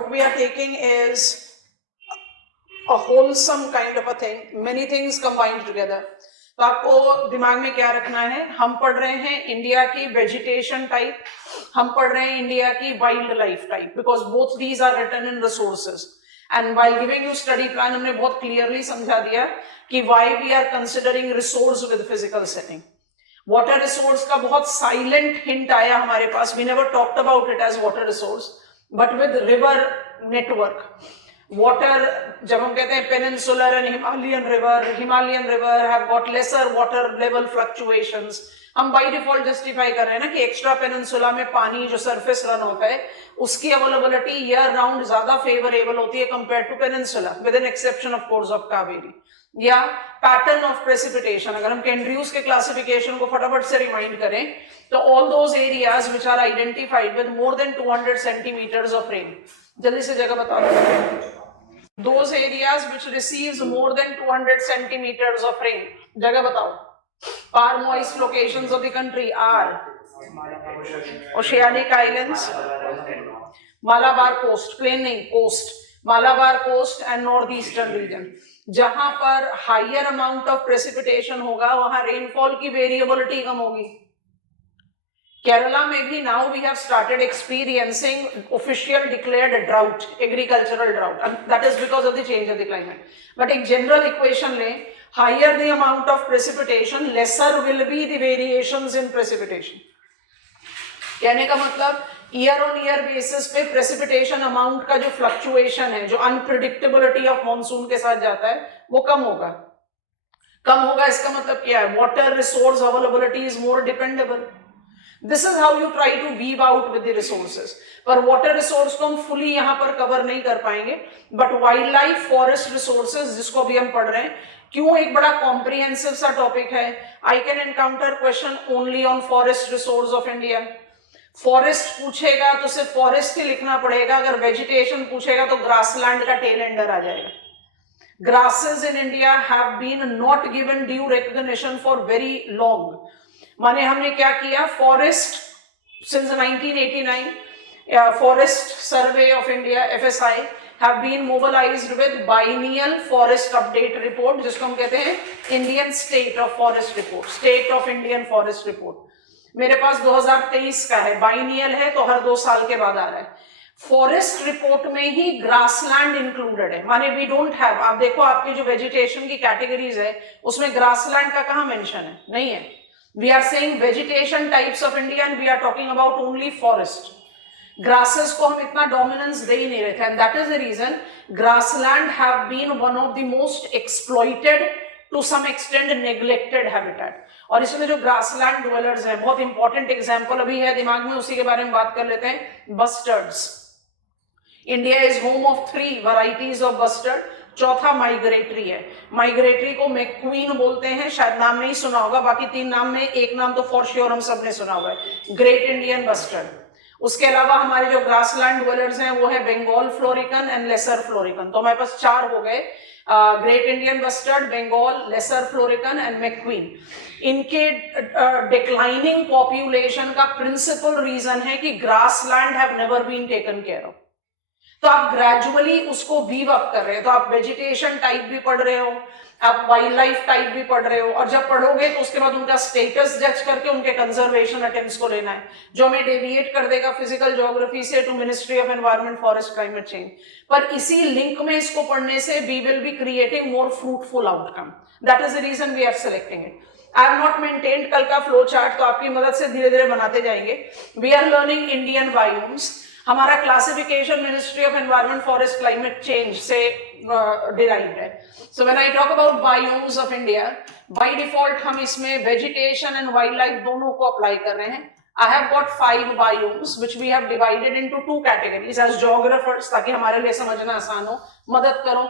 what we are taking is a wholesome kind of a thing, many things combined together. तो आपको दिमाग में क्या रखना है, हम पढ़ रहे हैं इंडिया की वेजिटेशन टाइप, हम पढ़ रहे हैं इंडिया की wildlife type, because both these are written in resources. And while giving you study plan हमने बहुत क्लियरली समझा दिया कि why we are considering resource with physical setting. Water resource का बहुत साइलेंट हिंट आया हमारे पास, we never talked about it as water resource, but with river network. Water, जब हम कहते हैं peninsular and Himalayan river have got lesser water level fluctuations, हम बाय डिफॉल्ट जस्टिफाई कर रहे हैं ना कि एक्स्ट्रा पेनिनसुला में पानी जो सरफेस रन ऑफ है उसकी अवेलेबिलिटी ईयर राउंड ज्यादा फेवरेबल होती है compare to peninsula, with an exception of course of Kaveri. या पैटर्न ऑफ प्रेसिपिटेशन, अगर हम केंड्रियूज के क्लासिफिकेशन को फटाफट से रिमाइंड करें तो all those areas which are identified with more than 200 centimetres of rain, जल्दी से जगह बता दो. Those areas which receives more than 200 centimeters of rain, जगह बताओ. Par moist locations of the country are Oceanic Islands, Malabar Coast, plain नहीं coast, Malabar Coast and northeastern region. जहां पर higher amount of precipitation होगा वहां rainfall की variability कम होगी. Kerala में भी now we have started experiencing official declared drought, agricultural drought, and that is because of the change of the climate. But एक general equation लें, higher the amount of precipitation, lesser will be the variations in precipitation. कहने का मतलब year on year basis पे precipitation amount का जो fluctuation है, जो अनप्रिडिक्टेबिलिटी ऑफ मॉनसून के साथ जाता है, वो कम होगा. कम होगा इसका मतलब क्या है? Water resource availability is more dependable. This is how you try to weave out with the resources. पर water resource को हम fully यहाँ पर cover नहीं कर पाएंगे, but wildlife, forest resources जिसको भी हम पढ़ रहे हैं, क्यों एक बड़ा comprehensive सा topic है. I can encounter question only on forest resource of India. Forest पूछेगा तो सिर्फ forest ही लिखना पड़ेगा, अगर vegetation पूछेगा तो grassland का tail ender आ जाएगा. Grasses in India have been not given due recognition for very long. माने हमने क्या किया, forest since 1989 forest survey of India FSI have been mobilized with biennial forest update report, जिसको हम कहते हैं Indian state of forest report, state of Indian forest report. मेरे पास 2023 का है, बाइनियल है तो हर 2 साल के बाद आ रहा है. फॉरेस्ट रिपोर्ट में ही ग्रासलैंड इंक्लूडेड है, माने वी डोंट हैव, आप देखो आपकी जो वेजिटेशन की कैटेगरीज है उसमें ग्रासलैंड का कहाँ मेंशन है? नहीं है. We are saying vegetation types of India and we are talking about only forest. Grasses को हम इतना dominance दे ही नहीं रहे थे, and that is the reason grassland have been one of the most exploited, to some extent neglected habitat. और इसमें जो grassland dwellers हैं, बहुत important example अभी है दिमाग में, उसी के बारे में बात कर लेते हैं. Bustards. India is home of 3 varieties of bustard. चौथा माइग्रेटरी है. माइग्रेटरी को मैक्वीन बोलते हैं, शायद नाम नहीं सुना होगा, बाकी 3 नाम में एक नाम तो फॉर श्योर हम सब ने सुना हुआ है, ग्रेट इंडियन बस्टर्ड. उसके अलावा हमारे जो ग्रासलैंड ड्वेलर्स हैं वो है Bengal florican and lesser florican. तो हमारे पास 4 हो गए, great Indian bustard, Bengal, lesser florican and MacQueen. इनके डिक्लाइनिंग पॉपुलेशन का प्रिंसिपल रीजन है कि grassland have never been taken care of. तो आप ग्रेजुअली उसको वीव अप कर रहे हो, तो आप वेजिटेशन टाइप भी पढ़ रहे हो, आप वाइल्ड लाइफ टाइप भी पढ़ रहे हो, और जब पढ़ोगे तो उसके बाद उनका स्टेटस जज करके उनके कंजर्वेशन अटेम्प्ट्स को लेना है, जो हमें डेविएट कर देगा फिजिकल ज्योग्राफी से to ministry of environment, forest, climate change. पर इसी लिंक में इसको पढ़ने से we will be creating more fruitful outcome. That is the reason we are selecting it. I have not maintained कल का फ्लो चार्ट, तो आपकी मदद से धीरे धीरे बनाते जाएंगे. We are learning Indian biomes. हमारा classification ministry of environment, forest, climate change से डिराइव्ड है. So when I talk about biomes of India, by default हम इसमें वेजिटेशन एंड वाइल्ड लाइफ दोनों को अप्लाई कर रहे हैं. I have got 5 biomes which we have divided into 2 categories as geographers, ताकि हमारे लिए समझना आसान हो. मदद करो.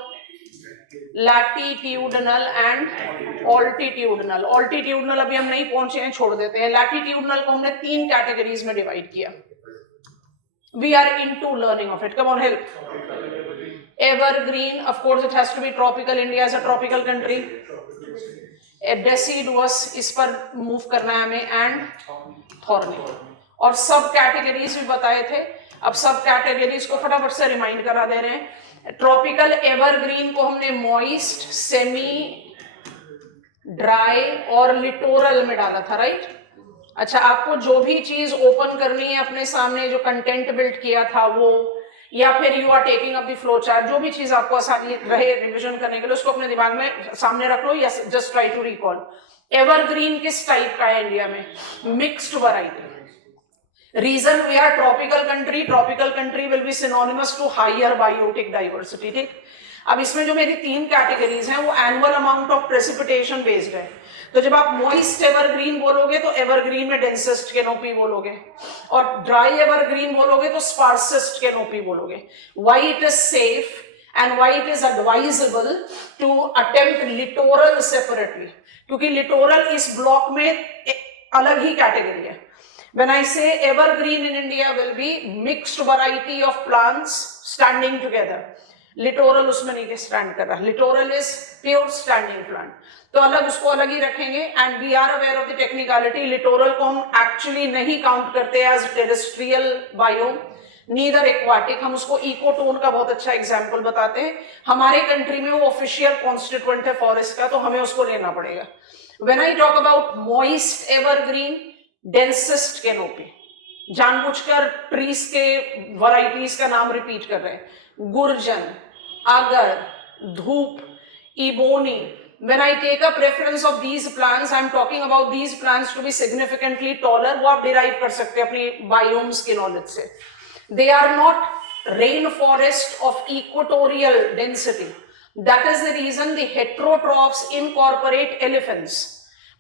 Latitudinal and altitudinal. ऑल्टीट्यूडनल अभी हम नहीं पहुंचे हैं, छोड़ देते हैं. लैटिट्यूडनल को हमने 3 कैटेगरीज में डिवाइड किया. We are into learning of it. Come on, help. Evergreen, of course it has to be tropical. India is a tropical country. Deciduous, इस पर मूव करना है हमें, एंड थॉर्नी. और सब कैटेगरीज भी बताए थे. अब सब कैटेगरीज को फटाफट से रिमाइंड करा दे रहे हैं। ट्रॉपिकल एवरग्रीन को हमने मॉइस्ट, सेमी ड्राई और लिटोरल में डाला था, राइट। अच्छा, आपको जो भी चीज ओपन करनी है अपने सामने, जो कंटेंट बिल्ड किया था वो, या फिर you are taking up the flow chart, जो भी चीज आपको आसानी रहे रिविजन करने के लिए, उसको अपने दिमाग में सामने रख लो या just try to recall. Evergreen किस टाइप का है इंडिया में? Mixed variety. Reason we are tropical country, tropical country will be synonymous to higher biotic diversity, ठीक। अब इसमें जो मेरी 3 कैटेगरीज हैं वो annual amount of precipitation based है। तो जब आप मॉइस्ट एवरग्रीन बोलोगे तो एवरग्रीन में डेंसेस्ट कैनोपी बोलोगे, और ड्राई एवरग्रीन बोलोगे तो स्पार्सेस्ट कैनोपी बोलोगे। Why it is safe and why it is advisable to attempt littoral separately, क्योंकि littoral इस ब्लॉक में अलग ही कैटेगरी है। When I say evergreen in India will be mixed variety of plants standing together. Littoral उसमें नहीं stand कर रहा, littoral is pure standing plant, तो अलग उसको अलग ही रखेंगे। And we are aware of the technicality, littoral को हम एक्चुअली नहीं काउंट करते as terrestrial biome, neither aquatic. हम उसको इकोटोन का बहुत अच्छा एग्जाम्पल बताते हैं। हमारे कंट्री में वो ऑफिशियल कॉन्स्टिट्यूएंट है फॉरेस्ट का, तो हमें उसको लेना पड़ेगा। When I talk about moist evergreen, densest canopy, जानबूझकर ट्रीज के वैरायटीज का नाम रिपीट कर रहे हैं। गुर्जन, आगर, धूप, ebony. When I take up reference of these plants, I am talking about these plants to be significantly taller. वो आप derive कर सकते हैं अपनी biomes के knowledge से। They are not rainforest of equatorial density. That is the reason the heterotrophs incorporate elephants.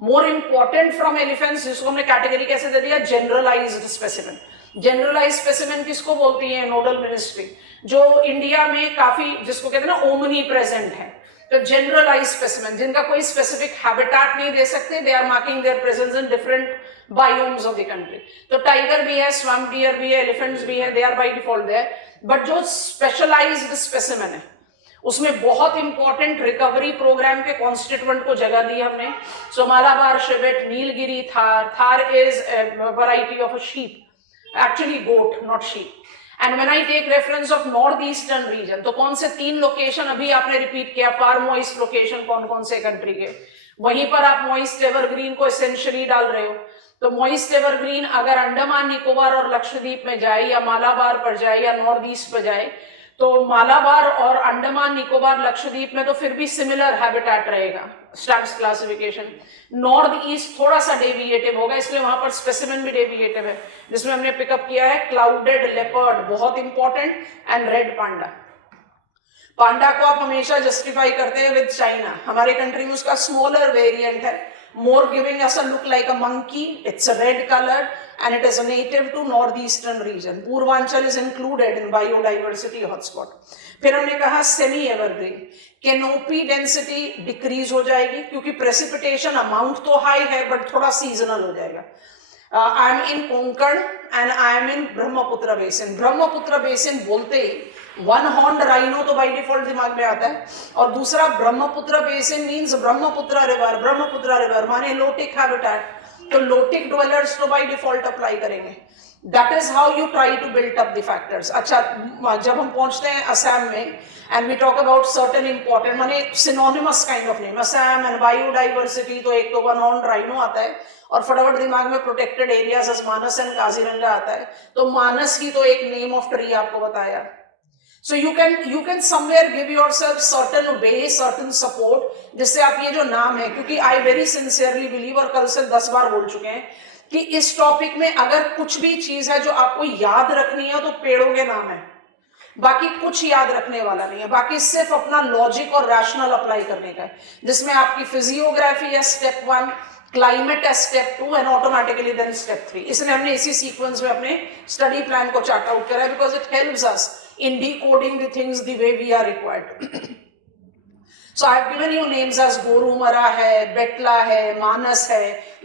More important from elephants, जिसको हमने कैटेगरी कैसे दे दिया? Generalised specimen. जनरलाइज्ड स्पेसिमेन किसको बोलती है? नोडल मिनिस्ट्री, जो इंडिया में काफी, जिसको कहते हैं ना, ओमनी प्रेजेंट है। तो जनरलाइज्ड स्पेसिमेन जिनका कोई स्पेसिफिक हैबिटेट नहीं दे सकते, they are marking their presence in different biomes of the country. तो टाइगर भी है, स्वैम्प डियर भी है, एलिफेंट्स भी है, they are by default there. But जो स्पेशलाइज्ड स्पेसिमेन है उसमें बहुत इंपॉर्टेंट रिकवरी प्रोग्राम के कॉन्स्टिट्यूएंट को जगह दी हमने। So Malabar civet, Nilgiri, thar. Thar is variety of a sheep, actually goat, not sheep. And when I take reference of north eastern region, तो कौन से 3 लोकेशन अभी आपने रिपीट किया, फार मॉइस्ट लोकेशन कौन कौन से कंट्री के, वहीं पर आप मॉइस्ट एवरग्रीन को एसेंशियली डाल रहे हो। तो मॉइस्ट एवरग्रीन अगर अंडमान निकोबार और लक्षद्वीप में जाए, या मालाबार पर जाए, या नॉर्थ ईस्ट पर जाए, तो मालाबार और अंडमान निकोबार लक्षद्वीप में तो फिर भी सिमिलर हैबिटेट रहेगा स्टैम्प्स क्लासिफिकेशन। नॉर्थ ईस्ट थोड़ा सा डेविएटिव होगा, इसलिए वहां पर स्पेसिमेन भी डेविएटिव है, जिसमें हमने पिकअप किया है क्लाउडेड लेपर्ड, बहुत इंपॉर्टेंट, एंड रेड पांडा। पांडा को आप हमेशा जस्टिफाई करते हैं विद चाइना, हमारे कंट्री में उसका स्मॉलर वेरिएंट है, more giving us a look like a monkey. It's a red color and it is a native to northeastern region. Purvanchal is included in biodiversity hotspot. फिर हमने कहा semi evergreen, canopy density decrease हो जाएगी क्योंकि precipitation amount तो high है but थोड़ा seasonal हो जाएगा। I am in Konkan and I am in Brahmaputra basin. Brahmaputra basin बोलते ही वन हॉर्न्ड राइनो तो बाय डिफॉल्ट दिमाग में आता है, और दूसरा Brahmaputra basin means Brahmaputra river. Brahmaputra river माने लोटिक हैबिटेट, तो लोटिक ड्वेलर्स तो बाय डिफॉल्ट अप्लाई करेंगे। That is how you try to build up the factors. अच्छा, जब हम पहुंचते हैं असम में and we talk about certain important माने synonymous kind of name, Assam and biodiversity, तो एक तो वन हॉर्न्ड राइनो आता है, और फटाफट दिमाग में protected areas Manas and Kaziranga आता है, तो मानस ही तो एक नेम ऑफ ट्री आपको बताया। So you can somewhere give yourself certain way, certain support, जिससे आप ये जो नाम है, क्योंकि I very sincerely believe, और कल से 10 बार बोल चुके हैं कि इस टॉपिक में अगर कुछ भी चीज है जो आपको याद रखनी है तो पेड़ों के नाम है, बाकी कुछ याद रखने वाला नहीं है, बाकी सिर्फ अपना लॉजिक और रैशनल अप्लाई करने का है, जिसमें आपकी फिजियोग्राफी है स्टेप 1, क्लाइमेट है step 2 and automatically then step 3। इसलिए हमने इसी सीक्वेंस में अपने स्टडी प्लान को चार्ट आउट करा है, because it helps us in decoding the things the way we are required. So I have given you names as Gorumara hai, Betla hai, Manas hai.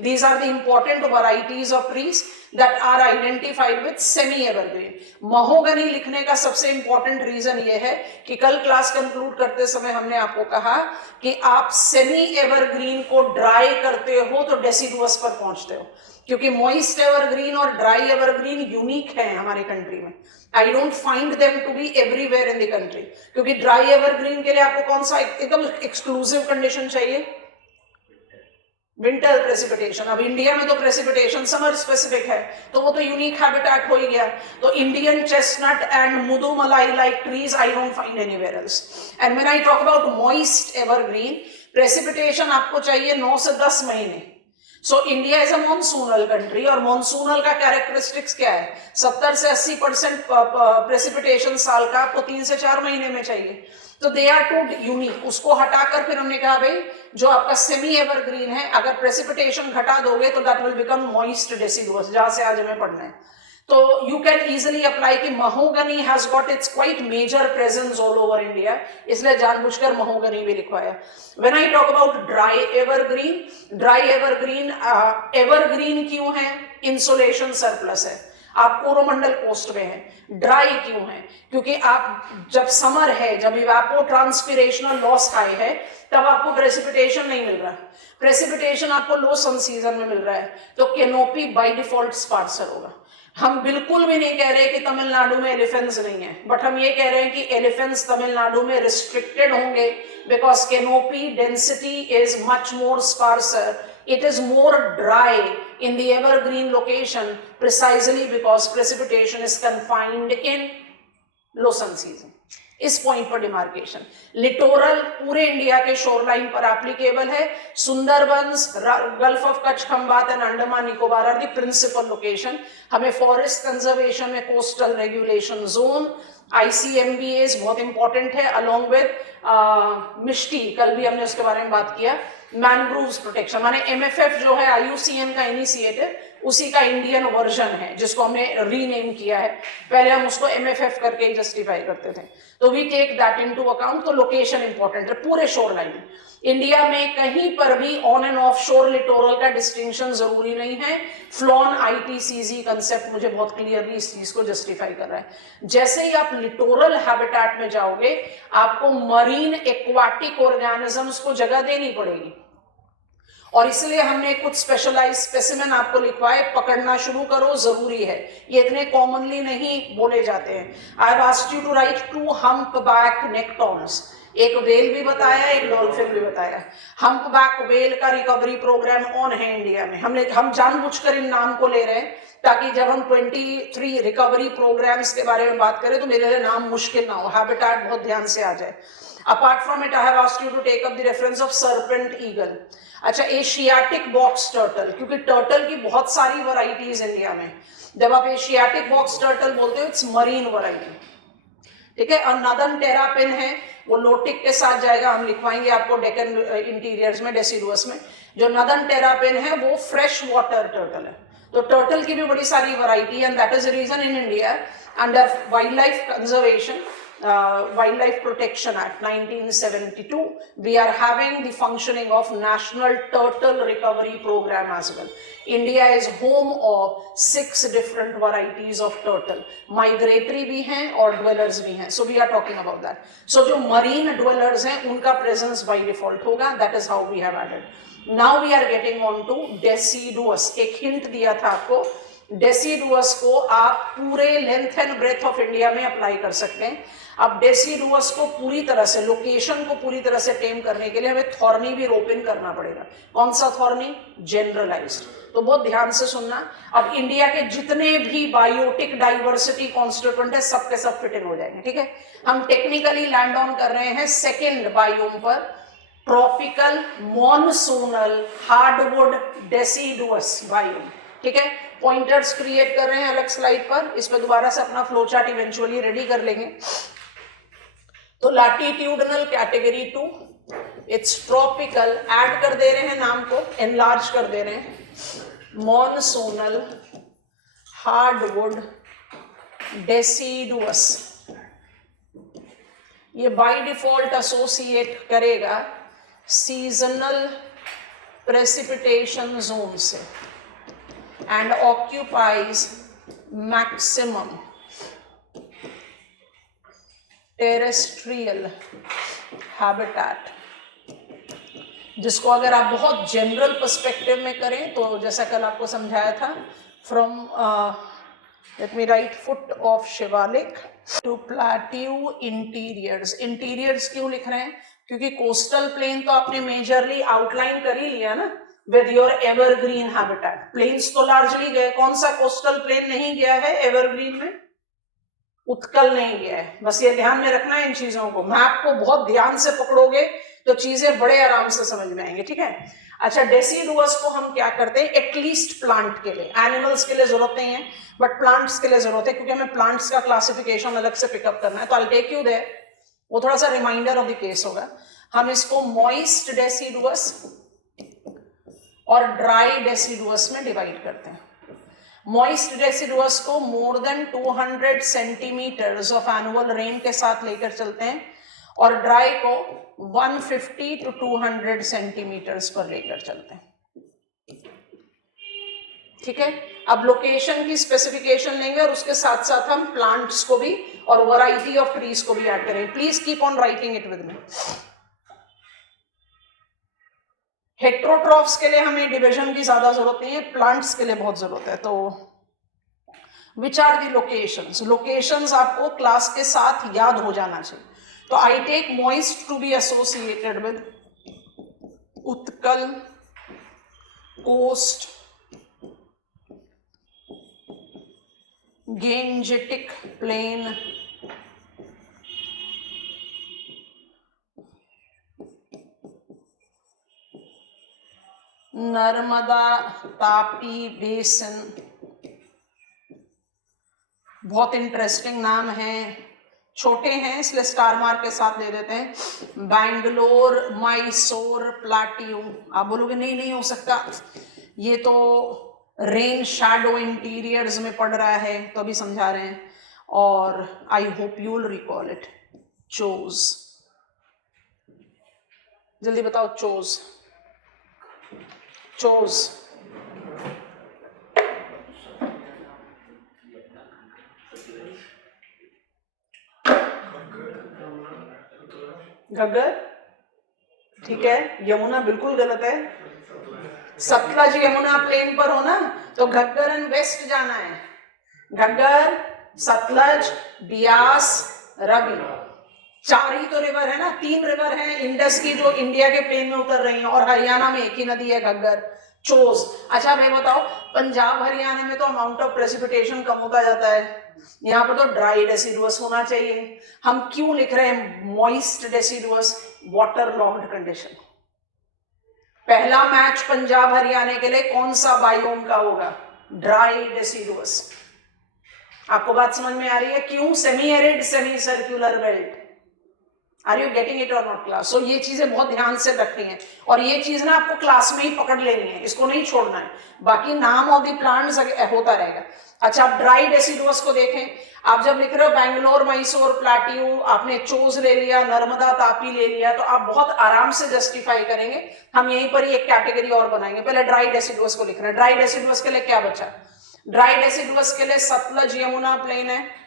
These are the important varieties of trees. that are identified with semi evergreen. Mahogany लिखने का सबसे important reason ये है कि कल class conclude करते समय हमने आपको कहा कि आप सेमी एवरग्रीन को ड्राई करते हो तो डेसिडुअस पर पहुंचते हो, क्योंकि मॉइस्ट एवरग्रीन और ड्राई एवरग्रीन यूनिक है हमारे कंट्री में. I don't find them to be everywhere in the country, क्योंकि ड्राई एवरग्रीन के लिए आपको कौन सा एकदम एक्सक्लूसिव कंडीशन चाहिए? Winter precipitation. अब इंडिया में तो प्रेसिपिटेशन समर स्पेसिफिक है, तो वो तो यूनिक हैबिटेट हो ही गया. तो Indian chestnut and Mudumalai like trees I don't find anywhere else. And when I talk about moist evergreen, precipitation आपको चाहिए 9 से 10 महीने. So India is a monsoonal country, और मॉनसूनल का कैरेक्टरिस्टिक्स क्या है? 70 से 80% प्रेसिपिटेशन साल का आपको 3 से 4 महीने में चाहिए. तो दे आर टू यूनिक. उसको हटाकर फिर हमने कहा भाई जो आपका सेमी एवरग्रीन है, अगर प्रेसिपिटेशन घटा दोगे तो that will become moist deciduous, जहां से आज हमें पढ़ना है. तो यू कैन इजिली अप्लाई कि mahogany has got its quite major presence all over India, इसलिए जानबूझकर महोगनी भी लिखवाया. When I talk about dry evergreen, dry evergreen evergreen क्यों है? इंसुलेशन सरप्लस है, आप कोरोमंडल कोस्ट में है. ड्राई क्यों है? क्योंकि आप जब समर है, जब इवेपोट्रांसपिरेशनल लॉस हाई है, तब आपको प्रेसिपिटेशन नहीं मिल रहा. प्रेसिपिटेशन आपको लो सन सीजन में मिल रहा है, तो कैनोपी बाय डिफॉल्ट स्पार्सर होगा. हम बिल्कुल भी नहीं कह रहे कि तमिलनाडु में एलिफेंट्स नहीं है, बट हम ये कह रहे हैं कि एलिफेंट्स तमिलनाडु में रिस्ट्रिक्टेड होंगे because canopy density is much more sparser. It is more dry in the evergreen location precisely because precipitation is confined in low sun season. इस पॉइंट पर डिमार्केशन. लिटोरल पूरे इंडिया के शोरलाइन पर applicable है. Sundarbans, gulf of Kutch, Khambhat and Andaman Nicobar are the principal location. हमें forest conservation में coastal regulation zone, ICMBAs बहुत important है, अलोंग विद मिष्टी, कल भी हमने उसके बारे में बात किया. मैनग्रोव्स प्रोटेक्शन, माने MFF जो है IUCN का इनिशिएटिव, उसी का इंडियन वर्जन है जिसको हमने रीनेम किया है. पहले हम उसको MFF करके ही जस्टिफाई करते थे. तो we take that into account. तो लोकेशन इंपॉर्टेंट है पूरे शोर लाइन. इंडिया में कहीं पर भी on and off shore littoral का डिस्टिंक्शन जरूरी नहीं है. फ्लॉन ITCZ कंसेप्ट मुझे बहुत क्लियरली इस चीज को जस्टिफाई कर रहा है. जैसे ही आप लिटोरल हैबिटेट में जाओगे, आपको मरीन एक्वाटिक ऑर्गेनिजम्स को जगह देनी पड़ेगी, और इसलिए हमने कुछ स्पेशलाइज स्पेसिमेन आपको लिखवाए. पकड़ना शुरू करो, जरूरी है, ये इतने कॉमनली नहीं बोले जाते हैं. I have asked you to write 2 humpback nektons. एक वेल भी बताया, एक डॉल्फिन भी बताया. हम्पबैक वेल का रिकवरी प्रोग्राम ऑन है इंडिया में. हम जानबूझकर इन नाम को ले रहे हैं ताकि जब हम 23 रिकवरी प्रोग्राम्स के बारे में बात करें तो मेरे लिए नाम मुश्किल ना हो, हैबिटेट बहुत ध्यान से आ जाए. Apart from it I have asked you to take up the reference of serpent eagle. अच्छा, एशियाटिक बॉक्स टर्टल, क्योंकि टर्टल की बहुत सारी वैरायटीज इंडिया में. जब आप एशियाटिक बॉक्स टर्टल बोलते हो, इट्स मरीन वैरायटी, ठीक है. और नदन टेरापिन है, वो लोटिक के साथ जाएगा, हम लिखवाएंगे आपको डेकन इंटीरियर्स में, डेसिडुअस में. जो नदन टेरापिन है वो फ्रेश वाटर टर्टल है. तो टर्टल की भी बड़ी सारी वैरायटी है, and that is the reason in India under wildlife conservation, Wildlife Protection Act 1972, we are having the functioning of National Turtle Recovery Program as well. India is home of 6 different varieties of turtle. Migratory भी हैं और dwellers भी हैं. So we are talking about that. So जो marine dwellers हैं, उनका presence by default होगा. That is how we have added. Now we are getting on to deciduous. एक hint दिया था आपको. डेसिडुअस को आप पूरे length and breadth of India में अप्लाई कर सकते हैं. अब डेसिडुअस को पूरी तरह से, लोकेशन को पूरी तरह से टेम करने के लिए हमें थॉर्नी भी रोप इन करना पड़ेगा. कौन सा थॉर्नी? जनरलाइज्ड. तो बहुत ध्यान से सुनना. अब इंडिया के जितने भी बायोटिक डाइवर्सिटी कॉन्स्टिट्यूएंट है, सब के सब फिट इन हो जाएंगे, ठीक है. हम टेक्निकली लैंड ऑन कर रहे हैं सेकेंड बायोम पर, tropical monsoonal hardwood deciduous biome, ठीक है. पॉइंटर्स क्रिएट कर रहे हैं अलग स्लाइड पर, इस पे दोबारा से अपना फ्लो चार्ट इवेंचुअली रेडी कर लेंगे. तो latitudinal category 2, it's tropical, add कर दे रहे हैं नाम को, एनलार्ज कर दे रहे हैं. मॉनसूनल हार्डवुड डेसिडुअस, ये बाय डिफॉल्ट एसोसिएट करेगा सीजनल प्रेसिपिटेशन जोन से. and occupies maximum terrestrial habitat, जिसको अगर आप बहुत जनरल पर्सपेक्टिव में करें तो जैसा कल आपको समझाया था, from let me write foot of Shivalik to plateau interiors. Interiors क्यों लिख रहे हैं? क्योंकि कोस्टल प्लेन तो आपने मेजरली आउटलाइन कर ही लिया ना with your evergreen habitat. Plains तो लार्जली गए, कौन सा कोस्टल प्लेन नहीं गया है एवरग्रीन में? उत्कल नहीं गया है। बस ये ध्यान में रखना है इन चीजों को, मैप को बहुत ध्यान से पकड़ोगे तो चीजें बड़े आराम से समझ में आएंगे, ठीक है। अच्छा, डेसिडुअस को हम क्या करते हैं, एटलीस्ट प्लांट के लिए, एनिमल्स के लिए जरूरत नहीं है बट प्लांट्स के लिए जरूरत है, क्योंकि हमें प्लांट्स का क्लासिफिकेशन अलग से पिकअप करना है। तो आई टेक यू देयर, वो थोड़ा सा रिमाइंडर ऑफ द केस होगा। हम इसको मॉइस्ट डेसिडुअस और ड्राई डेसिडुअस में डिवाइड करते हैं। मॉइस्ट डेसिडुअस को more than 200 centimetres of annual rain के साथ लेकर चलते हैं और ड्राई को 150 to 200 सेंटीमीटर्स पर लेकर चलते हैं, ठीक है। अब लोकेशन की स्पेसिफिकेशन लेंगे और उसके साथ साथ हम प्लांट्स को भी और वैरायटी ऑफ ट्रीज को भी ऐड करेंगे। Please keep on writing it with me. Heterotrophs के लिए हमें डिवीजन की ज्यादा जरूरत नहीं है, प्लांट्स के लिए बहुत जरूरत है। तो which are the locations? Locations आपको क्लास के साथ याद हो जाना चाहिए। तो I take moist to be associated with Utkal, coast, Gangetic plain, Narmada Tapi basin, बहुत इंटरेस्टिंग नाम है, छोटे हैं इसलिए स्टार मार्क के साथ ले देते हैं। बैंगलोर, मैसूर, प्लाट्यू। आप बोलोगे नहीं नहीं हो सकता, ये तो रेन शैडो इंटीरियर्स में पड़ रहा है, तो अभी समझा रहे हैं। और I hope you will recall it. Chose, जल्दी बताओ। चोज, चोज, घग्गर, ठीक है। यमुना बिल्कुल गलत है। सतलज यमुना प्लेन पर हो ना, तो घग्गर एंड वेस्ट जाना है। घग्गर, सतलज, बियास, रवि, 4 ही तो रिवर है ना, 3 रिवर है इंडस की जो इंडिया के प्लेन में उतर रही हैं, और हरियाणा में एक ही नदी है घग्गर। चोज। अच्छा मैं बताओ, पंजाब हरियाणा में तो अमाउंट ऑफ प्रेसिपिटेशन कम होता जाता है, यहाँ पर तो ड्राई डेसिडुअस होना चाहिए। हम क्यों लिख रहे हैं moist deciduous? Waterlogged condition. पहला मैच पंजाब हरियाणा के लिए कौन सा बायोम का होगा? Dry deciduous. आपको बात समझ में आ रही है? क्यों? Semi arid, semi circular belt. Are you getting it और नॉट क्लास? सो ये चीजें बहुत ध्यान से रखनी है, और ये चीज ना आपको क्लास में ही पकड़ लेनी है, इसको नहीं छोड़ना है। बाकी नाम ऑफ द प्लांट्स होता रहेगा। अच्छा, आप ड्राई डेसिडुअस को देखें, आप जब लिख रहे हो बैंगलोर, मैसूर, प्लाट्यू, आपने चोज ले लिया, नर्मदा, तापी ले लिया, तो आप बहुत आराम से जस्टिफाई करेंगे। हम यहीं पर ही एक कैटेगरी और बनाएंगे। पहले ड्राई डेसिडुअस को लिख रहे हैं। ड्राई डेसिडुअस के लिए क्या बचा? ड्राई डेसिडुअस के लिए सतलज यमुना प्लेन है,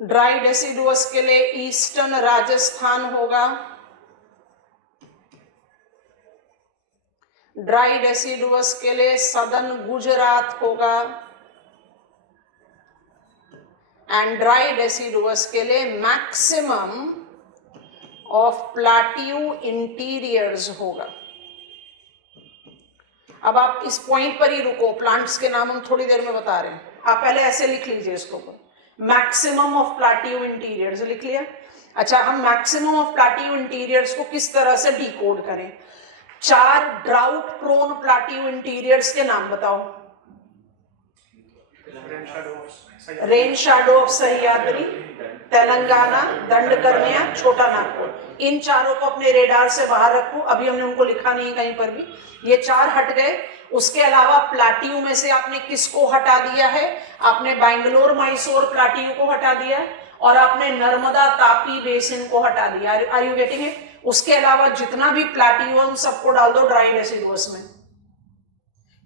ड्राई डेसिडुअस के लिए ईस्टर्न राजस्थान होगा, ड्राई डेसिडुअस के लिए सदर्न गुजरात होगा, एंड ड्राई डेसिडुअस के लिए मैक्सिमम ऑफ प्लाट्यू इंटीरियर्स होगा। अब आप इस पॉइंट पर ही रुको, प्लांट्स के नाम हम थोड़ी देर में बता रहे हैं। आप पहले ऐसे लिख लीजिए इसको, मैक्सिमम ऑफ प्लाट्यू इंटीरियर्स लिख लिया। अच्छा, हम मैक्सिमम ऑफ प्लाट्यू इंटीरियर्स को किस तरह से डिकोड करें? 4 ड्राउट प्रोन प्लाट्यू इंटीरियर्स के नाम बताओ। Rain shadow of Sahyadri, Telangana, Dandakaranya, Chota Nagpur. इन चारों को अपने रेडार से बाहर रखो, अभी हमने उनको लिखा नहीं कहीं पर भी। ये 4 हट गए। उसके अलावा प्लाट्यू में से आपने किसको हटा दिया है? आपने बैंगलोर, मैसूर, प्लाट्यू को हटा दिया, और आपने नर्मदा तापी बेसिन को हटा दिया। Are you getting it? उसके अलावा जितना भी प्लाट्यू हम सबको डाल दो ड्राई डेसिडुअस में,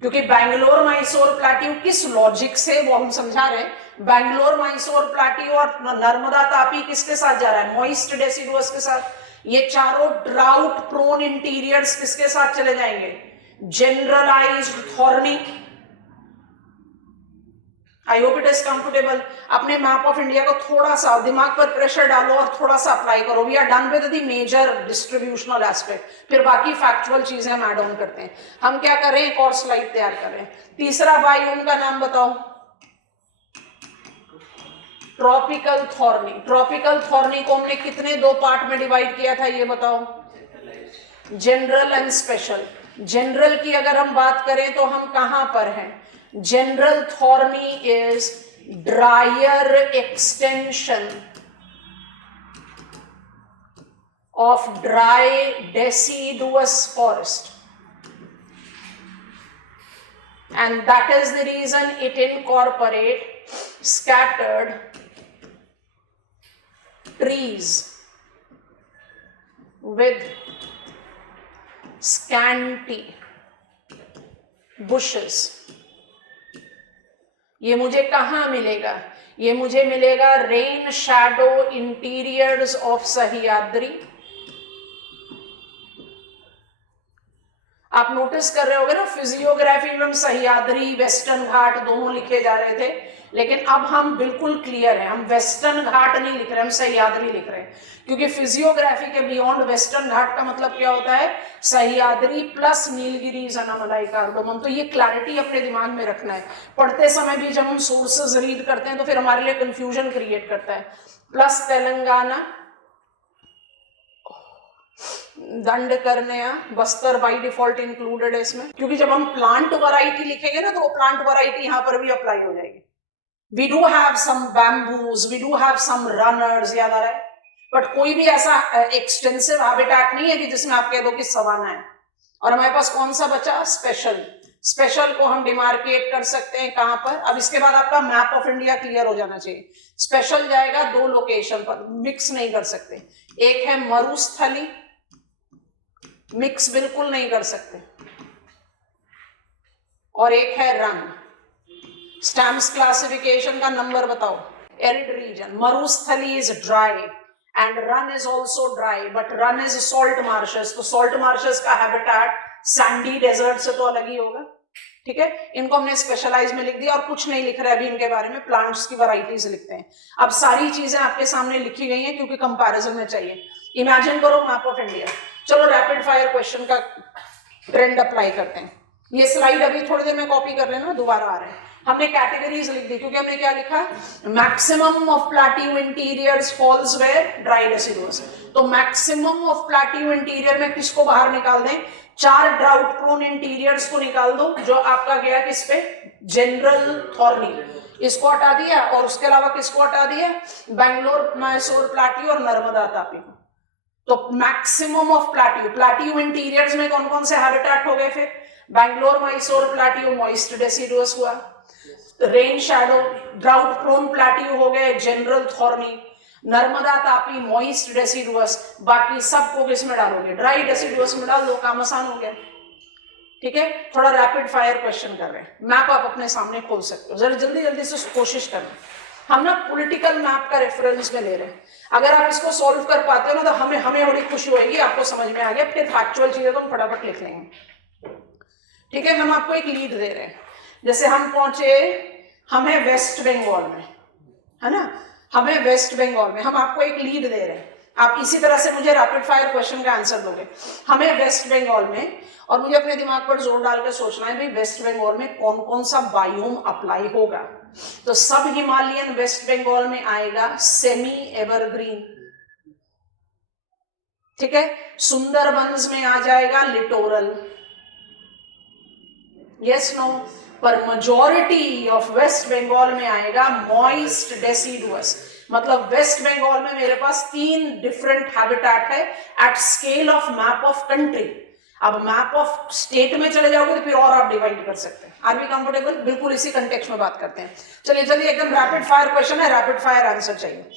क्योंकि बैंगलोर मैसूर प्लाट्यू किस लॉजिक से वो हम समझा रहे हैं। बैंगलोर मैसूर प्लाट्यू और नर्मदा तापी किसके साथ जा रहा है? मॉइस्ट डेसिडुअस के साथ। ये चारों ड्राउट प्रोन इंटीरियर्स किसके साथ चले जाएंगे? Generalised thorny. I hope it is comfortable. अपने मैप ऑफ इंडिया को थोड़ा सा दिमाग पर प्रेशर डालो और थोड़ा सा अप्लाई करो। We are done with the major distributional aspect, फिर बाकी फैक्चुअल चीजें हम ऐड ऑन करते हैं। हम क्या करें, एक और स्लाइड तैयार करें। तीसरा बायोम का नाम बताओ। Tropical thorny. ट्रॉपिकल थॉर्नी को हमने कितने दो पार्ट में डिवाइड किया था ये बताओ? General and special. जनरल की अगर हम बात करें तो हम कहां पर हैं? General thorny is dryer extension of dry deciduous forest, and that is the reason it incorporate scattered trees with scanty bushes. ये मुझे कहाँ मिलेगा? ये मुझे मिलेगा rain shadow interiors of Sahyadri. आप नोटिस कर रहे होगे ना, फिजियोग्राफी में हम सह्याद्री वेस्टर्न घाट दोनों लिखे जा रहे थे, लेकिन अब हम बिल्कुल क्लियर हैं, हम वेस्टर्न घाट नहीं लिख रहे, हम सह्याद्री लिख रहे हैं। क्योंकि फिजियोग्राफी के बियॉन्ड वेस्टर्न घाट का मतलब क्या होता है? Sahyadri plus Nilgiris Anamalai cardamom. तो ये क्लैरिटी अपने दिमाग में रखना है। पढ़ते समय भी जब हम सोर्सेज रीड करते हैं तो फिर हमारे लिए कंफ्यूजन क्रिएट करता है। प्लस तेलंगाना, दंड करने, बस्तर बाई डिफॉल्ट इंक्लूडेड है इसमें, क्योंकि जब हम प्लांट वैरायटी लिखेंगे ना तो वो प्लांट वैरायटी यहां पर भी अप्लाई हो जाएगी। We do have some bamboos, we do have some runners, याद आ रहा है? बट कोई भी ऐसा एक्सटेंसिव हैबिटेट नहीं है कि जिसमें आप कह दो कि सवाना है। और हमारे पास कौन सा बचा? स्पेशल। स्पेशल को हम डिमार्केट कर सकते हैं कहां पर? अब इसके बाद आपका मैप ऑफ इंडिया क्लियर हो जाना चाहिए। स्पेशल जाएगा दो लोकेशन पर, मिक्स नहीं कर सकते। एक है मरुस्थली, मिक्स बिल्कुल नहीं कर सकते, और एक है रन। स्टैम्प्स क्लासिफिकेशन का नंबर बताओ। Arid region, Marusthali is dry and Rann is also dry, but Rann is salt marshes. तो सॉल्ट मार्शेस का हैबिटेट सैंडी डेजर्ट से तो अलग ही होगा। ठीक है, इनको हमने स्पेशलाइज में लिख दिया और कुछ नहीं लिख रहे अभी इनके बारे में, प्लांट्स की वैरायटीज लिखते हैं। अब सारी चीजें आपके सामने लिखी गई हैं क्योंकि कंपैरिजन में चाहिए। इमेजिन करो मैप ऑफ इंडिया। चलो रैपिड फायर क्वेश्चन का ट्रेंड अप्लाई करते हैं। ये स्लाइड अभी थोड़ी देर में कॉपी कर लेना, दोबारा आ रहे हैं। हमने कैटेगरीज लिख दी क्योंकि हमने क्या लिखा? Maximum of plateau interiors falls where? Dry deciduous. तो मैक्सिमम ऑफ प्लाट्यू इंटीरियर में किसको बाहर निकाल दें? 4 ड्राउट प्रोन इंटीरियर्स को निकाल दो, जो आपका गया किस पे? General thorny. इसको हटा दिया, और उसके अलावा किसको हटा दिया? बैंगलोर मैसूर प्लाट्यू और नर्मदा तापी को। तो maximum of plateau, plateau interiors में कौन कौन से हैबिटेट हो गए? फिर Bangalore Mysore plateau moist deciduous हुआ, rain shadow drought prone plateau हो गए general thorny, Narmada Tapi moist deciduous. बाकी सबको किस में डालोगे? ड्राई डेसिडुअस में डाल दो, काम आसान हो गया। ठीक है, थोड़ा रैपिड फायर क्वेश्चन कर रहे हैं। मैप आप अपने सामने खोल सकते हो, जरा जल्दी जल्दी से कोशिश करना। हम ना पॉलिटिकल मैप का रेफरेंस में ले रहे हैं। अगर आप इसको सॉल्व कर पाते हो ना तो हमें बड़ी खुशी होगी, आपको समझ में आ गया। फिर फैक्चुअल चीजें तो हम फटाफट लिख लेंगे। ठीक है, हम आपको एक लीड दे रहे हैं। जैसे हम पहुंचे, हम है वेस्ट बंगाल में, है ना, हमें वेस्ट बंगाल में, हम आपको एक लीड दे रहे हैं। आप इसी तरह से मुझे रैपिड फायर क्वेश्चन का आंसर दोगे। हमें वेस्ट बंगाल में, और मुझे अपने दिमाग पर जोर डाल के सोचना है भाई वेस्ट बंगाल में कौन कौन सा बायोम अप्लाई होगा। तो सब हिमालयन वेस्ट बंगाल में आएगा, सेमी एवरग्रीन। ठीक है, सुंदरबंस में आ जाएगा लिटोरल, यस नो। पर मेजॉरिटी ऑफ वेस्ट बंगाल में आएगा मॉइस्ट डेसिडुअस। मतलब वेस्ट बंगाल में मेरे पास 3 डिफरेंट हैबिटेट है at scale of map of country. अब मैप ऑफ स्टेट में चले जाओगे तो फिर और आप डिवाइड कर सकते हैं। Are we comfortable? बिल्कुल इसी कंटेक्स्ट में बात करते हैं। चलिए जल्दी, एकदम रैपिड फायर क्वेश्चन है, रैपिड फायर आंसर चाहिए।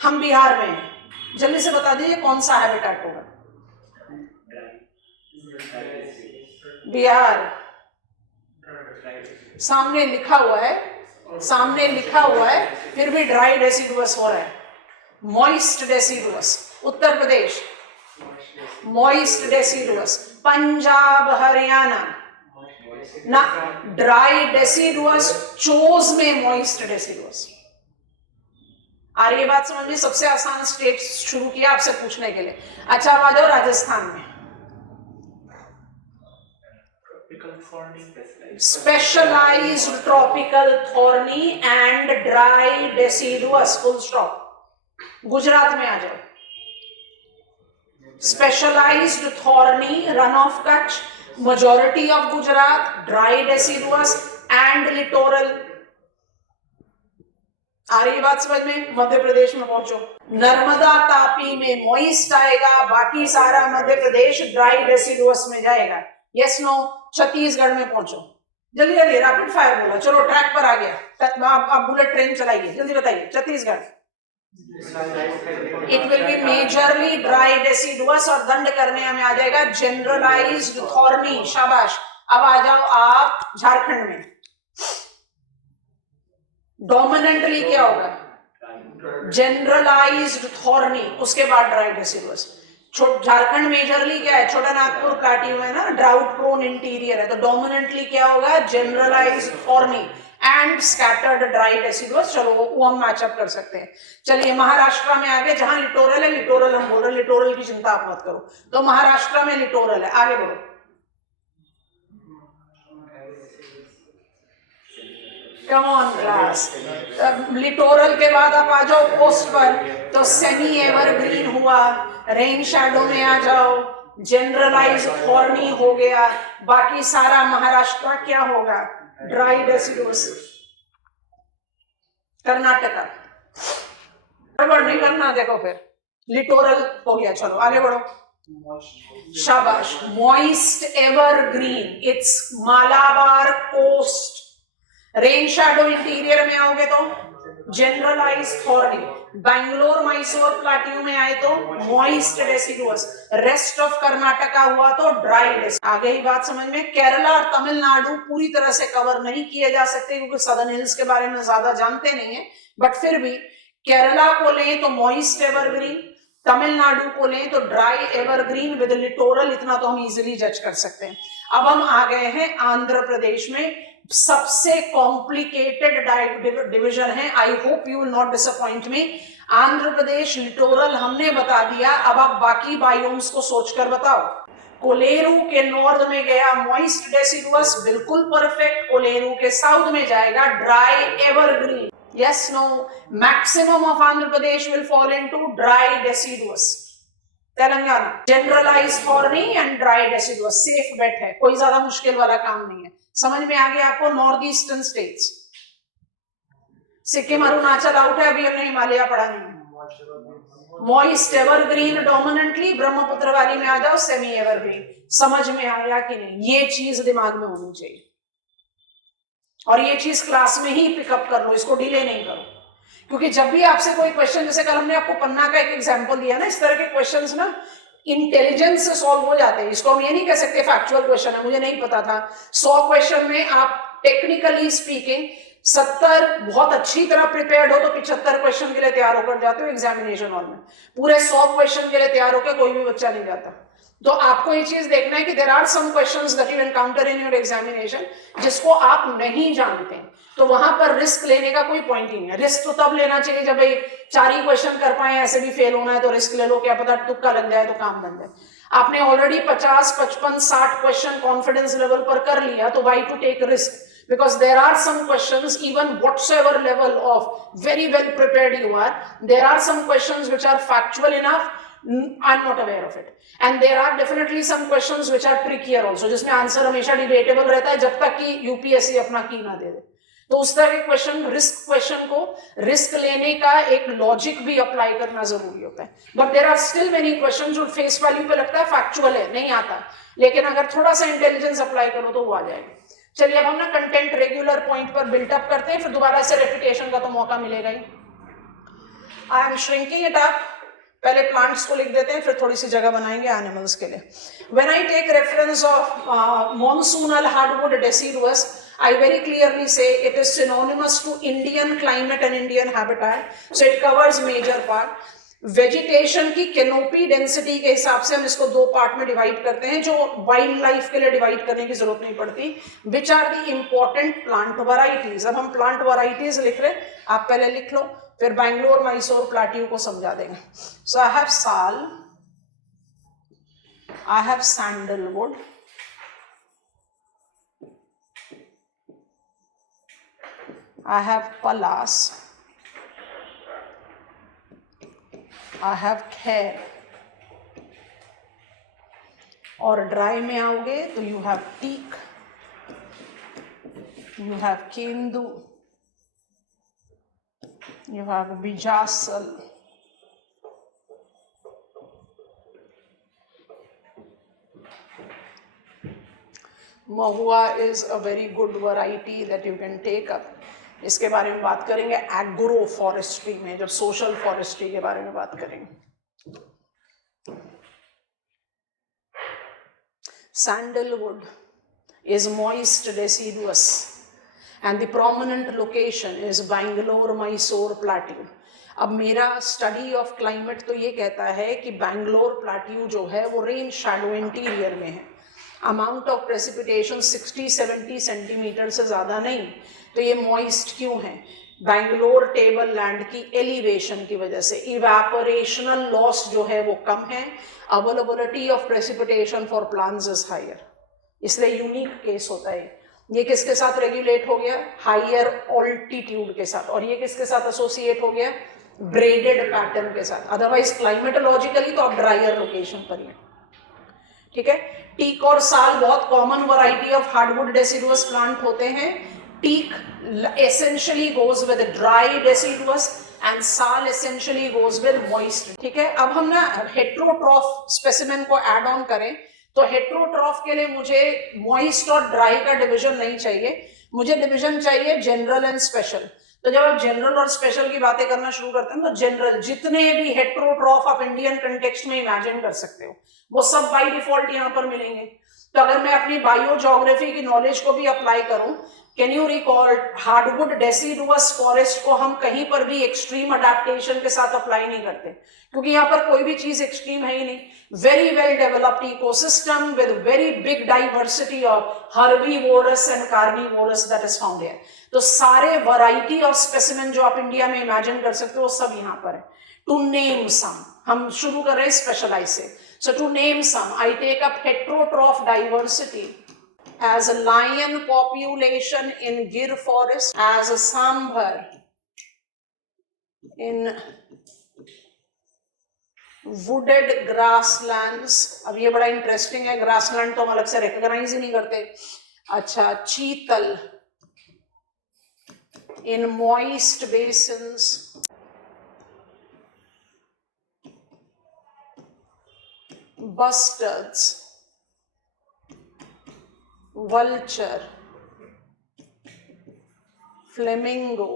हम बिहार में हैं, जल्दी से बता दीजिए कौन सा हैबिटेट होगा? बिहार। सामने लिखा हुआ है, सामने लिखा हुआ है, फिर भी ड्राई डेसिडुअस हो रहा है। Moist deciduous. Uttar Pradesh moist deciduous. Punjab Haryana ना ड्राई डेसिडुअस, चोज में मॉइस्ट डेसिडुअस। आ रही है बात समझ में? सबसे आसान स्टेट शुरू किया आपसे पूछने के लिए। अच्छा अब आ जाओ राजस्थान में। Specialised tropical thorny and dry deciduous, full stop. Gujarat में आ जाओ। Specialised thorny, run of Kutch, majority of Gujarat, dry deciduous and littoral। आ रही बात समझ में? मध्य प्रदेश में पहुंचो। नर्मदा तापी में मॉइस्ट आएगा, बाकी सारा मध्य प्रदेश ड्राई डेसिडुअस में जाएगा। Yes no? छत्तीसगढ़ में पहुंचो। जल्दी जल्दी, रैपिड फायर बोला। चलो ट्रैक पर आ गया। आप बुलेट ट्रेन चलाइए, जल्दी बताइए। Chhattisgarh it will B majorly dry deciduous और दंड करने में आ जाएगा जनरलाइज्ड थॉर्नी। शाबाश। अब आ जाओ आप झारखंड में। डोमिनेंटली क्या होगा? जनरलाइज्ड थॉर्नी, उसके बाद ड्राई डेसिडुअस। झारखंड मेजरली क्या है? छोटा नागपुर प्लाट्यू है ना, ड्राउट प्रोन इंटीरियर है, तो डोमिनेंटली क्या होगा? Generalised thorny and scattered dry deciduous. चलो वो हम मैचअप कर सकते हैं। चलिए महाराष्ट्र में आगे, जहां लिटोरल है, लिटोरल हम बोल रहे हैं, लिटोरल की चिंता आप मत करो। तो महाराष्ट्र में लिटोरल है, आगे बढ़ो। Come on class. लिटोरल के बाद आप आ जाओ कोस्ट पर, तो सेमी एवरग्रीन हुआ। रेन शैडो में आ जाओ, जनरलाइज थॉर्नी हो गया। बाकी सारा महाराष्ट्र क्या होगा? Dry deciduous. कर्नाटका गड़बड़ नहीं करना, देखो फिर लिटोरल हो गया। चलो आगे बढ़ो। शाबाश। Moist evergreen, it's Malabar coast. Rain shadow interior में आओगे तो generalise thorny. Bangalore Mysore plateau में आए तो moist deciduous. Rest of Karnataka हुआ तो ड्राई डेसिडुअस। आगे ही बात समझ में? केरला और तमिलनाडु पूरी तरह से कवर नहीं किए जा सकते क्योंकि सदर्न हिल्स के बारे में ज्यादा जानते नहीं है, बट फिर भी केरला को लें तो मॉइस्ट एवरग्रीन, तमिलनाडु को लें तो ड्राई एवरग्रीन विद लिटोरल। इतना तो हम इजिली जज कर सकते हैं। अब हम आ गए हैं आंध्र प्रदेश में। सबसे कॉम्प्लिकेटेड डिवीजन है। I hope you will not disappoint me. Andhra Pradesh littoral हमने बता दिया, अब आप बाकी बायोम्स को सोचकर बताओ। कोलेरू के नॉर्थ में गया मॉइस्ट डेसिडुअस, बिल्कुल परफेक्ट। कोलेरू के साउथ में जाएगा dry evergreen. Yes no? Maximum of Andhra Pradesh will fall into dry deciduous. Telangana generalise thorny and dry deciduous, safe bet है, कोई ज्यादा मुश्किल वाला काम नहीं है। समझ में आ गया आपको? North eastern states, Sikkim Arunachal out है, अभी हमने हिमालय पढ़ा नहीं। Moist evergreen dominantly. ब्रह्मपुत्र वाली में आ जाओ, सेमी एवरग्रीन। समझ में आया कि नहीं? ये चीज दिमाग में होनी चाहिए और ये चीज क्लास में ही पिकअप कर लो, इसको डिले नहीं करो। क्योंकि जब भी आपसे कोई क्वेश्चन, जैसे कल हमने आपको पन्ना का एक एग्जांपल दिया ना, इस तरह के क्वेश्चंस ना इंटेलिजेंस से सॉल्व हो जाते हैं। इसको हम ये नहीं कह सकते फैक्चुअल क्वेश्चन है, मुझे नहीं पता था। 100 क्वेश्चन में आप टेक्निकली स्पीकिंग 70 बहुत अच्छी तरह प्रिपेयर्ड हो तो 75 क्वेश्चन के लिए तैयार होकर जाते हो एग्जामिनेशन हॉल में। पूरे 100 क्वेश्चन के लिए तैयार होकर कोई भी बच्चा नहीं जाता। तो आपको ये चीज देखना है कि there are some questions that you encounter in your examination जिसको आप नहीं जानते, तो वहां पर रिस्क लेने का कोई पॉइंट ही नहीं है। रिस्क तो तब लेना चाहिए जब भाई 4 ही क्वेश्चन कर पाए, ऐसे भी फेल होना है तो रिस्क ले लो, क्या पता तुक्का लग जाए तो काम बन जाए। आपने ऑलरेडी 50, 55, 60 क्वेश्चन कॉन्फिडेंस लेवल पर कर लिया, तो why to take risk? Because there are some questions, even whatsoever level of very well prepared you are, there are some questions which are factual enough, I'm not aware of it, and there are definitely some questions which are trickier also, जिसमें answer हमेशा debatable रहता है जब तक कि UPSC अपना की ना दे दे। तो उस तरह के क्वेश्चन को रिस्क लेने का एक लॉजिक भी अप्लाई करना जरूरी होता है। But there are still many question जो फेस वैल्यू पे लगता है फैक्चुअल है, नहीं आता, लेकिन अगर थोड़ा सा इंटेलिजेंस अप्लाई करो तो वो आ जाएगा। चलिए अब हम ना कंटेंट रेगुलर पॉइंट पर बिल्टअप करते हैं, फिर दोबारा से रेपिटेशन का तो मौका मिलेगा ही। I am shrinking it up. पहले प्लांट्स को लिख देते हैं, फिर थोड़ी सी जगह बनाएंगे एनिमल्स के लिए. When I take reference of monsoonal hardwood deciduous, I very clearly say it is synonymous to Indian climate and Indian habitat, so it covers major part. Vegetation की कैनोपी डेंसिटी के हिसाब से हम इसको दो पार्ट में डिवाइड करते हैं, जो वाइल्ड लाइफ के लिए डिवाइड करने की जरूरत नहीं पड़ती. Which are the important plant varieties. अब हम प्लांट वैराइटीज लिख रहे, आप पहले लिख लो, फिर बैंगलोर मैसूर प्लाट्यू को समझा देंगे. सो I have sal, I have sandalwood, I have palas, I have khair. और ड्राई में आओगे तो you have teak, you have kendu, you have bijasal, mahua is a very good variety that you can take up. इसके बारे में बात करेंगे एग्रो फॉरेस्ट्री में, जब सोशल फॉरेस्ट्री के बारे में बात करेंगे. Sandalwood is moist deciduous and the prominent location is Bangalore Mysore plateau. अब मेरा स्टडी ऑफ क्लाइमेट तो ये कहता है कि बैंगलोर प्लाट्यू जो है वो रेन शैडो इंटीरियर में है. अमाउंट ऑफ प्रेसिपिटेशन 60-70 सेंटीमीटर से ज़्यादा नहीं. तो ये मॉइस्ट क्यों है? बैंगलोर टेबल लैंड की एलिवेशन की वजह से इवेपोरेशनल लॉस जो है वो कम है. Availability of precipitation for plants is higher, इसलिए यूनिक केस होता है. ये किसके साथ रेगुलेट हो गया? हायर ऑल्टीट्यूड के साथ. और ये किसके साथ एसोसिएट हो गया? ब्रेडेड पैटर्न के साथ. अदरवाइज क्लाइमेटोलॉजिकली तो आप ड्राइयर लोकेशन पर ही. ठीक है. टीक और साल बहुत common variety of hardwood deciduous plant होते हैं. Teak essentially goes with dry deciduous and साल essentially goes with moist. ठीक है. अब हम ना हेट्रोट्रॉफ स्पेसिमेन को ऐड ऑन करें तो हेट्रोट्रॉफ के लिए मुझे मॉइस्ट और ड्राई का डिवीजन नहीं चाहिए, मुझे डिवीजन चाहिए जनरल एंड स्पेशल. तो जब आप जनरल और स्पेशल की बातें करना शुरू करते हैं तो जनरल जितने भी हेट्रोट्रॉफ आप इंडियन कंटेक्स्ट में इमेजिन कर सकते हो वो सब बाय डिफॉल्ट यहाँ पर मिलेंगे. तो अगर मैं अपनी बायो ज्योग्राफी की नॉलेज को भी अप्लाई करूं, can you recall hardwood deciduous forest को हम कहीं पर भी एक्सट्रीम अडेप्टेशन के साथ अप्लाई नहीं करते, क्योंकि यहाँ पर कोई भी चीज एक्सट्रीम है ही नहीं. Very well developed ecosystem with very big diversity of herbivorous and carnivorous that is found here. तो सारे वैरायटी ऑफ स्पेसिमेन जो आप इंडिया में इमेजिन कर सकते हो वो सब यहाँ पर है. टू नेम सम, हम शुरू कर रहे हैं स्पेशलाइज से. So to name some, I take up heterotroph diversity as a lion population in Gir forest, as a sambar in wooded grasslands. अब ये बड़ा इंटरेस्टिंग है, ग्रासलैंड तो हम अलग से रिकॉग्नाइज ही नहीं करते. अच्छा, चीतल in moist basins, bustards, vulture, flamingo,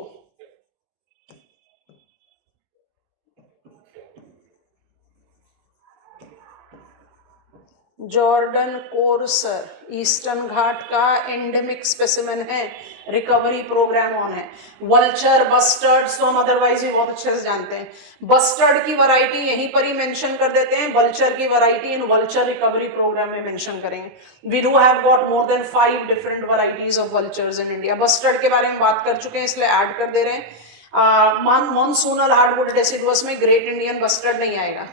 Jerdon courser eastern Ghat का एंडेमिक स्पेसिमेन है, रिकवरी प्रोग्राम ऑन है. वल्चर, बस्टर्ड्स तो हम अदरवाइज भी बहुत अच्छे से जानते हैं. बस्टर्ड की वैरायटी यहीं पर ही मेंशन कर देते हैं, वल्चर की वैरायटी इन वल्चर रिकवरी प्रोग्राम में मेंशन करेंगे. We do have got more than 5 different varieties of vultures in India. Bustard के बारे में बात कर चुके हैं इसलिए ऐड कर दे रहे हैं. मॉनसूनल हार्डवुड डेसिडुअस में ग्रेट इंडियन बस्टर्ड नहीं आएगा.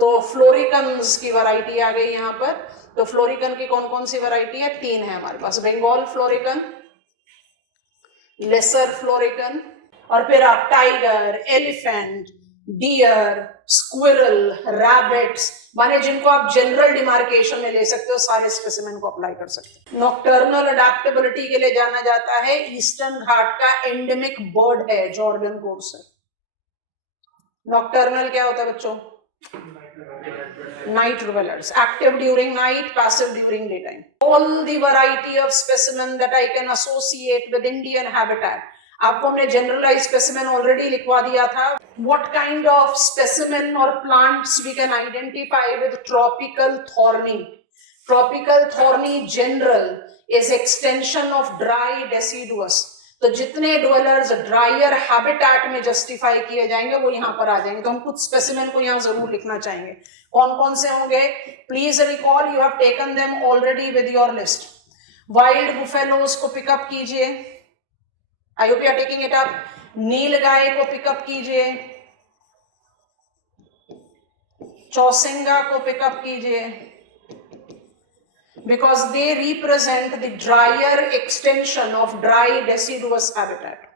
तो फ्लोरिकन्स की वैरायटी आ गई यहाँ पर. तो फ्लोरिकन की कौन कौन सी वैरायटी है? 3 है हमारे पास. बंगाल फ्लोरिकन, लेसर फ्लोरिकन, और फिर आप tiger, elephant, deer, squirrel, rabbits, माने जिनको आप जनरल डिमार्केशन में ले सकते हो, सारे स्पेसिमेन को अप्लाई कर सकते हो. नॉक्टर्नल अडेप्टेबिलिटी के लिए जाना जाता है. ईस्टर्न घाट का एंडेमिक बर्ड है जॉर्डन कोर्सर. नॉक्टर्नल क्या होता है बच्चों? Night dwellers, active during night, passive during daytime. All the variety of specimen that I can associate with Indian habitat, आपको हमने जनरलाइज स्पेसिमेन ऑलरेडी लिखवा दिया था. What kind of specimen or plants we can identify with tropical thorny? Tropical thorny general is extension of dry deciduous. तो जितने dwellers drier habitat में justify किए जाएंगे वो यहाँ पर आ जाएंगे. तो हम कुछ specimen को यहाँ जरूर लिखना चाहेंगे. कौन कौन से होंगे? Please recall you have taken them already with your list. Wild buffaloes को पिकअप कीजिए. I hope you are taking it up. नील गाय को पिकअप कीजिए. चौसिंगा को पिकअप कीजिए. Because they represent the drier extension of dry deciduous habitat.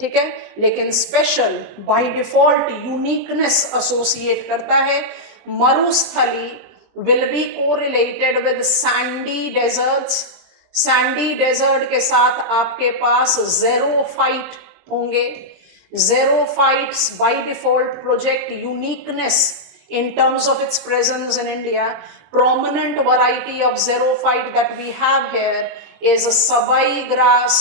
ठीक है, लेकिन special by default uniqueness associate करता है. मरुस्थली will be correlated with sandy deserts. Sandy desert के साथ आपके पास ज़ेरोफाइट होंगे. Xerophytes by default project uniqueness in terms of its presence in India. Prominent variety of xerophyte that we have here is sabai grass.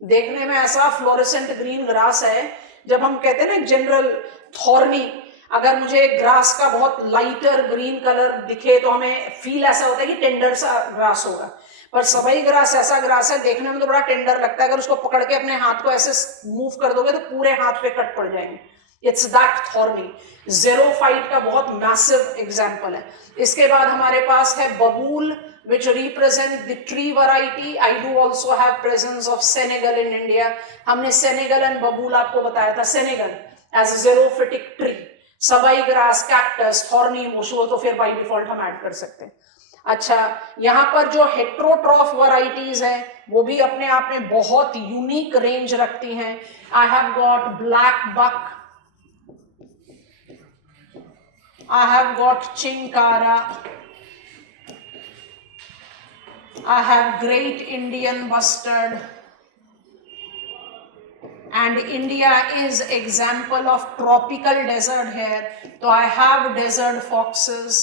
देखने में ऐसा fluorescent green grass है. जब हम कहते हैं ना जनरल थॉर्नी, अगर मुझे ग्रास का बहुत लाइटर ग्रीन कलर दिखे तो हमें फील ऐसा होता है कि टेंडर सा ग्रास होगा. पर सबई ग्रास ऐसा ग्रास है देखने में तो बड़ा टेंडर लगता है. अगर उसको पकड़ के अपने हाथ को ऐसे मूव कर दोगे तो पूरे हाथ पे कट पड़ जाएंगे. It's that thorny. ज़ेरोफाइट का बहुत मैसिव एग्जाम्पल है. इसके बाद हमारे पास है बबूल which represent the tree variety. I do also have presence of Senegal in India. हमने सेनेगल एंड बबूल आपको बताया था. Senegal as a xerophytic tree. सबाई ग्रास, कैक्टस, थॉर्नी बुश, वो तो फिर बाय डिफॉल्ट हम ऐड कर सकते हैं. अच्छा, यहाँ पर जो हेट्रोट्रॉफ वैरायटीज हैं वो भी अपने आप में बहुत यूनिक रेंज रखती हैं. I have got blackbuck, I have got chinkara, I have great Indian bustard, and India is example of tropical desert here. So I have desert foxes,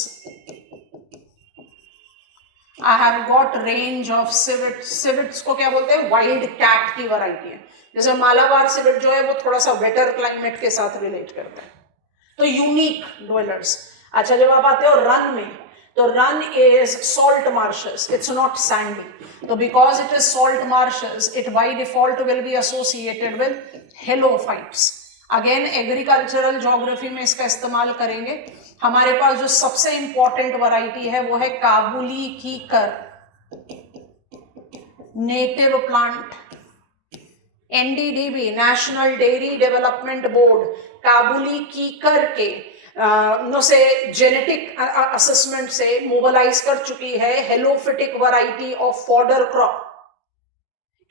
I have got range of civet. Civets को क्या बोलते हैं? Wild cat की variety है. जैसे Malabar civet जो है वो थोड़ा सा वेटर क्लाइमेट के साथ रिलेट करता है. तो यूनिक ड्वेलर्स. अच्छा, जब आप आते हो रन में, तो Rann is salt marshes, it's not sandy. तो because it is salt marshes, it by default will be associated with halophytes. Again agricultural geography में इसका इस्तेमाल करेंगे. हमारे पास जो सबसे इंपॉर्टेंट वैरायटी है वो है Kabuli kikar, native plant. NDDB, national dairy development board, Kabuli kikar के से जेनेटिक असेसमेंट से मोबिलाइज कर चुकी है हेलोफिटिक वैरायटी ऑफ फॉडर क्रॉप.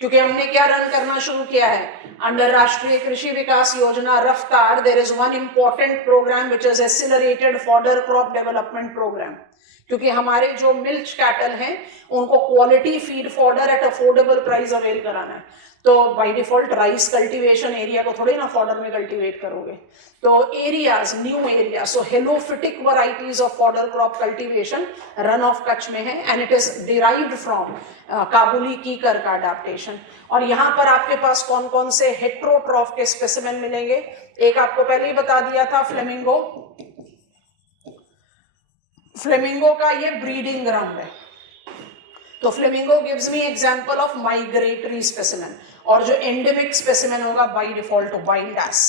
क्योंकि हमने क्या रन करना शुरू किया है अंडर राष्ट्रीय कृषि Vikas Yojana Raftaar. There is one important programme which is accelerated fodder crop development programme. क्योंकि हमारे जो मिल्क कैटल हैं उनको quality feed fodder at affordable price avail कराना है. तो by default rice cultivation area को थोड़ी ना फॉडर में कल्टीवेट करोगे. तो areas, new area, so halophytic varieties of fodder crop cultivation Rann of Kutch में है and it is derived from Kabuli kikar का अडेप्टेशन. और यहाँ पर आपके पास कौन कौन से हेट्रोट्रॉफ के स्पेसिमेन मिलेंगे? एक आपको पहले ही बता दिया था, फ्लेमिंगो. फ्लेमिंगो का ये ब्रीडिंग ग्राउंड है. तो flamingo gives me example of migratory specimen. और जो एंडेमिक स्पेसिमेन होगा बाय डिफॉल्ट वाइल्ड एस.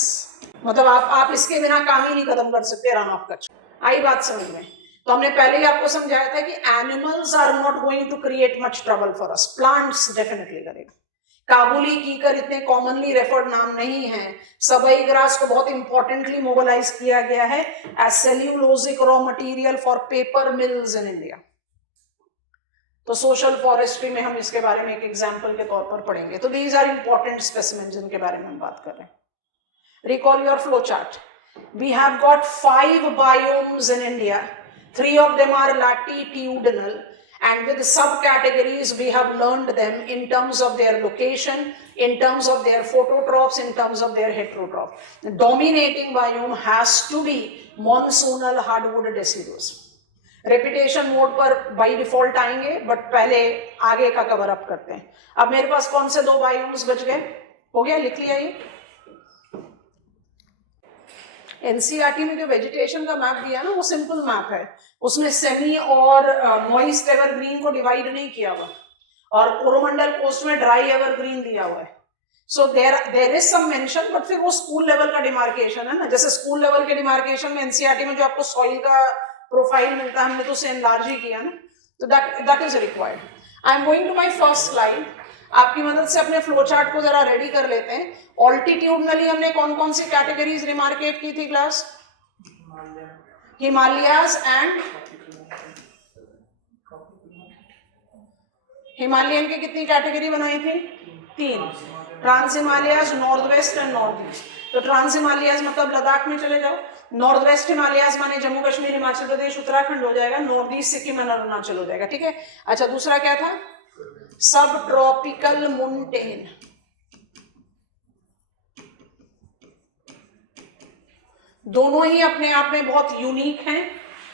मतलब आप इसके बिना काम ही नहीं खत्म कर सकते रन ऑफ कच्छ. आई बात समझ में? तो हमने पहले ही आपको समझाया था कि animals are not going to create much trouble for us, plants definitely करेगा. काबुली कीकर इतने कॉमनली रेफर्ड नाम नहीं है. सबई ग्रास को बहुत इंपॉर्टेंटली मोबिलाइज किया गया है as cellulosic raw material for paper mills in India. तो सोशल फॉरेस्ट्री में हम इसके बारे में एक एग्जाम्पल के तौर पर पढ़ेंगे. तो दीज आर इंपॉर्टेंट स्पेसिमेन जिनके बारे में हम बात कर रहे हैं. Recall your flow chart. We have got 5 biomes in India. 3 of them are latitudinal, and with subcategories we have learned them in terms of their location, in terms of their phototrophs, in terms of their heterotroph. The dominating biome has to be monsoonal hardwood deciduous. Repetition mode पर by default आएंगे, but पहले आगे का cover up करते हैं। अब मेरे पास कौन से 2 बायोम्स बच गए? हो गया, लिख लिया ये। एनसीईआरटी में जो वेजिटेशन का मैप दिया ना वो सिंपल मैप है, उसमें सेमी और मॉइस्ट एवरग्रीन को डिवाइड नहीं किया हुआ, और कोरोमंडल कोस्ट में ड्राई एवरग्रीन दिया हुआ है। So there is some mention, but फिर वो स्कूल लेवल का डिमार्केशन है ना, जैसे स्कूल लेवल के डिमार्केशन में एनसीईआरटी में जो आपको सॉइल का प्रोफाइल मिलता है, हमने तो उसे एनलार्ज ही किया ना, तो that is required. I am going to my first slide. आपकी मदद से अपने फ्लो चार्ट को जरा रेडी कर लेते हैं। ऑल्टीट्यूडनली हमने कौन कौन सी कैटेगरीज रिमार्केट की थी क्लास? हिमालयाज एंड हिमालयन की कितनी कैटेगरी बनाई थी? 3। Trans Himalayas, north west and north east. तो ट्रांस हिमालयाज मतलब लद्दाख में चले जाओ, नॉर्थ वेस्ट हिमालयाज माने जम्मू कश्मीर, हिमाचल प्रदेश, उत्तराखंड हो जाएगा, north east Sikkim and Arunachal हो जाएगा, ठीक है। अच्छा, दूसरा क्या था? सब ट्रॉपिकल मोन्टेन। दोनों ही अपने आप में बहुत यूनिक हैं,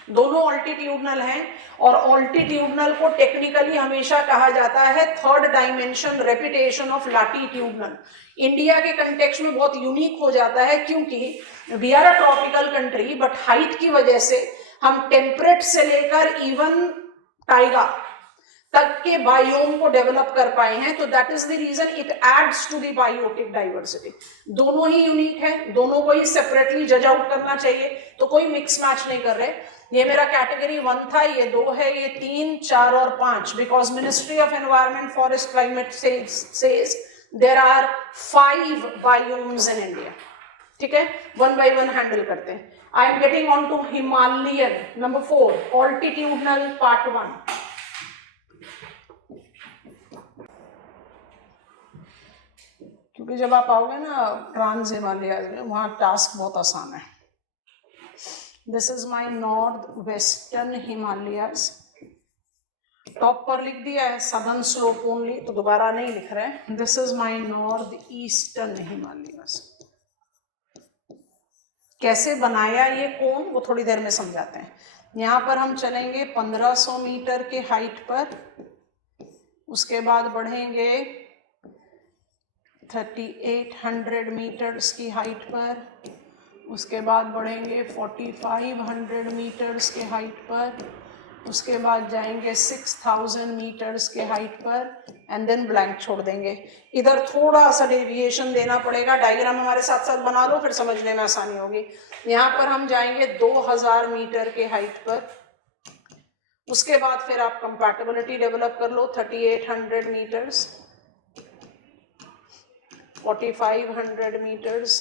दोनों ऑल्टीट्यूडनल हैं, और ऑल्टीट्यूडनल को टेक्निकली हमेशा कहा जाता है third dimension repetition of latitudinal. India के कंटेक्स्ट में बहुत यूनिक हो जाता है, क्योंकि we are a tropical country, but height की वजह से हम टेम्परेट से लेकर इवन टाइगा तक के बायोम को डेवलप कर पाए हैं, तो that is the reason it adds to the biotic diversity. दोनों ही यूनिक है, दोनों को ही सेपरेटली जज आउट करना चाहिए, तो कोई मिक्स मैच नहीं कर रहे। ये मेरा कैटेगरी 1 था, ये 2 है, ये 3, 4 और 5, because ministry of environment forest climate says there are 5 biomes in India, ठीक है। 1 by 1 हैंडल करते हैं। I am getting on to Himalayan number 4, altitudinal part 1। क्योंकि जब आप आओगे ना ट्रांस हिमालयाज में, वहाँ टास्क बहुत आसान है। This is my north western Himalayas. Top पर लिख दिया है सदर्न स्लोप ओनली, तो दोबारा नहीं लिख रहे हैं। This is my north eastern Himalayas. कैसे बनाया ये कोन, वो थोड़ी देर में समझाते हैं। यहाँ पर हम चलेंगे 1500 मीटर के हाइट पर, उसके बाद बढ़ेंगे 3800 मीटर्स की हाइट पर, उसके बाद बढ़ेंगे 4500 मीटर्स के हाइट पर, उसके बाद जाएंगे 6000 मीटर्स के हाइट पर, एंड देन ब्लैंक छोड़ देंगे। इधर थोड़ा सा डेविएशन देना पड़ेगा, डायग्राम हमारे साथ साथ बना लो, फिर समझने में आसानी होगी। यहाँ पर हम जाएंगे 2000 मीटर के हाइट पर, उसके बाद फिर आप कंपैटिबिलिटी डेवलप कर लो, 3800 मीटर्स, 4500 meters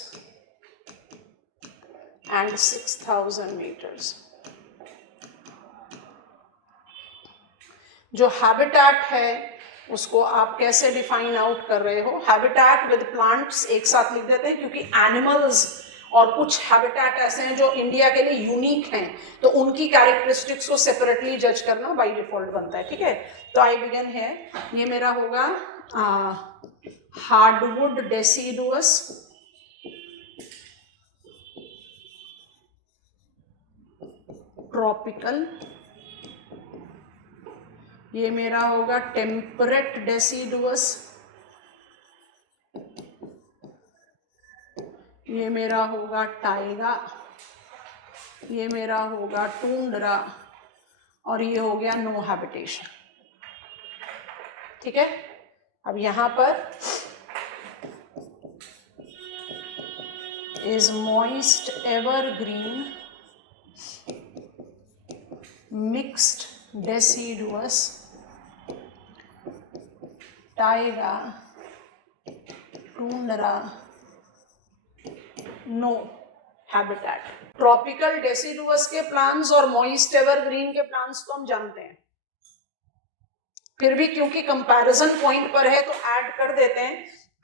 and 6000 meters। जो हैबिटेट है उसको आप कैसे डिफाइन आउट कर रहे हो? हैबिटेट विद प्लांट्स एक साथ लिख देते हैं, क्योंकि एनिमल्स और कुछ हैबिटेट ऐसे हैं जो इंडिया के लिए यूनिक हैं, तो उनकी कैरेक्टरिस्टिक्स को सेपरेटली जज करना बाय डिफॉल्ट बनता है, ठीक है। तो आई बिगिन है, ये मेरा होगा हार्डवुड डेसिडुअस, ट्रॉपिकल, ये मेरा होगा टेम्परेट डेसिडुअस, ये मेरा होगा टाइगा, ये मेरा होगा टूंड्रा, और ये हो गया नो हैबिटेशन, ठीक है। अब यहां पर is moist evergreen, mixed deciduous, taiga, tundra, no habitat। Tropical deciduous के प्लांट्स और मॉइस्ट एवरग्रीन के प्लांट्स तो हम जानते हैं, फिर भी क्योंकि कंपैरिजन पॉइंट पर है तो ऐड कर देते हैं।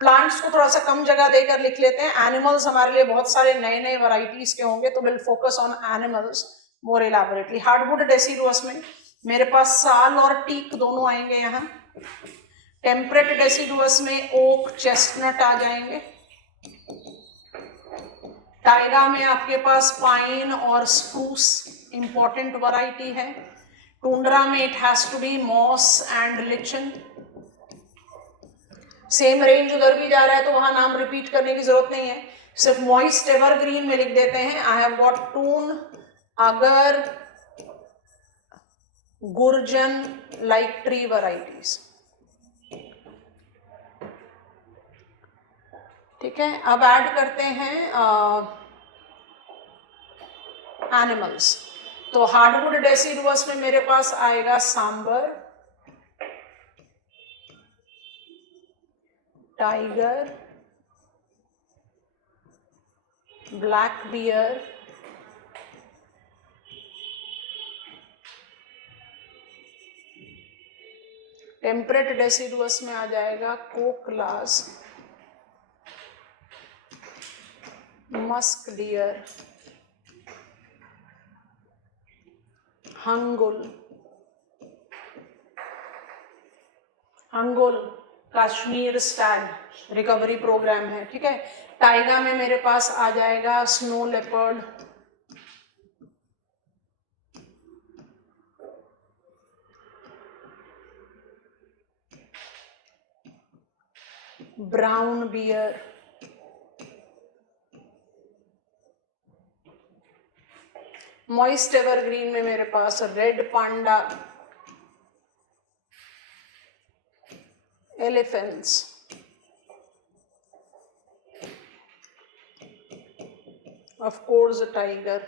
प्लांट्स को थोड़ा सा कम जगह देकर लिख लेते हैं। एनिमल्स हमारे लिए बहुत सारे नए नए वैरायटीज के होंगे, तो will focus on animals more elaborately. Hardwood deciduous में मेरे पास साल और टीक दोनों आएंगे यहाँ। टेम्परेट डेसिडुअस में ओक, चेस्टनट आ जाएंगे। टाइगा में आपके पास पाइन और स्प्रूस इंपॉर्टेंट वैरायटी है। टुंड्रा में it has to be moss and lichen. Same range उधर भी जा रहा है तो वहां नाम रिपीट करने की जरूरत नहीं है, सिर्फ मॉइस्ट एवरग्रीन में लिख देते हैं। आई हैव गॉट टून, अगर, गुर्जन लाइक ट्री वैराइटीज। ठीक है, अब ऐड करते हैं एनिमल्स। तो हार्डवुड डेसिडुअस में मेरे पास आएगा sambar, tiger, black bear, temperate deciduous में आ जाएगा koklass, musk deer, hangul. Hangul Kashmir stag recovery programme है। ठीक है, टाइगा में मेरे पास आ जाएगा snow leopard, brown bear, moist evergreen में मेरे पास red panda, elephants, of course tiger.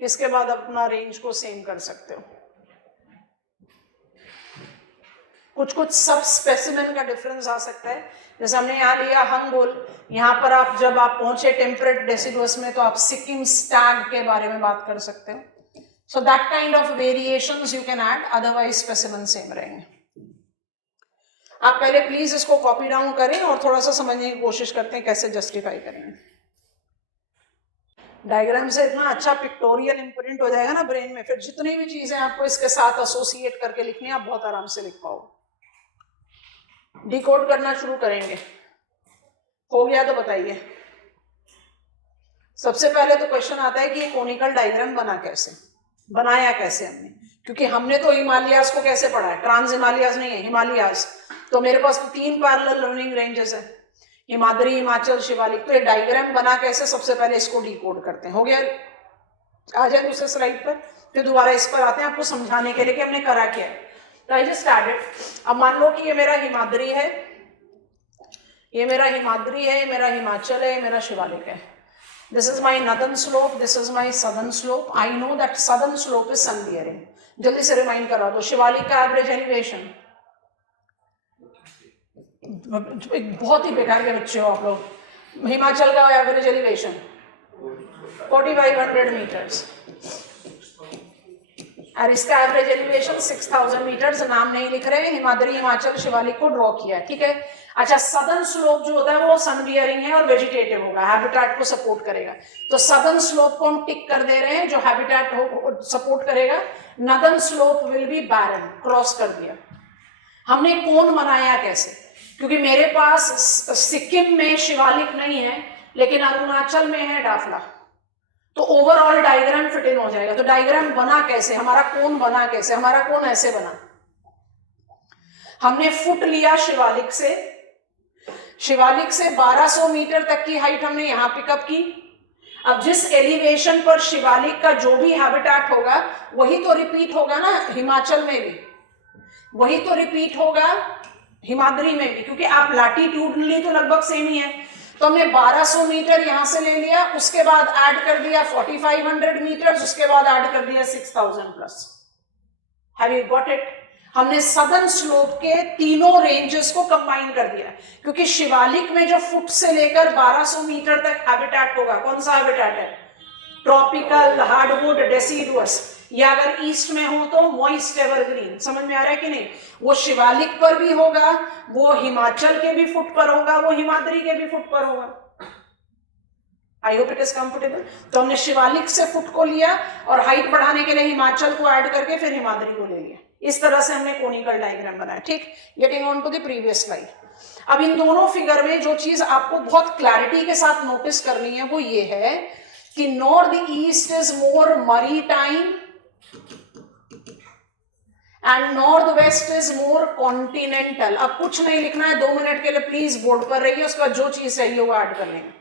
इसके बाद अपना रेंज को सेम कर सकते हो। कुछ कुछ सब स्पेसिमेन का डिफरेंस आ सकता है, जैसे हमने यहाँ लिया हंगुल, यहाँ पर आप जब आप पहुंचे टेम्परेट डेसिडुअस में तो आप सिक्किम स्टैग के बारे में बात कर सकते हो। So that kind of variations you can add, otherwise specimen same रहेंगे। आप पहले प्लीज इसको कॉपी डाउन करें और थोड़ा सा समझने की कोशिश करते हैं कैसे जस्टिफाई करेंगे। डायग्राम से इतना अच्छा पिक्टोरियल इम्प्रिंट हो जाएगा ना ब्रेन में, फिर जितनी भी चीजें आपको इसके साथ एसोसिएट करके लिखनी है आप बहुत आराम से लिख पाओगे। डिकोड करना शुरू करेंगे, हो गया तो बताइए। सबसे पहले तो क्वेश्चन आता है कि ये कोनिकल डायग्राम बनाया कैसे हमने, क्योंकि हमने तो हिमालयाज को कैसे पढ़ा है, ट्रांस हिमालयाज नहीं है, हिमालयाज। तो मेरे पास तो 3 पैरेलल लर्निंग रेंजेस है, हिमाद्री, हिमाचल, शिवालिक। तो ये डायग्राम बना कैसे, सबसे पहले इसको डिकोड करते हैं। हो गया, आ जाए दूसरे स्लाइड पर, फिर दोबारा इस पर आते हैं आपको समझाने के लिए कि हमने करा क्या है। तो आई जस्ट स्टार्टेड। अब मान लो कि ये मेरा हिमाद्री है, ये मेरा हिमाचल है, ये मेरा शिवालिक है। This is my northern slope, this is my southern slope. I know that southern slope is sun bearing. जल्दी से रिमाइंड करा दो, शिवालिक का एवरेज एलिवेशन, बहुत ही बेकार के बच्चे हो आप लोग। हिमाचल का एवरेज एलिवेशन 4500 मीटर्स और इसका एवरेज एलिवेशन 6000 मीटर्स। नाम नहीं लिख रहे, हिमाद्री, हिमाचल, शिवालिक को ड्रॉ किया। ठीक है, अच्छा, सदर्न स्लोप जो होता है वो सन बियरिंग है और वेजिटेटिव होगा, हैबिटेट को सपोर्ट करेगा। तो सदर्न स्लोप को हम टिक कर दे रहे हैं जो हैबिटेट को सपोर्ट करेगा। Northern slope will be barren, cross कर दिया। हमने कोन बनाया कैसे, क्योंकि मेरे पास सिक्किम में शिवालिक नहीं है लेकिन अरुणाचल में है डाफला, तो ओवरऑल डायग्राम फिट इन हो जाएगा। तो डायग्राम बना कैसे, हमारा कोन बना कैसे, हमारा कोन ऐसे बना। हमने फुट लिया शिवालिक से 1200 मीटर तक की हाइट हमने यहां पिकअप की। अब जिस एलिवेशन पर शिवालिक का जो भी हैबिटेट होगा वही तो रिपीट होगा ना हिमाचल में भी, वही तो रिपीट होगा हिमाद्री में भी, क्योंकि आप लैटिट्यूडनली तो लगभग सेम ही है। तो हमने 1200 मीटर यहां से ले लिया, उसके बाद ऐड कर दिया 4500 मीटर, उसके बाद ऐड कर दिया 6000 plus. Have you got it? हमने सदर्न स्लोप के तीनों रेंजेस को कंबाइन कर दिया, क्योंकि शिवालिक में जो फुट से लेकर 1200 मीटर तक हैबिटेट होगा, कौन सा हैबिटेट है? ट्रॉपिकल, हार्डवुड, डेसिडुअस, या अगर ईस्ट में हो तो मॉइस्ट एवरग्रीन। समझ में आ रहा है कि नहीं? वो शिवालिक पर भी होगा, वो हिमाचल के भी फुट पर होगा, वो हिमाद्री के भी फुट पर होगा। आई होप इट इज कंफर्टेबल। तो हमने शिवालिक से फुट को लिया और हाइट बढ़ाने के लिए हिमाचल को ऐड करके फिर हिमाद्री को ले लिया। इस तरह से हमने कोनिकल डायग्राम बनाया। ठीक, getting on to the previous slide. अब इन दोनों फिगर में जो चीज आपको बहुत क्लैरिटी के साथ नोटिस करनी है वो ये है कि north east is more maritime and north west is more continental. अब कुछ नहीं लिखना है, 2 मिनट के लिए प्लीज बोर्ड पर रहिए, उसके बाद जो चीज चाहिए वो ऐड कर लेंगे।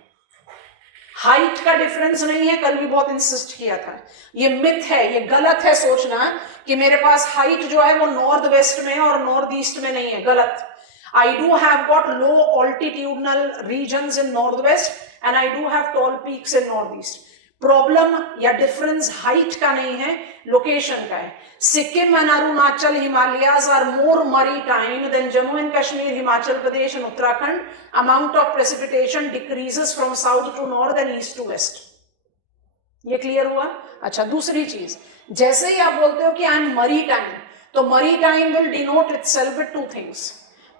हाइट का डिफरेंस नहीं है, कल भी बहुत इंसिस्ट किया था, ये मिथ है, ये गलत है सोचना कि मेरे पास हाइट जो है वो नॉर्थ वेस्ट में है और नॉर्थ ईस्ट में नहीं है, गलत। I do have got low altitudinal regions in northwest and I do have tall peaks in northeast. Problem या डिफरेंस हाइट का नहीं है, लोकेशन का है। Sikkim and Arunachal Himalayas are more maritime than Jammu and Kashmir, Himachal Pradesh and Uttarakhand. Amount of precipitation decreases from south to north and east to west. ये clear हुआ? अच्छा, दूसरी चीज, जैसे ही आप बोलते हो कि आई एम maritime, तो maritime will denote itself with two things।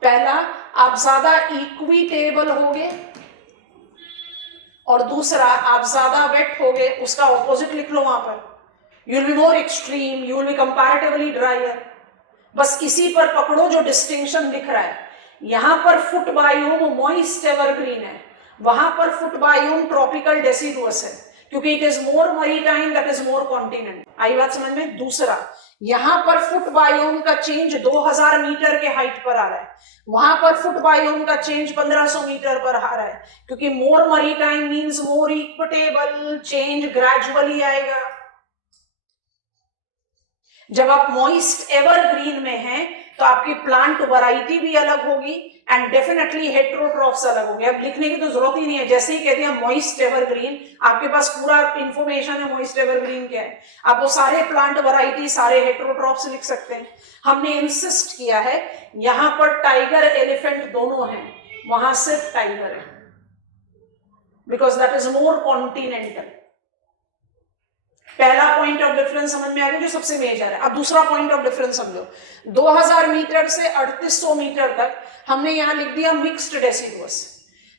पहला, आप ज्यादा इक्विटेबल होगे, और दूसरा आप ज्यादा वेट होगे, उसका ऑपोजिट लिख लो वहां पर, you will be more extreme, you will be comparatively dryer. बस इसी पर पकड़ो जो डिस्टिंक्शन दिख रहा है। यहां पर फुट बायोम मॉइस्ट एवरग्रीन है, वहां पर फुट बायोम ट्रॉपिकल डेसिडुअस है, क्योंकि it is more maritime, that is more continent. आई बात समझ में? दूसरा, यहां पर फुट बायोम का चेंज 2000 मीटर के हाइट पर आ रहा है, वहां पर फुट बायोम का चेंज 1500 मीटर पर आ रहा है, क्योंकि more maritime means more equitable, change gradually आएगा। जब आप मॉइस्ट एवरग्रीन में हैं तो आपकी प्लांट वैरायटी भी अलग होगी एंड डेफिनेटली हेटेरोट्रॉफ्स अलग होंगे। अब लिखने की तो जरूरत ही नहीं है, जैसे ही कहते हैं मॉइस्ट एवरग्रीन, आपके पास पूरा इंफॉर्मेशन है मॉइस्ट एवरग्रीन क्या है, आप वो सारे प्लांट वैरायटी, सारे हेटेरोट्रॉफ्स लिख सकते हैं। हमने इंसिस्ट किया है यहां पर टाइगर एलिफेंट दोनों हैं, वहां सिर्फ टाइगर है, because that is more continental. पहला पॉइंट ऑफ डिफरेंस समझ में आ गया जो सबसे मेजर है। अब दूसरा पॉइंट ऑफ डिफरेंस समझो, 2000 मीटर से 3800 मीटर तक हमने यहां लिख दिया मिक्स्ड डेसिडुअस,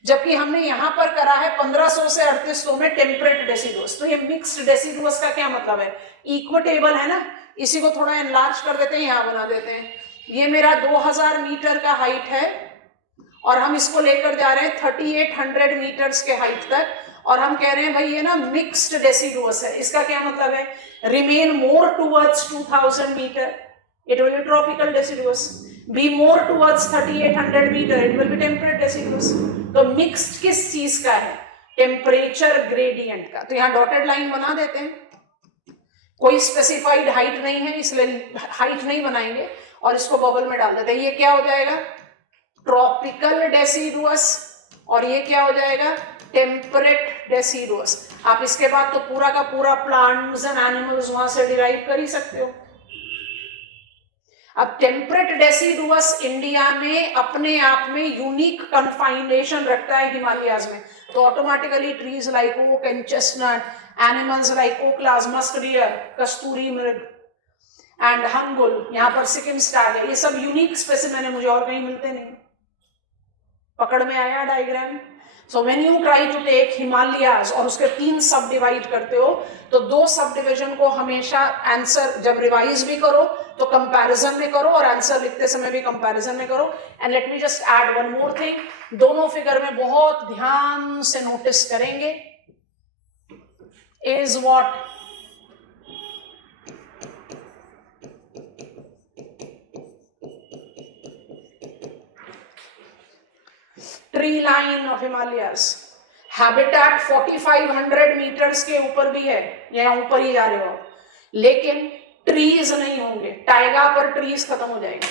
जबकि हमने यहां पर करा है 1500 से 3800 में टेम्परेट डेसिडुअस। तो ये मिक्स्ड डेसिडुअस का क्या मतलब है? इक्विटेबल है ना, इसी को थोड़ा एनलार्ज कर देते हैं, यहां बना देते हैं। ये मेरा 2000 मीटर का हाइट है और हम इसको लेकर जा रहे हैं 3800 मीटर्स के हाइट तक, और हम कह रहे हैं भाई ये ना मिक्स्ड डेसिडुअस है। इसका क्या मतलब है? Remain more towards 2000 metre, it will be tropical deciduous, be more towards 3800 metre, it will be temperate deciduous. तो मिक्स्ड किस चीज का है? टेम्परेचर ग्रेडियंट का। तो यहाँ डॉटेड लाइन बना देते हैं, कोई स्पेसिफाइड हाइट नहीं है इसलिए हाइट नहीं बनाएंगे, और इसको बबल में डाल देते हैं। ये क्या हो जाएगा? ट्रॉपिकल डेसिडुअस, और ये क्या हो जाएगा? Temperate deciduous. आप इसके बाद तो पूरा का पूरा प्लांट्स एंड एनिमल्स वहां से डिराइव कर ही सकते हो। अब टेम्परेट डेसिडुअस इंडिया में अपने आप में यूनिक कन्फाइनेशन रखता है हिमालयाज में, तो automatically trees like oak and chestnut, animals like ओकलाज, मस्क डियर, कस्तूरी मृग एंड हंगुल, यहाँ पर सिक्किम स्टैग है, ये सब यूनिक स्पेसिमेन है, मुझे और कहीं मिलते नहीं। पकड़ में आया diagram? So when you try to take Himalayas और उसके 3 सब डिवाइड करते हो, तो 2 सब डिविजन को हमेशा आंसर जब रिवाइज भी करो तो कंपैरिजन में करो, और आंसर लिखते समय भी कंपैरिजन में करो। And let me just add one more thing, दोनों फिगर में बहुत ध्यान से नोटिस करेंगे is what tree line of Himalayas. Habitat 4500 metres के ऊपर भी है, यहाँ ऊपर ही जा रहे हो, लेकिन ट्रीज नहीं होंगे, टाइगा पर ट्रीज खत्म हो जाएंगे।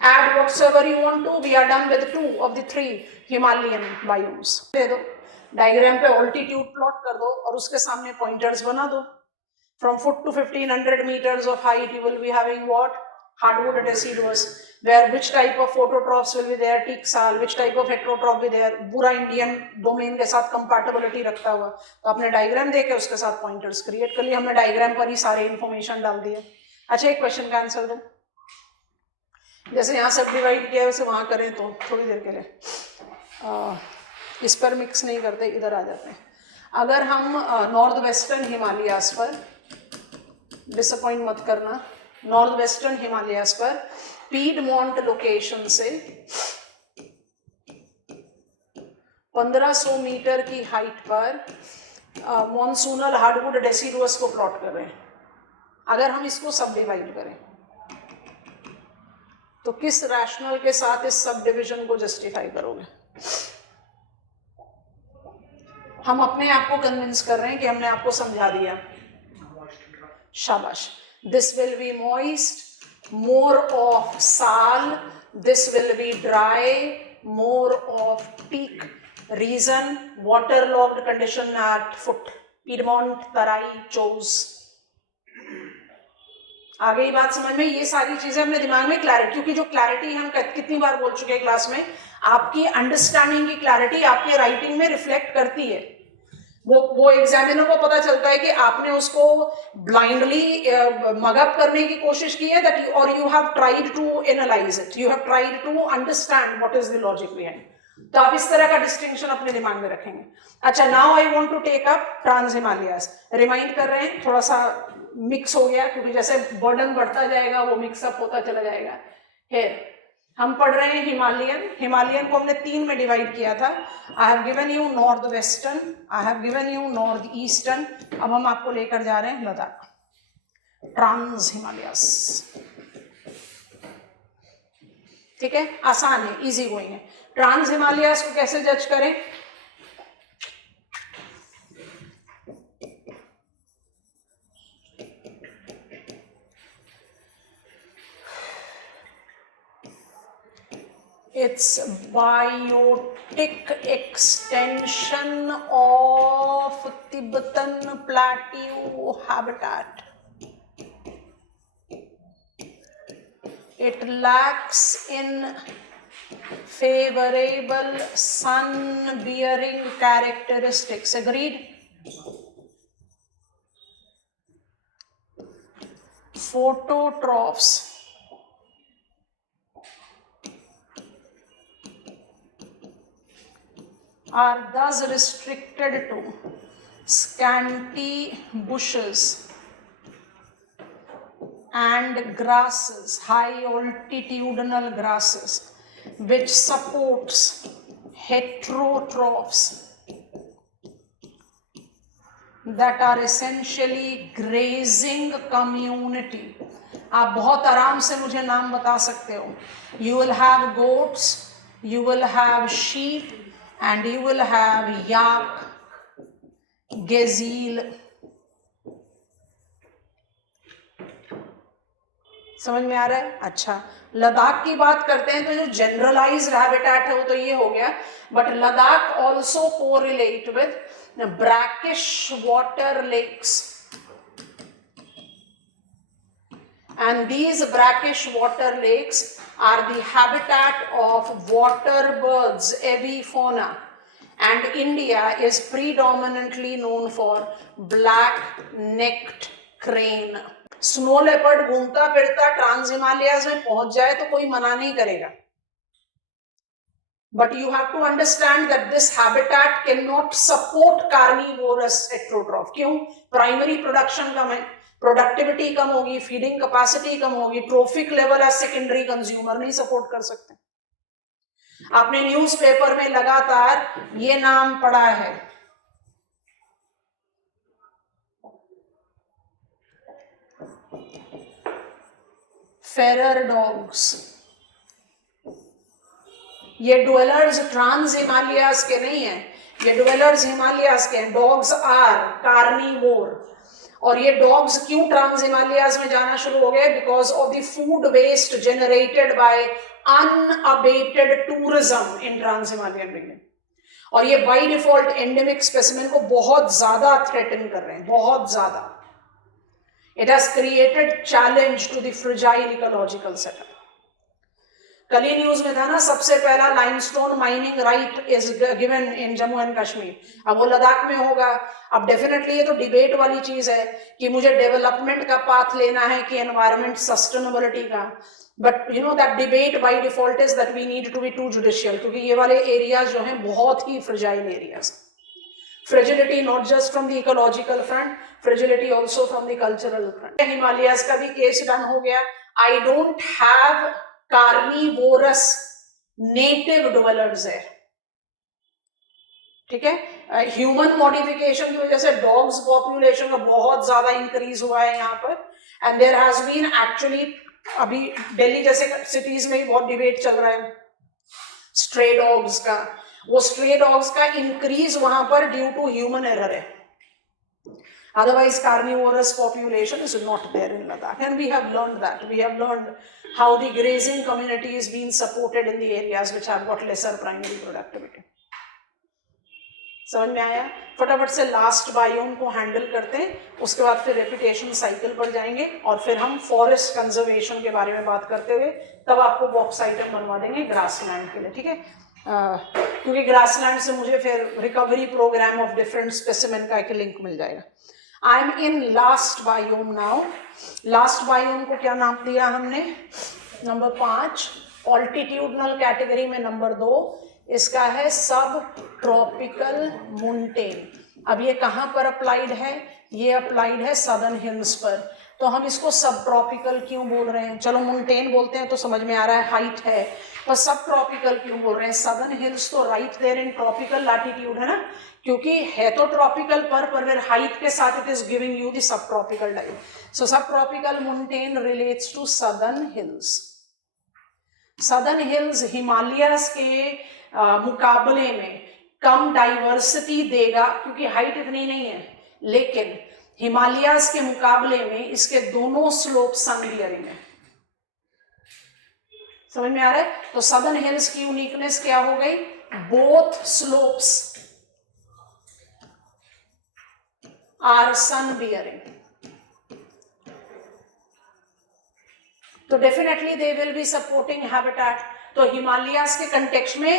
Add whatsoever you want to, we are done with 2 of the 3 Himalayan biomes। दे दो डायग्राम पे, ऑल्टीट्यूड प्लॉट कर दो और उसके सामने पॉइंटर्स बना दो। From foot to 1500 meters of height, you will be having what? Hardwood deciduous, where which type of phototrophs will be there? teak sal, which type of heterotroph भी there? पूरा Indian domain के साथ compatibility रखता हुआ। तो आपने diagram देके उसके साथ पॉइंटर्स क्रिएट कर लिए, हमने डायग्राम पर ही सारे इंफॉर्मेशन डाल दिए। अच्छा, एक क्वेश्चन का आंसर दो, जैसे यहाँ सब डिवाइड किया है वैसे वहाँ करें तो थोड़ी देर के लिए इस पर मिक्स नहीं करते, इधर आ जाते हैं। अगर हम नॉर्थ वेस्टर्न हिमालयाज पर, डिसअपॉइंट मत करना, नॉर्थ वेस्टर्न हिमालयाज पर पीडमोंट लोकेशन से 1500 मीटर की हाइट पर मॉनसूनल हार्डवुड डेसिडुअस को प्लॉट कर रहे हैं। अगर हम इसको सब डिवाइड करें तो किस रैशनल के साथ इस सब डिविजन को जस्टिफाई करोगे? हम अपने आप को कन्विंस कर रहे हैं कि हमने आपको समझा दिया। शाबाश। This will be moist, more of sal, this will be dry, more of teak. Region, water locked condition at foot, piedmont, Terai, चोज। आ गई बात समझ में? ये सारी चीजें अपने दिमाग में क्लैरिटी, क्योंकि जो क्लैरिटी हम कितनी बार बोल चुके हैं क्लास में, आपकी अंडरस्टैंडिंग की क्लैरिटी आपके राइटिंग में रिफ्लेक्ट करती है। वो एग्जामिनर को पता चलता है कि आपने उसको ब्लाइंडली मगअप करने की कोशिश की है, दैट और you have tried to analyse it, you have tried to understand what is the logic behind. तो आप इस तरह का डिस्टिंक्शन अपने दिमाग में रखेंगे। अच्छा, now I want to take up trans Himalayas. Remind कर रहे हैं, थोड़ा सा मिक्स हो गया क्योंकि जैसे बर्डन बढ़ता जाएगा वो मिक्सअप होता चला जाएगा। फिर हम पढ़ रहे हैं हिमालयन। हिमालयन को हमने 3 में डिवाइड किया था। I have given you north western, I have given you north eastern. अब हम आपको लेकर जा रहे हैं लद्दाख, ट्रांस हिमालयस। ठीक है, आसान है, इजी गोइंग है। ट्रांस हिमालयस को कैसे जज करें? It's biotic extension of Tibetan plateau habitat. It lacks in favorable sun-bearing characteristics. Agreed? Phototrophs are thus restricted to scanty bushes and grasses, high altitudinal grasses, which supports heterotrophs that are essentially grazing community. आप बहुत आराम से मुझे नाम बता सकते हो। You will have goats, you will have sheep, and you will have yak, gazelle. समझ में आ रहा है? अच्छा, लद्दाख की बात करते हैं तो जो जनरलाइज्ड हैबिटेट है वो तो ये हो गया, but Ladakh also correlate with brackish water lakes, and these brackish water lakes are the habitat of water birds, avifauna, and India is predominantly known for black-necked crane. Snow leopard घूमता फिरता trans Himalayas में पहुंच जाए तो कोई मना नहीं करेगा, but you have to understand that this habitat cannot support carnivorous heterotroph. क्यों? प्राइमरी प्रोडक्शन कम है, प्रोडक्टिविटी कम होगी, फीडिंग कैपेसिटी कम होगी, trophic level as secondary consumer नहीं सपोर्ट कर सकते। आपने न्यूज़पेपर में लगातार ये नाम पढ़ा है, फेरर डॉग्स। ये ड्वेलर्स ट्रांस हिमालयाज के नहीं है, ये ड्वेलर्स हिमालयाज के हैं। डॉग्स आर कार्निवोर, और ये डॉग्स क्यों ट्रांस हिमालयाज में जाना शुरू हो गए? Because of the food waste generated by unabated tourism in trans Himalayan region. और ये बाय डिफॉल्ट एंडेमिक स्पेसिमेन को बहुत ज्यादा थ्रेटन कर रहे हैं, बहुत ज्यादा। It has created challenge to the fragile ecological setup. कल ही न्यूज में था ना, सबसे पहला limestone mining right is given in Jammu and Kashmir. अब वो लद्दाख में होगा। अब डेफिनेटली ये तो डिबेट वाली चीज है कि मुझे डेवलपमेंट का पाथ लेना है कि एनवायरमेंट सस्टेनेबिलिटी का, but you know that debate by default is that we need to be too judicial, क्योंकि ये वाले एरियाज जो हैं बहुत ही fragile areas. Fragility not just from the ecological front, fragility also from the cultural front. Himalayas का भी case done हो गया। I don't have carnivorous native dwellers है, ठीक है। ह्यूमन मॉडिफिकेशन की वजह से डॉग्स पॉपुलेशन का बहुत ज्यादा इंक्रीज हुआ है यहाँ पर, and there has been actually अभी दिल्ली जैसे सिटीज में ही बहुत डिबेट चल रहा है स्ट्रे डॉग्स का, वो स्ट्रे डॉग्स का इंक्रीज वहां पर ड्यू टू ह्यूमन एरर है, otherwise carnivorous population is not there in Ladakh, and we have learned that. We have learned how the grazing community is being supported in the areas which have got lesser primary productivity. समझ में आया? फटाफट से last biome को handle करते हैं, उसके बाद फिर रेपिटेशन साइकिल पर जाएंगे और फिर हम फॉरेस्ट कंजर्वेशन के बारे में बात करते हुए तब आपको बॉक्स आइटम बनवा देंगे ग्रासलैंड के लिए, ठीक है? क्योंकि ग्रासलैंड से मुझे फिर recovery program of different specimen का एक लिंक मिल जाएगा. I am in last biome now. Last biome को क्या नाम दिया हमने? नंबर 5. ऑल्टीट्यूडनल कैटेगरी में नंबर 2 इसका है सब ट्रॉपिकल मोन्टेन. अब ये कहाँ पर अप्लाइड है? ये अप्लाइड है सदर्न हिल्स पर. तो हम इसको सब ट्रॉपिकल क्यों बोल रहे हैं? चलो मोन्टेन बोलते हैं तो समझ में आ रहा है, हाइट है, पर सब ट्रॉपिकल क्यों बोल रहे हैं? सदर्न हिल्स तो right there in tropical latitude है ना, क्योंकि है तो ट्रॉपिकल पर फिर हाइट के साथ it is giving you the sub tropical type. So sub tropical montane relates to southern hills. Southern hills Himalayas के मुकाबले में कम डाइवर्सिटी देगा क्योंकि हाइट इतनी नहीं है, लेकिन हिमालयस के मुकाबले में इसके दोनों स्लोप सन बियरिंग है. समझ में आ रहा है? तो सदर्न हिल्स की यूनिकनेस क्या हो गई? Both slopes are sun bearing. तो definitely they will be supporting habitat. तो हिमालयस के कंटेक्स्ट में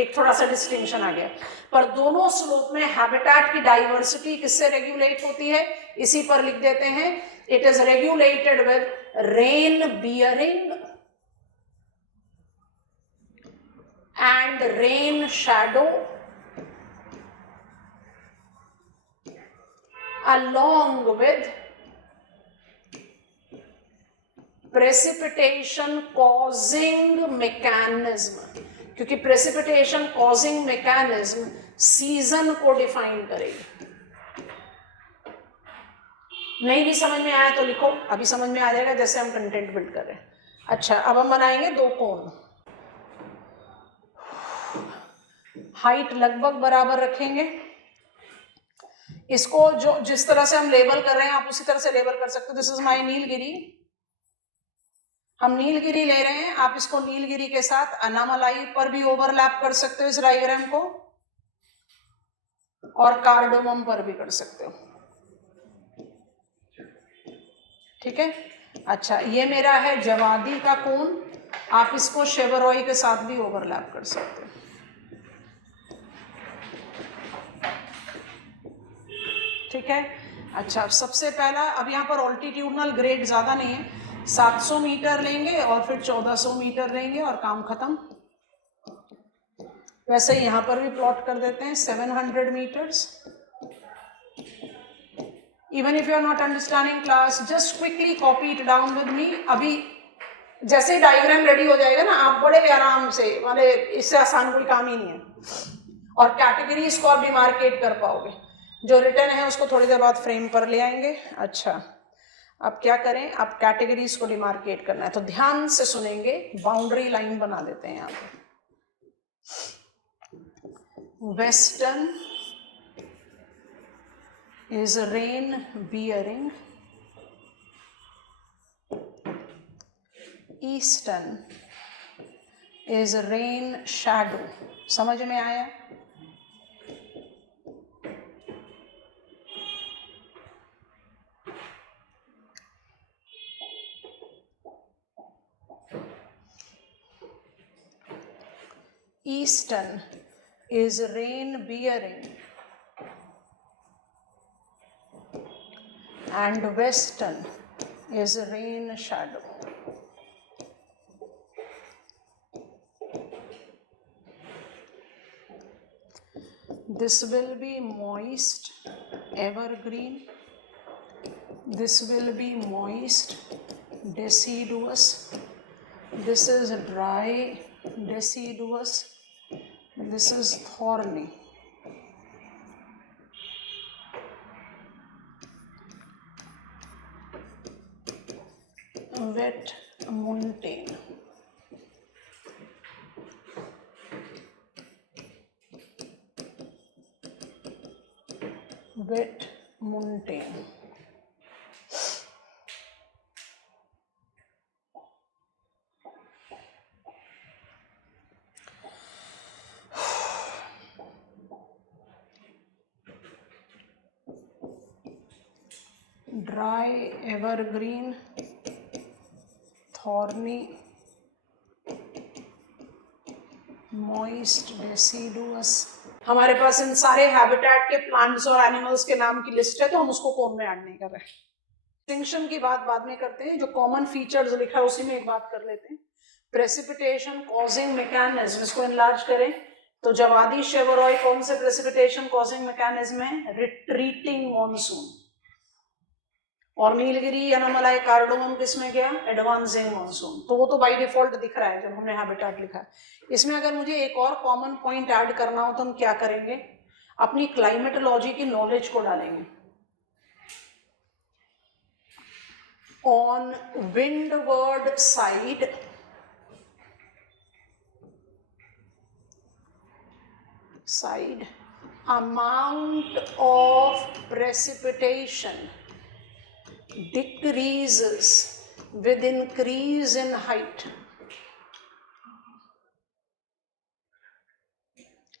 एक थोड़ा सा डिस्टिंक्शन आ गया, पर दोनों स्लोप में हैबिटेट की डाइवर्सिटी किससे रेगुलेट होती है? इसी पर लिख देते हैं, it is regulated with rain bearing and rain shadow along with precipitation causing mechanism. क्योंकि precipitation causing mechanism सीजन को डिफाइन करेगी. नहीं भी समझ में आया तो लिखो, अभी समझ में आ जाएगा जैसे हम कंटेंट बिल्ड कर रहे हैं. अच्छा, अब हम बनाएंगे 2 कोन. हाइट लगभग बराबर रखेंगे. इसको जो जिस तरह से हम लेबल कर रहे हैं आप उसी तरह से लेबल कर सकते हो. This is my Nilgiri. हम नीलगिरी ले रहे हैं, आप इसको नीलगिरी के साथ अनामलाई पर भी ओवरलैप कर सकते हो इस डायग्राम को, और कार्डोमम पर भी कर सकते हो. ठीक है? अच्छा, ये मेरा है जवादी का कोन, आप इसको शेवरॉय के साथ भी ओवरलैप कर सकते हो. ठीक है? अच्छा, सबसे पहला, अब यहाँ पर ऑल्टीट्यूडनल ग्रेड ज्यादा नहीं है, 700 मीटर लेंगे और फिर 1400 मीटर लेंगे और काम खत्म. वैसे ही यहाँ पर भी प्लॉट कर देते हैं 700 metres. Even if you are not understanding class, just quickly copy it down with me. अभी जैसे ही डायग्राम रेडी हो जाएगा ना, आप बड़े आराम से, माने इससे आसान कोई काम ही नहीं है, और कैटेगरीज को आप डिमार्केट कर पाओगे. जो रिटर्न है उसको थोड़ी देर बाद फ्रेम पर ले आएंगे. अच्छा, अब क्या करें? आप कैटेगरीज को डिमार्केट करना है तो ध्यान से सुनेंगे. बाउंड्री लाइन बना देते हैं यहाँ पे. Western is rain bearing, eastern is rain shadow. समझ में आया? Eastern is rain bearing and western is rain shadow. This will be moist evergreen, this will be moist deciduous, this is dry deciduous, this is thorny. Wet montane. Wet montane. Dry evergreen, thorny, moist deciduous. हमारे पास इन सारे habitat के plants और animals के नाम की list है, तो हम उसको कौन में ऐड नहीं कर रहे. एक्सटिंक्शन की बात बाद में करते हैं, जो कॉमन फीचर्स लिखा है उसी में एक बात कर लेते हैं. प्रेसिपिटेशन कॉजिंग मैकेनिज्म, इसको एनलार्ज करें तो जवादी शेवरॉय कौन से प्रेसिपिटेशन कॉजिंग मैकेनिज्म है? Retreating monsoon. और नीलगिरी अनोमलाई कार्डोमम किसमें गया? Advancing monsoon. तो वो तो बाय डिफॉल्ट दिख रहा है जब हमने हैबिटेट लिखा है. इसमें अगर मुझे एक और कॉमन पॉइंट ऐड करना हो तो हम क्या करेंगे? अपनी क्लाइमेटोलॉजी की नॉलेज को डालेंगे. On windward side amount of precipitation decreases with increase in height,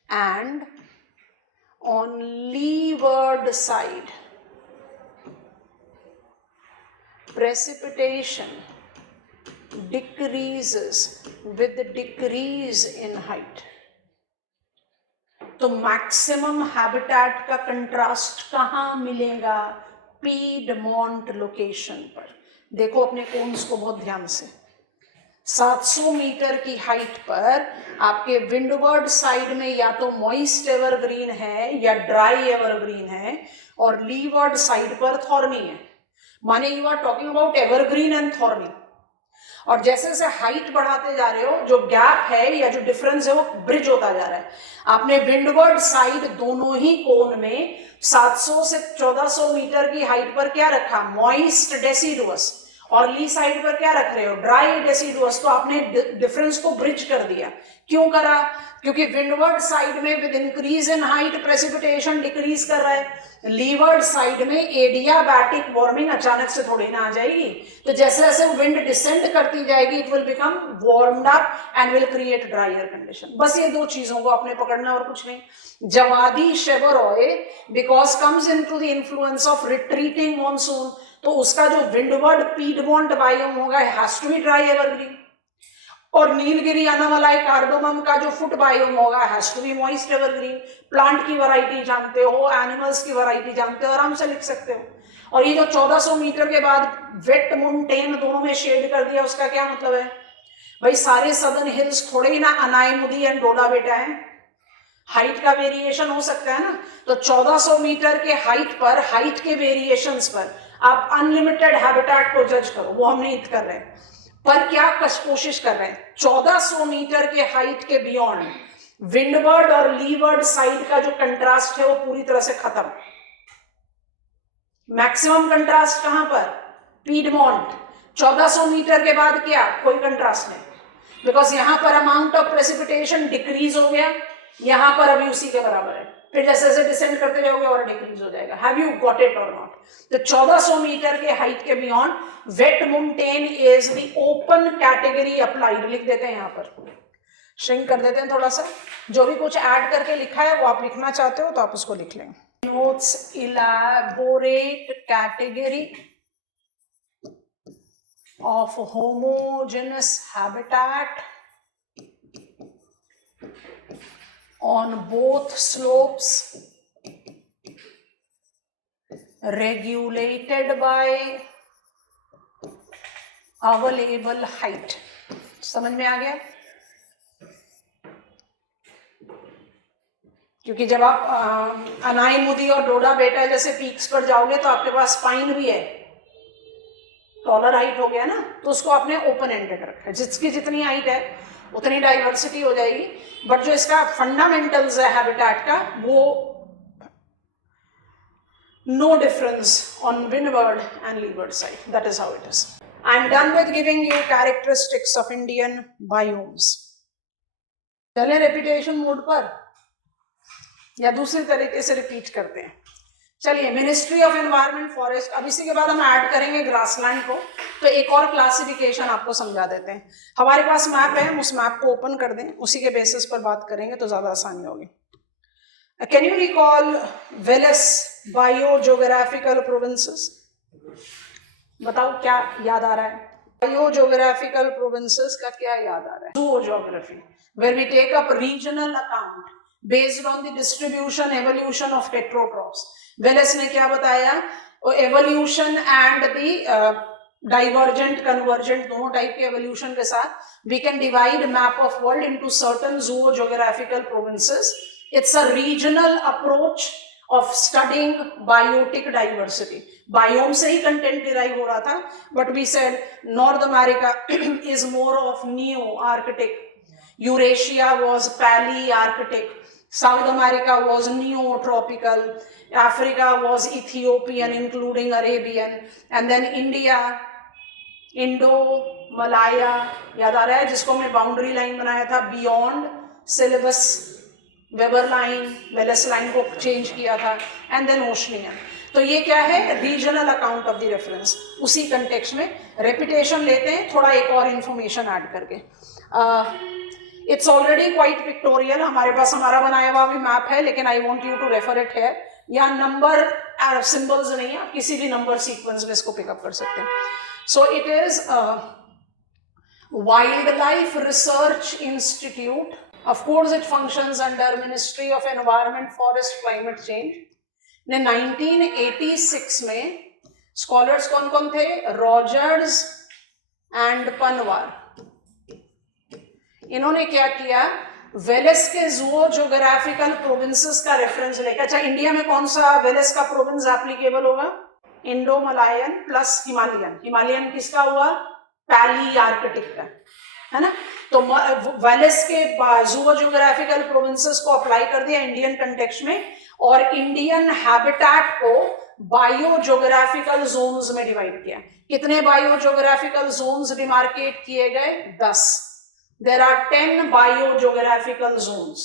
and on leeward side precipitation decreases with decrease in height. तो मैक्सिमम हैबिटेट का कंट्रास्ट कहाँ मिलेगा? पीडमोंट लोकेशन पर. देखो अपने कोन्स को बहुत ध्यान से. 700 मीटर की हाइट पर आपके विंडवर्ड साइड में या तो मॉइस्ट एवरग्रीन है या ड्राई एवरग्रीन है, और लीवर्ड साइड पर थॉर्नी है. माने you are talking about evergreen and thorny. और जैसे जैसे हाइट बढ़ाते जा रहे हो, जो गैप है या जो डिफरेंस है वो ब्रिज होता जा रहा है. आपने विंडवर्ड साइड दोनों ही कोन में 700 से 1400 मीटर की हाइट पर क्या रखा? Moist deciduous. और ली साइड पर क्या रख रहे हो? Dry deciduous. तो आपने डिफरेंस को ब्रिज कर दिया. क्यों करा? क्योंकि विंडवर्ड साइड में with increase in height precipitation decrease कर रहा है. लीवर्ड साइड में एडियाबैटिक वार्मिंग अचानक से थोड़ी ना आ जाएगी. तो जैसे जैसे विंड डिसेंड करती जाएगी, it will become warmed up and will create dryer condition. बस ये दो चीजों को आपने पकड़ना और कुछ नहीं. Javadi Shevaroy because comes into the influence of retreating monsoon, तो उसका जो विंडवर्ड पीडमोंट बायोम होगा has to be dry evergreen. और नीलगिरी अनामलाई कार्डोमम का जो फुट बायोम होगा has to be moist evergreen. Plant की वैरायटी जानते हो, एनिमल्स की वैरायटी जानते हो, आराम से लिख सकते हो. और ये जो 1400 मीटर के बाद वेट मोन्टेन दोनों में शेड कर दिया, उसका क्या मतलब है? भाई सारे सदर्न हिल्स थोड़े ही ना अनाईमुदी एंड डोडा बेटा है. हाइट का वेरिएशन हो सकता है ना. तो 1400 मीटर के हाइट पर, हाइट के वेरिएशंस पर आप अनलिमिटेड हैबिटेट को जज करो, वो हम नहीं कर रहे हैं. पर क्या कोशिश कर रहे हैं? 1400 मीटर के हाइट के बियॉन्ड विंडवर्ड और लीवर्ड साइड का जो कंट्रास्ट है वो पूरी तरह से खत्म. मैक्सिमम कंट्रास्ट कहां पर? पीडमोंट. 1400 मीटर के बाद क्या? कोई कंट्रास्ट नहीं, बिकॉज यहां पर अमाउंट ऑफ प्रेसिपिटेशन डिक्रीज हो गया, यहां पर अभी उसी के बराबर है. फिर जैसे जैसे डिसेंड करते जाओगे और डिक्रीज हो जाएगा. हैव यू गॉट इट और नॉट? तो 1400 मीटर के हाइट के beyond wet montane is the open category applied. लिख देते हैं यहां पर, श्रिंक कर देते हैं थोड़ा सा. जो भी कुछ ऐड करके लिखा है वो आप लिखना चाहते हो तो आप उसको लिख लेंगे. Notes elaborate category of homogeneous habitat on both slopes regulated by available height. समझ में आ गया? क्योंकि जब आप अनाईमुदी और डोडा बेटा जैसे पीक्स पर जाओगे तो आपके पास स्पाइन भी है, टॉलर हाइट हो गया ना, तो उसको आपने ओपन एंडेड रखा है. जिसकी जितनी हाइट है उतनी डाइवर्सिटी हो जाएगी. बट जो इसका फंडामेंटल्स है हैबिटेट का, वो no difference on windward and leeward side. That is how it is. I am done with giving you characteristics of Indian biomes. चले रेपिटेशन मोड पर या दूसरी तरीके से रिपीट करते हैं. चलिए, मिनिस्ट्री ऑफ एनवायरनमेंट फॉरेस्ट. अब इसी के बाद हम ऐड करेंगे ग्रासलैंड को, तो एक और क्लासिफिकेशन आपको समझा देते हैं. हमारे पास मैप है, उस मैप को ओपन कर दें, उसी के बेसिस पर बात करेंगे तो ज्यादा आसानी होगी. Can you recall Wallace biogeographical provinces? बताओ क्या याद आ रहा है? बायोजियोग्राफिकल प्रोविंसेस का क्या याद आ रहा है? ज़ूओजियोग्राफी, where we take up regional account based on the distribution evolution of heterotrophs. Wallace ने क्या बताया? Evolution and the divergent convergent दोनों टाइप के एवोल्यूशन के साथ we can divide map of world into certain zoogeographical provinces. It's a regional approach of studying biotic diversity. Biome से ही content derive हो रहा था, but we said North America is more of Neo-Arctic, Eurasia was Palearctic, South America was Neotropical, Africa was Ethiopian including Arabian, and then India, Indo-Malaya, याद आ रहा है जिसको हमने बाउंड्री लाइन बनाया था beyond syllabus, Weber line, Wallace line को change किया था, एंड देन ओशनियन. तो ये क्या है? Regional account of the reference. उसी कंटेक्स्ट में रेपिटेशन लेते हैं, थोड़ा एक और इंफॉर्मेशन ऐड करके. It's already quite pictorial. हमारे पास हमारा बनाया हुआ भी मैप है, लेकिन I want you to refer it here. यहाँ नंबर सिंबल्स नहीं है, किसी भी नंबर सीक्वेंस में इसको पिकअप कर सकते हैं. So it is wild life research institute. Of course, it functions under Ministry of Environment, Forest, Climate Change. ने 1986 में स्कॉलर्स कौन कौन थे? Rogers and Panwar. इन्होंने क्या किया? वेलेस के ज़ूओजियोग्राफिकल प्रोविंसेस का रेफरेंस लेकर. अच्छा, इंडिया में कौन सा वेलेस का प्रोविंस एप्लीकेबल होगा? Indo Malayan plus Himalayan. Himalayan किसका हुआ? पैलियार्कटिक का, है ना. तो वेलेस के ज़ूओजियोग्राफिकल प्रोविंसेस को अप्लाई कर दिया इंडियन कंटेक्स्ट में, और इंडियन हैबिटेट को बायोजियोग्राफिकल जोन्स में डिवाइड किया. कितने बायोजियोग्राफिकल जोन्स डिमार्केट किए गए? 10. There are 10 biogeographical zones.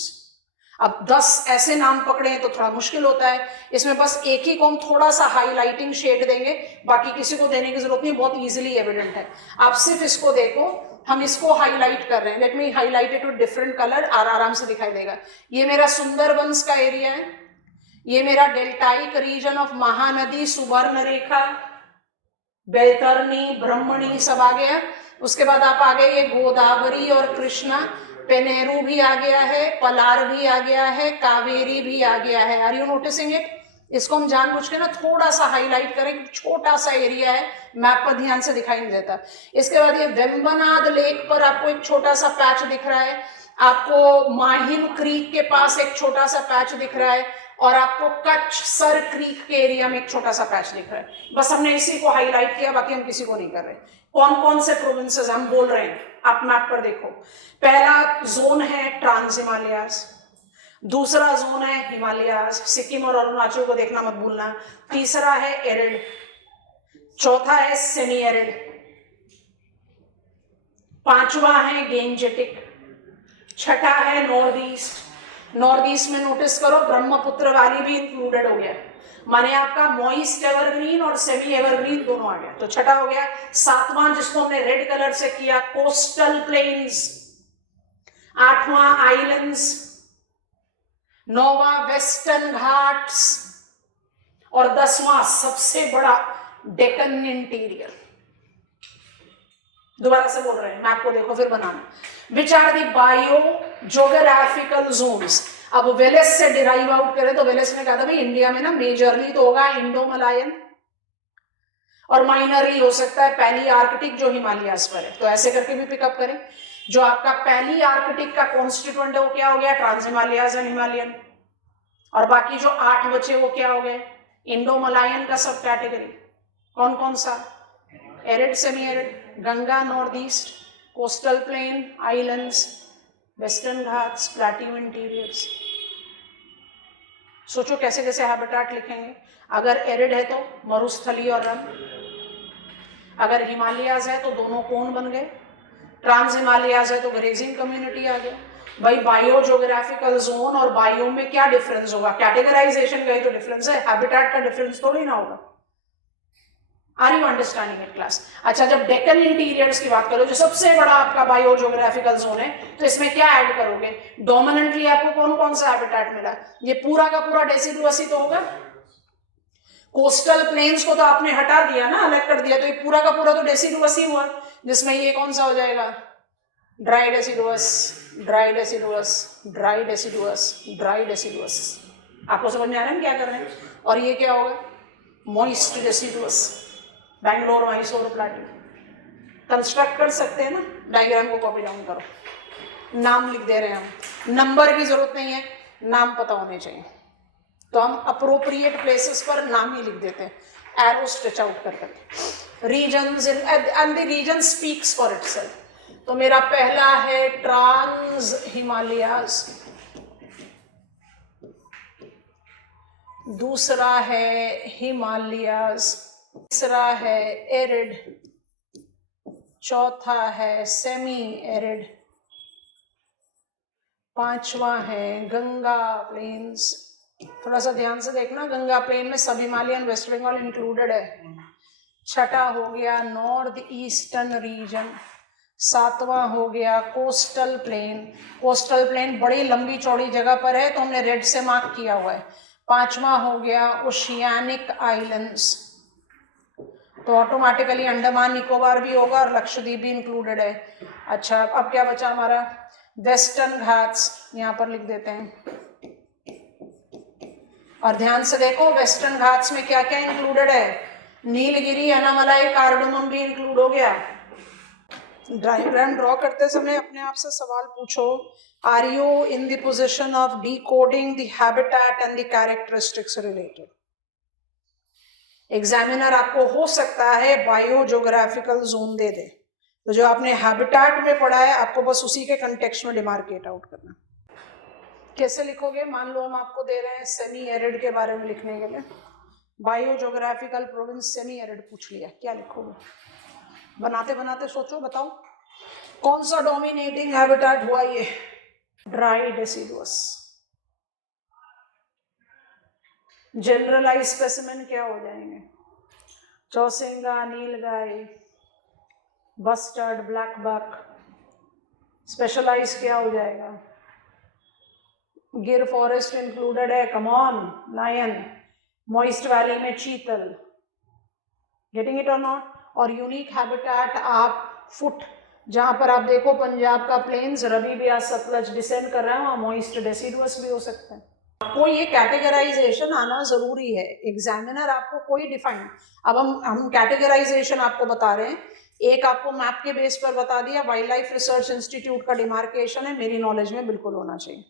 अब 10 ऐसे नाम पकड़े तो थोड़ा मुश्किल होता है. इसमें बस एक ही को हम थोड़ा सा हाईलाइटिंग शेड देंगे, बाकी किसी को देने की जरूरत नहीं, बहुत इजीली एविडेंट है. आप सिर्फ इसको देखो, हम इसको हाईलाइट कर रहे हैं. Let me highlight it with different colour, आराम से दिखाई देगा. ये मेरा सुंदरबंस का एरिया है, ये मेरा deltaic region of Mahanadi, Subarnarekha, Baitarani, Brahmani सब आ गया. उसके बाद आप आ गए ये गोदावरी और कृष्णा, पेनेरू भी आ गया है, पलार भी आ गया है, कावेरी भी आ गया है. Are you noticing it? इसको हम जानबूझ के ना थोड़ा सा हाईलाइट करें, छोटा सा एरिया है, मैप पर ध्यान से दिखाई नहीं देता. इसके बाद ये वेम्बनाद लेक पर आपको एक छोटा सा पैच दिख रहा है, आपको माहिम क्रीक के पास एक छोटा सा पैच दिख रहा है, और आपको कच्छ सर क्रीक के एरिया में एक छोटा सा पैच दिख रहा है. बस हमने इसी को हाईलाइट किया, बाकी हम किसी को नहीं कर रहे. कौन कौन से प्रोविंसेस हम बोल रहे हैं, आप मैप पर देखो. पहला जोन है ट्रांस हिमालयाज, दूसरा जोन है हिमालयाज, सिक्किम और अरुणाचल को देखना मत भूलना. तीसरा है एरिड, चौथा है सेमी एरिड, पांचवा है गेंजेटिक, छठा है नॉर्थ ईस्ट. नॉर्थ ईस्ट में नोटिस करो ब्रह्मपुत्र वैली भी इंक्लूडेड हो गया, माने आपका मॉइस्ट एवरग्रीन और सेमी एवरग्रीन दोनों आ गया. तो छठा हो गया. सातवां जिसको हमने रेड कलर से किया कोस्टल प्लेन्स, आठवां आइलैंड्स, नौवां वेस्टर्न घाट्स, और 10वां सबसे बड़ा डेक्कन इंटीरियर. दोबारा से बोल रहे हैं, मैप को देखो फिर बनाना. Which are the biogeographical zones. अब वेलेस से डिराइव आउट करें तो वेलेस ने कहा था भाई इंडिया में ना मेजरली तो होगा इंडो मलायन, और माइनरली हो सकता है पैलियार्कटिक जो हिमालयास पर है. तो ऐसे करके भी पिकअप करें. जो आपका पैलियार्कटिक का कॉन्स्टिट्यूएंट है वो क्या हो गया? Trans Himalayas and Himalayan. और बाकी जो 8 बचे वो क्या हो गए? इंडो मलायन का सब कैटेगरी. कौन कौन सा? Arid, semi arid, Ganga, north east, coastal plain, islands, western Ghats, plateau interiors. सोचो कैसे कैसे हैबिटेट लिखेंगे. अगर एरिड है तो मरुस्थली और रन, अगर हिमालयाज है तो दोनों कोन बन गए, ट्रांस हिमालयाज है तो ग्रेजिंग कम्युनिटी आ गया। भाई बायो ज्योग्राफिकल जोन और बायो में क्या डिफरेंस होगा? कैटेगराइजेशन का ही तो डिफरेंस है, हैबिटेट का डिफरेंस थोड़ी ना होगा। Are you understanding it class? अच्छा, जब डेक्कन इंटीरियर्स की बात करो जो सबसे बड़ा आपका बायो ज्योग्राफिकल जोन है, तो इसमें क्या ऐड करोगे? डोमिनेंटली आपको कौन कौन सा हैबिटेट मिला? ये पूरा का पूरा डेसिडुअस ही तो होगा। कोस्टल प्लेन्स को तो आपने हटा दिया ना, अलग कर दिया, तो ये पूरा का पूरा तो डेसिडुअस ही हुआ, जिसमें ये कौन सा हो जाएगा? Dry deciduous, dry deciduous, dry deciduous, dry deciduous. आपको समझ में आ रहा है क्या कर रहे हैं? और ये क्या होगा? Moist deciduous, Bangalore, Mysore, plateau. Construct कर सकते हैं ना, डायग्राम को कॉपी डाउन करो। नाम लिख दे रहे हैं हम, नंबर की जरूरत नहीं है, नाम पता होने चाहिए, तो हम अप्रोप्रिएट प्लेसेस पर नाम ही लिख देते हैं, एरो स्टिच आउट कर करके। Regions and the region speaks for itself. तो मेरा पहला है ट्रांस हिमालयाज, दूसरा है हिमालयाज, तीसरा है एरिड, चौथा है सेमी एरिड, पांचवा है गंगा प्लेन्स। थोड़ा सा ध्यान से देखना, गंगा प्लेन में सब हिमालयन वेस्ट बंगाल इंक्लूडेड है। छठा हो गया नॉर्थ ईस्टर्न रीजन, सातवां हो गया कोस्टल प्लेन। कोस्टल प्लेन बड़ी लंबी चौड़ी जगह पर है तो हमने रेड से मार्क किया हुआ है। पांचवा हो गया ओशियानिक आइलैंड्स, तो ऑटोमेटिकली अंडमान निकोबार भी होगा और लक्षद्वीप भी इंक्लूडेड है। अच्छा, अब क्या बचा हमारा? वेस्टर्न घाट्स, यहाँ पर लिख देते हैं। और ध्यान से देखो वेस्टर्न घाट्स में क्या क्या इंक्लूडेड है? नीलगिरी, अनामलाई, कार्डमम भी इंक्लूड हो गया। डायग्राम ड्रॉ करते समय अपने आप से सवाल पूछो, are you in the position of decoding the habitat and the characteristics related? Examiner आपको हो सकता है बायो ज्योग्राफिकल जोन दे दे, तो जो आपने हैबिटेट में पढ़ा है आपको बस उसी के कंटेक्स्ट में डिमार्केट आउट करना। कैसे लिखोगे? मान लो हम आपको दे रहे हैं सेमी एरिड के बारे में लिखने के लिए, bio geographical province semi arid पूछ लिया, क्या लिखोगे? बनाते बनाते सोचो, बताओ कौन सा डोमिनेटिंग हैबिटेट हुआ ये? Dry deciduous. जनरलाइज स्पेसिमेन क्या हो जाएंगे? चौसिंगा, नीलगाय, बस्टर्ड, ब्लैक बक। स्पेशलाइज क्या हो जाएगा? गिर फॉरेस्ट इंक्लूडेड है, कमॉन, लायन। मॉइस्ट वैली में चीतल। गेटिंग इट और नॉट? और यूनिक हैबिटेट आप फुट, जहां पर आप देखो पंजाब का प्लेन्स, रवि ब्यास सतलज डिसेंड कर रहा है, वहां मॉइस्ट डेसिडुअस भी हो सकता है। आपको ये कैटेगराइजेशन आना जरूरी है, एग्जामिनर आपको कोई डिफाइन, अब हम कैटेगराइजेशन आपको बता रहे हैं। एक आपको मैप के बेस पर बता दिया, वाइल्ड लाइफ रिसर्च इंस्टीट्यूट का डिमार्केशन है, मेरी नॉलेज में बिल्कुल होना चाहिए।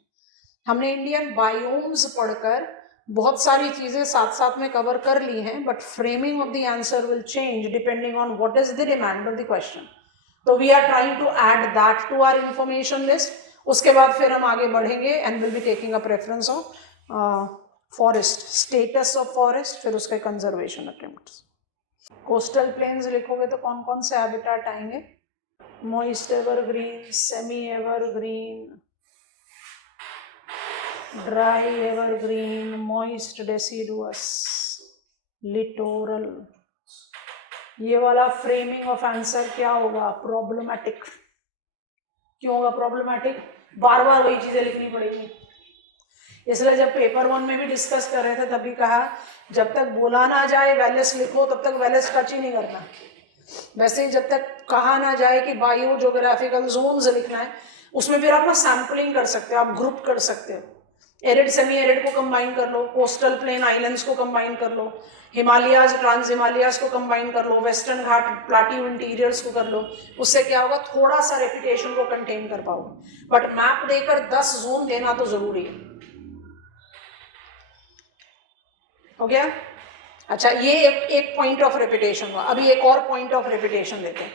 हमने इंडियन बायोम्स पढ़कर बहुत सारी चीजें साथ साथ में कवर कर ली हैं, but framing of the answer will change depending on what is the demand of the question. तो we are trying to add that to our information list. उसके बाद फिर हम आगे बढ़ेंगे and will be taking a preference of forest, status of forest, फिर उसके conservation attempts. Coastal planes लिखोगे तो कौन कौन से हैबिटेट आएंगे? Moist evergreen, semi evergreen, dry evergreen, moist deciduous, littoral. ये वाला फ्रेमिंग ऑफ आंसर क्या होगा? प्रॉब्लमैटिक। क्यों होगा प्रॉब्लमैटिक? बार बार वही चीजें लिखनी पड़ेगी। इसलिए जब पेपर 1 में भी डिस्कस कर रहे थे तभी कहा जब तक बोला ना जाए वेलिस लिखो तब तक वेलिस टच ही नहीं करना। वैसे ही जब तक कहा ना जाए कि बायो ज्योग्राफिकल जोन्स लिखना है, उसमें फिर आप ना सैम्पलिंग कर सकते हो, आप ग्रुप कर सकते हो। एरिड सेमी एरिड को कंबाइन कर लो, कोस्टल प्लेन आइलैंड्स को कंबाइन कर लो, हिमालयाज ट्रांस हिमालयाज को कंबाइन कर लो, वेस्टर्न घाट प्लाट्यू इंटीरियर्स को कर लो। उससे क्या होगा? थोड़ा सा रेपिटेशन को कंटेन कर पाओगे। बट मैप देकर 10 जोन देना तो जरूरी है। हो गया? अच्छा, ये एक पॉइंट ऑफ रेपिटेशन हुआ। अभी एक और पॉइंट ऑफ रेपिटेशन देते हैं।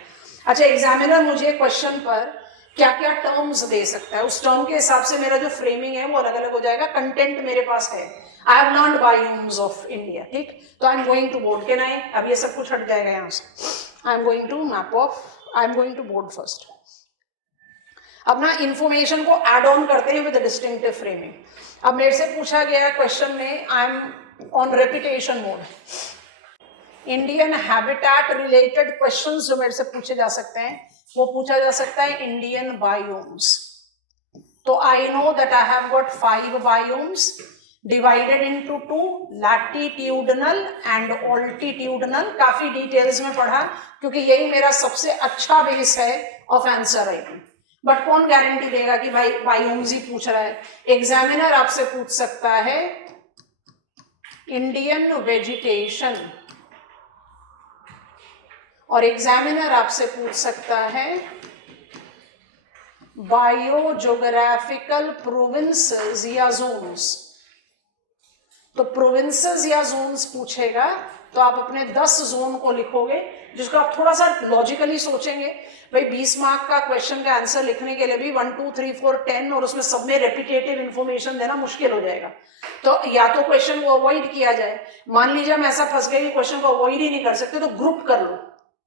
अच्छा, एग्जामिनर मुझे क्वेश्चन पर क्या क्या टर्म्स दे सकता है, उस टर्म के हिसाब से मेरा जो फ्रेमिंग है वो अलग अलग हो जाएगा। कंटेंट मेरे पास है, I have learned biomes of India, ठीक? तो I am going to board के नाइन, अब ये सब कुछ हट जाएगा यहाँ से। I am going to map of, I am going to board first. अब ना इंफॉर्मेशन को एड ऑन करते हैं विद डिस्टिंक्टिव फ्रेमिंग। अब मेरे से पूछा गया क्वेश्चन में, I am on repetition mode, Indian habitat related questions जो मेरे से पूछे जा सकते हैं वो पूछा जा सकता है इंडियन बायोम्स। तो I know that I have got 5 biomes divided into 2, latitudinal and altitudinal. काफी डिटेल्स में पढ़ा क्योंकि यही मेरा सबसे अच्छा बेस है ऑफ आंसर राइटिंग। बट कौन गारंटी देगा कि भाई बायोम्स ही पूछ रहा है? एग्जामिनर आपसे पूछ सकता है इंडियन वेजिटेशन, और एग्जामिनर आपसे पूछ सकता है बायोजोग्राफिकल प्रोविंसेस या जोन्स। तो प्रोविंसेस या जोन्स पूछेगा तो आप अपने 10 जोन को लिखोगे, जिसको आप थोड़ा सा लॉजिकली सोचेंगे। भाई 20 मार्क का क्वेश्चन का आंसर लिखने के लिए भी 1 2 3 4 10 और उसमें सब में रेपिटेटिव इंफॉर्मेशन देना मुश्किल हो जाएगा। तो या तो क्वेश्चन को अवॉइड किया जाए, मान लीजिए हम ऐसा फंस गए कि क्वेश्चन को अवॉइड ही नहीं कर सकते, तो ग्रुप कर लो।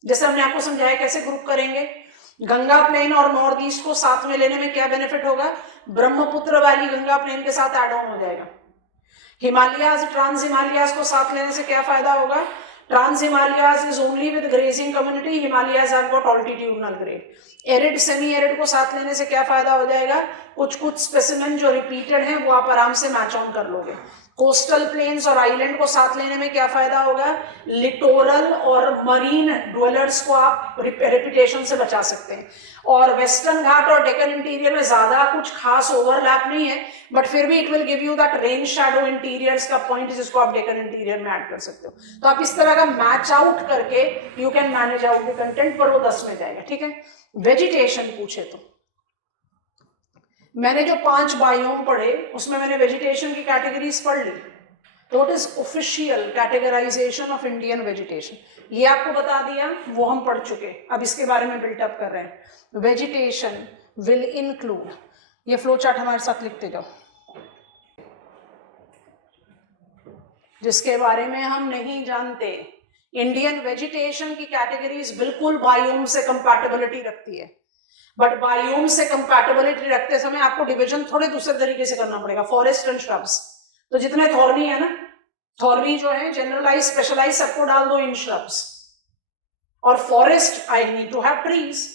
जैसे हमने आपको समझाया कैसे ग्रुप करेंगे। गंगा प्लेन और नॉर्थ ईस्ट को साथ में लेने में क्या बेनिफिट होगा? ब्रह्मपुत्र वैली गंगा प्लेन के साथ एड ऑन हो जाएगा। हिमालयाज, ट्रांस हिमालयाज को साथ लेने से क्या फायदा होगा? Trans Himalayas is only with grazing community, Himalayas have got altitudinal grade. Arid, semi arid को साथ लेने से क्या फायदा हो जाएगा? कुछ स्पेसिमेन जो रिपीटेड हैं वो आप आराम से मैच ऑन कर लोगे। कोस्टल प्लेन्स और आइलैंड को साथ लेने में क्या फायदा होगा? लिटोरल और मरीन ड्वेलर्स को आप रेपिटेशन से बचा सकते हैं। और वेस्टर्न घाट और डेक्कन इंटीरियर में ज्यादा कुछ खास ओवरलैप नहीं है, बट फिर भी it will give you that rain shadow interiors का पॉइंट जिसको आप डेक्कन इंटीरियर में ऐड कर सकते हो। तो आप इस तरह का मैच आउट करके you can manage out the content, पर वो 10 में जाएगा। ठीक है, वेजिटेशन पूछे तो मैंने जो 5 बायोम पढ़े उसमें मैंने वेजिटेशन की कैटेगरीज पढ़ ली। तो it is official categorisation of Indian vegetation, ये आपको बता दिया, वो हम पढ़ चुके। अब इसके बारे में बिल्टअप कर रहे हैं। वेजिटेशन विल इंक्लूड, ये फ्लो चार्ट हमारे साथ लिखते जाओ, जिसके बारे में हम नहीं जानते। इंडियन वेजिटेशन की कैटेगरीज बिल्कुल बायोम से कंपैटिबिलिटी रखती है, बट बायोम से कंपैटिबिलिटी रखते समय आपको डिवीजन थोड़े दूसरे तरीके से करना पड़ेगा। फॉरेस्ट एंड श्रब्स, तो जितने थॉर्नी है ना, थॉर्नी जो है जनरलाइज स्पेशलाइज सबको डाल दो इन श्रब्स, और forest I need to have trees.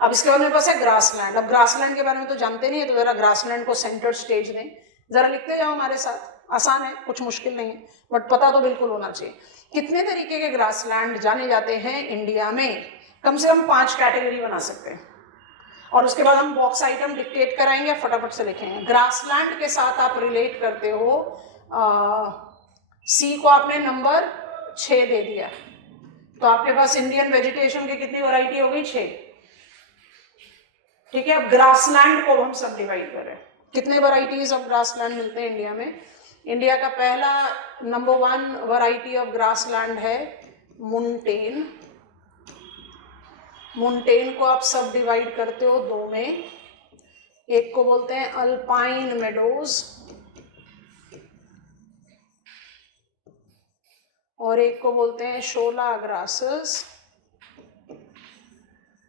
अब इसके बाद मेरे पास है ग्रासलैंड। अब ग्रासलैंड के बारे में तो जानते नहीं है, तो जरा ग्रासलैंड को सेंटर स्टेज दें, जरा लिखते जाओ हमारे साथ। आसान है, कुछ मुश्किल नहीं है, बट पता तो बिल्कुल होना चाहिए। कितने तरीके के ग्रासलैंड जाने जाते हैं इंडिया में? कम से कम 5 कैटेगरी बना सकते हैं, और उसके बाद हम बॉक्स आइटम डिक्टेट कराएंगे, फटाफट से लिखेंगे। ग्रासलैंड के साथ आप रिलेट करते हो, सी को आपने नंबर 6 दे दिया, तो आपके पास इंडियन वेजिटेशन की कितनी वैरायटी हो गई? 6। ठीक है, अब ग्रासलैंड को हम सब डिवाइड करें। कितने वैरायटीज ऑफ ग्रासलैंड मिलते हैं इंडिया में? इंडिया का पहला नंबर 1 वैरायटी ऑफ ग्रासलैंड है मुंटेन। मुंटेन को आप सब डिवाइड करते हो 2 में। एक को बोलते हैं अल्पाइन मेडोज और एक को बोलते हैं शोला ग्रासेस।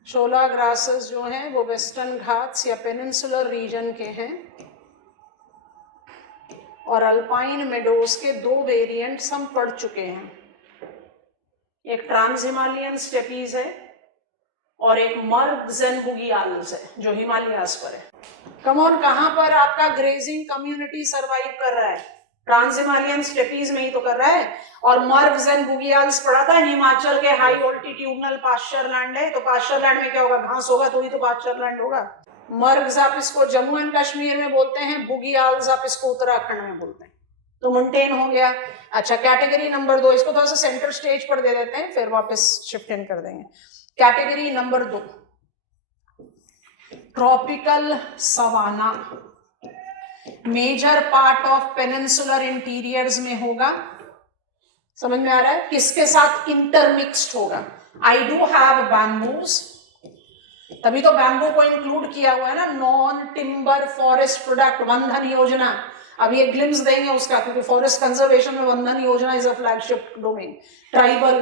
शोला ग्रासेस जो हैं वो वेस्टर्न घाट्स या पेनिनसुलर रीजन के हैं, और अल्पाइन मेडोज के 2 वेरिएंट्स हम पढ़ चुके हैं। एक ट्रांस हिमालयन स्टेपीज है और एक मर्ग्स एंड बुगियाल्स है जो हिमालयास पर है। कम ऑन, कहां पर आपका ग्रेजिंग कम्युनिटी सरवाइव कर रहा है? ट्रांस हिमालयन स्टेपीज में ही तो कर रहा है। और मर्ग्स एंड बुगियाल्स पढ़ा था, हिमाचल के हाई ऑल्टीट्यूडनल पास्चर लैंड है, तो पास्चर लैंड में क्या होगा? घास होगा, तो ही तो पास्चर लैंड होगा। मर्ग्स आप इसको जम्मू एंड कश्मीर में बोलते हैं, बुगियाल्स आप इसको उत्तराखंड में बोलते हैं। तो मुंटेन हो गया। अच्छा, कैटेगरी नंबर 2, इसको थोड़ा सा सेंटर स्टेज पर दे देते हैं, फिर वापस शिफ्ट इन कर देंगे। Category number 2, tropical savanna. Major part of peninsular interiors में होगा। समझ में आ रहा है? किसके साथ इंटरमिक्स्ड होगा? आई डू हैव बैम्बूज, तभी तो बैम्बू को इंक्लूड किया हुआ है ना, non timber forest product one धन योजना। अभी एक ग्लिम्स देंगे उसका, क्योंकि फॉरेस्ट कंजर्वेशन में वंदन योजना is a flagship domain tribal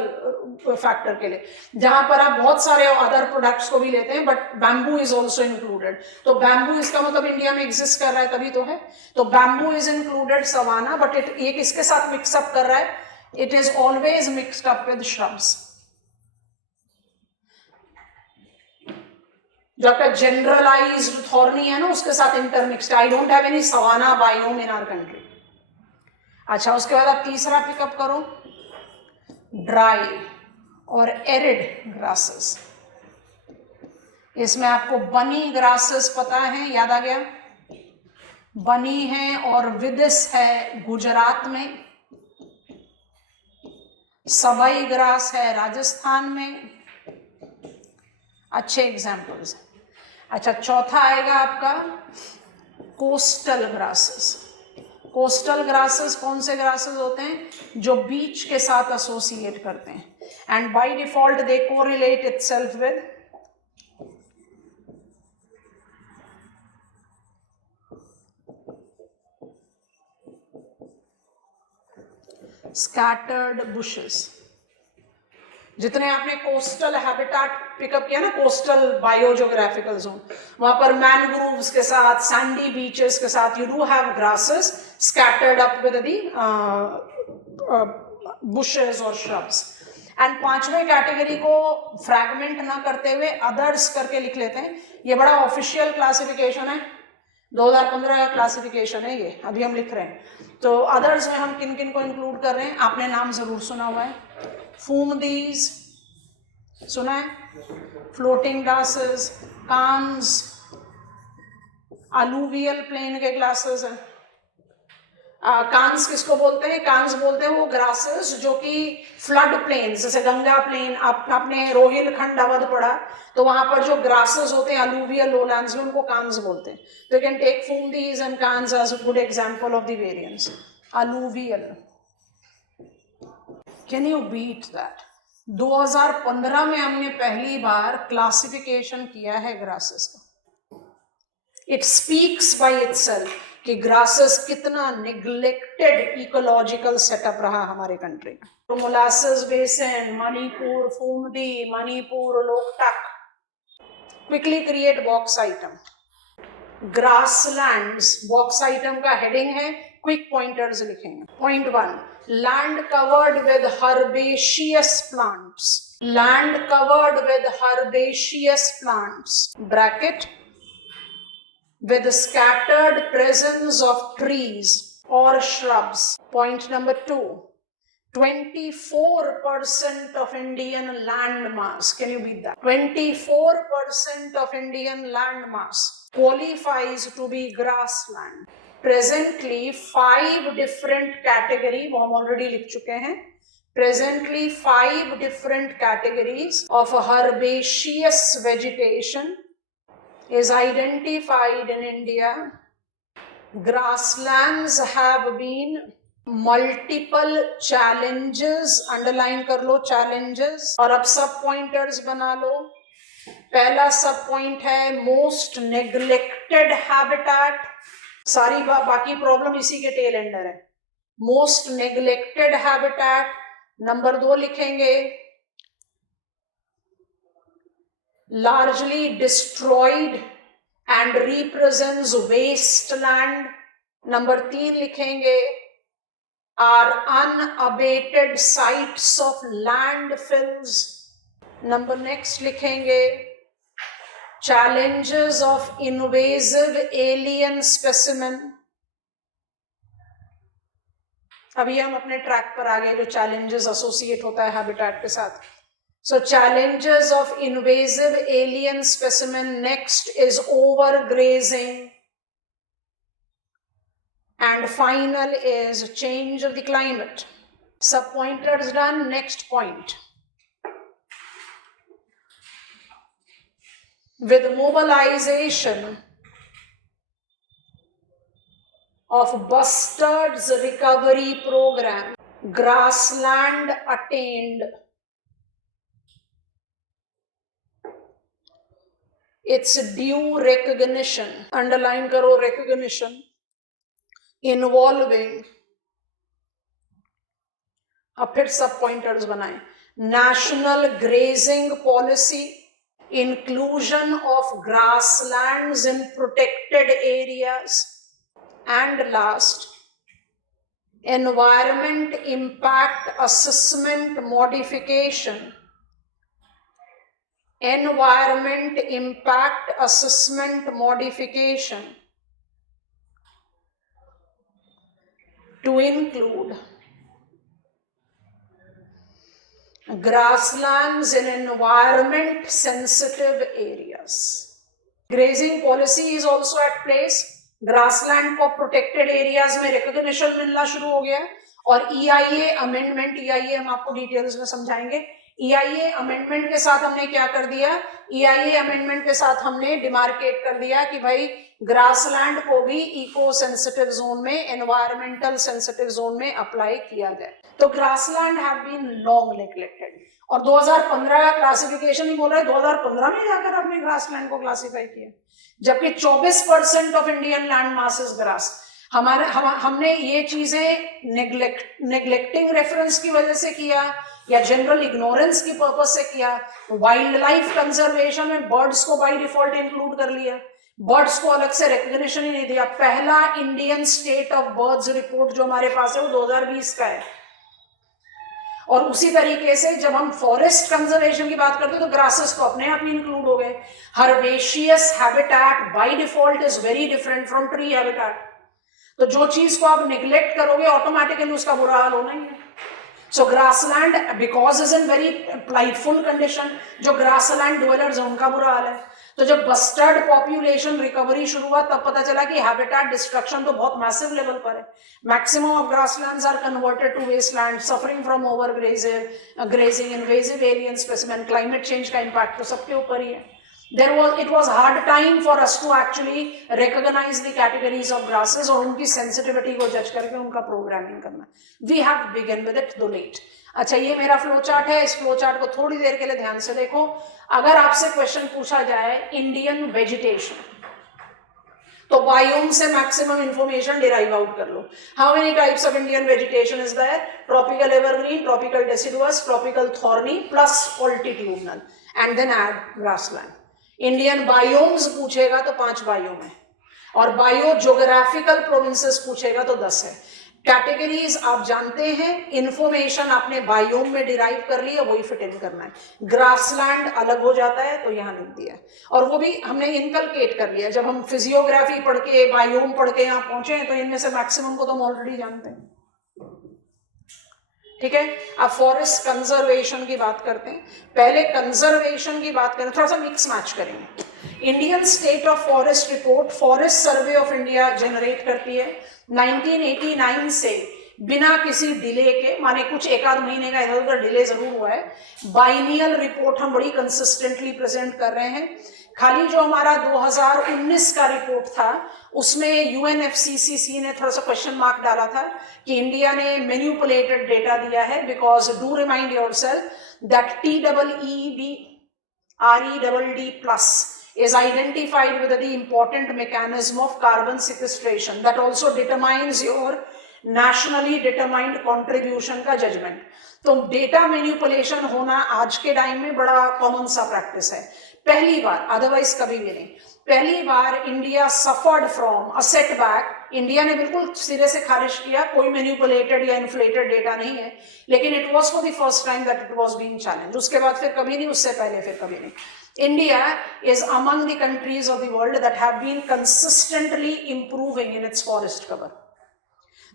factor के लिए, जहां पर आप बहुत सारे अदर प्रोडक्ट्स को भी लेते हैं, but bamboo is also included. तो बैम्बू इसका मतलब इंडिया में एग्जिस्ट कर रहा है तभी तो है। तो bamboo is included savanna, but ये किसके साथ मिक्सअप कर रहा है? It is always mixed up with shrubs. जो आपका जनरलाइज्ड थॉर्नी है ना, उसके साथ intermixed. I don't have any savanna biome in our country. अच्छा, उसके बाद आप तीसरा पिकअप करो, ड्राई और एरिड ग्रासेस। इसमें आपको बनी ग्रासेस पता है, याद आ गया? बनी है और विदिस है गुजरात में, सबई ग्रास है राजस्थान में। अच्छे एग्जाम्पल्स। अच्छा, चौथा आएगा आपका कोस्टल ग्रासेस। कोस्टल ग्रासेस कौन से ग्रासेस होते हैं? जो बीच के साथ एसोसिएट करते हैं, and by default they correlate itself with scattered bushes. जितने आपने कोस्टल हैबिटेट पिकअप किया ना, कोस्टल बायोजियोग्राफिकल जोन, वहां पर मैनग्रोव्स के साथ, सैंडी बीचेस के साथ, you do have grasses scattered up with the bushes और श्रब्स। एंड पांचवें कैटेगरी को फ्रैगमेंट ना करते हुए अदर्स करके लिख लेते हैं। ये बड़ा ऑफिशियल क्लासिफिकेशन है, 2015 का क्लासिफिकेशन है ये, अभी हम लिख रहे हैं। तो अदर्स में हम किन किन को इंक्लूड कर रहे हैं? आपने नाम जरूर सुना हुआ है, फूमदीज सुना है, फ्लोटिंग ग्लासेस, कांस, अलूवियल प्लेन के ग्लासेस हैं। कांस किसको बोलते हैं? कांस बोलते हैं वो ग्रासेस जो कि फ्लड प्लेन्स, जैसे गंगा प्लेन, आपने रोहिलखंड अवध पढ़ा, तो वहां पर जो ग्रासेस होते हैं अलूवियल लोलैंड्स में, उनको कांस बोलते हैं। तो you can take phumdis and kans as a good example of the variants. Alluvial, can you beat that? 2015 में हमने पहली बार क्लासिफिकेशन किया है ग्रासेस का। इट स्पीक्स बाय इटसेल्फ कि ग्रासेस कितना निग्लेक्टेड इकोलॉजिकल सेटअप रहा हमारे कंट्री में। तो molasses basin, Manipur, phumdi, Manipur, Loktak. Quickly create box item. Grasslands box item का हेडिंग है, क्विक पॉइंटर्स लिखेंगे। Point 1, land covered with herbaceous plants, land covered with herbaceous plants, bracket, with scattered presence of trees or shrubs. Point number 2, 24% of Indian land mass, can you beat that? 24% of Indian land mass qualifies to be grassland. Presently 5 different category, वो हम already लिख चुके हैं, presently 5 different categories of herbaceous vegetation is identified in India. Grasslands have been multiple challenges, underline कर लो challenges, और अब सब pointers बना लो। पहला सब पॉइंट है मोस्ट नेग्लेक्टेड हैबिटेट, सारी बाकी प्रॉब्लम इसी के टेल एंडर है। Most neglected habitat. नंबर 2 लिखेंगे largely destroyed and represents wasteland. Number 3 लिखेंगे are unabated sites of landfills. Number next लिखेंगे challenges of invasive alien specimen. अभी हम अपने ट्रैक पर आ गए जो challenges एसोसिएट होता है हैबिटेट के साथ। So challenges of invasive alien specimen, next is overgrazing, and final is change of the climate. Sub pointers done, next point. With mobilization of Bustard's recovery program, grassland attained its due recognition. Underline karo recognition. Involving, अब फिर सब pointers बनाए, national grazing policy, inclusion of grasslands in protected areas, and last, environment impact assessment modification, environment impact assessment modification to include grasslands in environment sensitive areas. Grazing policy is also at place. Grassland को protected areas में recognition मिलना शुरू हो गया और EIA amendment, EIA हम आपको details में समझाएंगे। EIA अमेंडमेंट के साथ हमने क्या कर दिया, EIA अमेंडमेंट के साथ हमने डिमार्केट कर दिया कि भाई ग्रासलैंड को भी इको सेंसिटिव जोन में, एनवायरमेंटल सेंसिटिव जोन में अप्लाई किया जाए। तो grassland have been long neglected और 2015 का क्लासिफिकेशन ही बोल रहा है 2015 में जाकर आपने ग्रासलैंड को क्लासिफाई किया, जबकि 24% of Indian land mass is grass. हमने ये चीजें नेग्लेक्टिंग रेफरेंस की वजह से किया या जनरल इग्नोरेंस की पर्पज से किया। वाइल्ड लाइफ कंजर्वेशन में बर्ड्स को बाय डिफॉल्ट इंक्लूड कर लिया, बर्ड्स को अलग से रिकॉग्निशन ही नहीं दिया। पहला Indian state of birds report जो हमारे पास है वो 2020 का है। और उसी तरीके से जब हम फॉरेस्ट कंजर्वेशन की बात करते हैं तो ग्रासेस तो अपने आप ही इंक्लूड हो गए। Herbaceous habitat bye default is very different from tree habitat. तो जो चीज को आप निग्लेक्ट करोगे ऑटोमेटिकली उसका बुरा हाल होना ही है। So grassland because is in very plightful condition, जो ग्रासलैंड ड्वेलर्स है उनका बुरा हाल है। तो जब बस्टर्ड पॉपुलेशन रिकवरी शुरू हुआ तब पता चला कि हैबिटेट डिस्ट्रक्शन तो बहुत मैसिव लेवल पर है। Maximum of grasslands are converted to wasteland, suffering from over grazing, invasive alien specimen, climate change का इम्पैक्ट तो सबके ऊपर ही है। It was hard time for us to actually recognize the categories of grasses और उनकी sensitivity को जज करके उनका प्रोग्रामिंग करना। We have to begin with it though late। अच्छा, ये मेरा फ्लो चार्ट है, इस फ्लो चार्ट को थोड़ी देर के लिए ध्यान से देखो। अगर आपसे क्वेश्चन पूछा जाए इंडियन वेजिटेशन, तो बायोम से मैक्सिमम इंफॉर्मेशन डिराइव आउट कर लो। How many types of Indian vegetation is there? Tropical evergreen, tropical deciduous, tropical thorny plus altitudinal, and then add grassland. Indian biomes पूछेगा तो 5 बायोम है, और बायो ज्योग्राफिकल प्रोविंसेस पूछेगा तो 10 है। कैटेगरीज आप जानते हैं, इंफॉर्मेशन आपने बायोम में डिराइव कर ली है, वही फिट इन करना है। ग्रासलैंड अलग हो जाता है तो यहां लिख दिया है, और वो भी हमने इनकलकेट कर लिया। जब हम फिजियोग्राफी पढ़ के, बायोम पढ़ के यहाँ पहुंचे हैं तो इनमें से मैक्सिमम को तो हम ऑलरेडी जानते हैं। ठीक है, अब फॉरेस्ट कंजर्वेशन की बात करते हैं। पहले कंजर्वेशन की बात करें, थोड़ा सा मिक्स मैच करेंगे। Indian state of forest report forest survey of India generate करती है 1989 से, बिना किसी डिले के, माने कुछ एक आध महीने का इधर उधर डिले जरूर हुआ है। बाइनियल रिपोर्ट हम बड़ी कंसिस्टेंटली प्रेजेंट कर रहे हैं। खाली जो हमारा 2019 का रिपोर्ट था उसमें UNFCCC ने थोड़ा सा क्वेश्चन मार्क डाला था कि इंडिया ने मैनिपुलेटेड डेटा दिया है, because do remind yourself that TEEB REDD plus is identified with the important mechanism of carbon sequestration that also determines your nationally determined contribution का judgment। तो डेटा मैनिपुलेशन होना आज के टाइम में बड़ा कॉमन सा प्रैक्टिस है। पहली बार, अदरवाइज कभी भी नहीं, पहली बार India suffered from a setback. India ने बिल्कुल सिरे से खारिज किया, कोई मैनिपुलेटेड या इन्फ्लेटेड डेटा नहीं है, लेकिन it was for the first time that it was being challenged. उसके बाद फिर कभी नहीं, उससे पहले फिर कभी नहीं। India is among the countries of the world that have been consistently improving in its forest cover।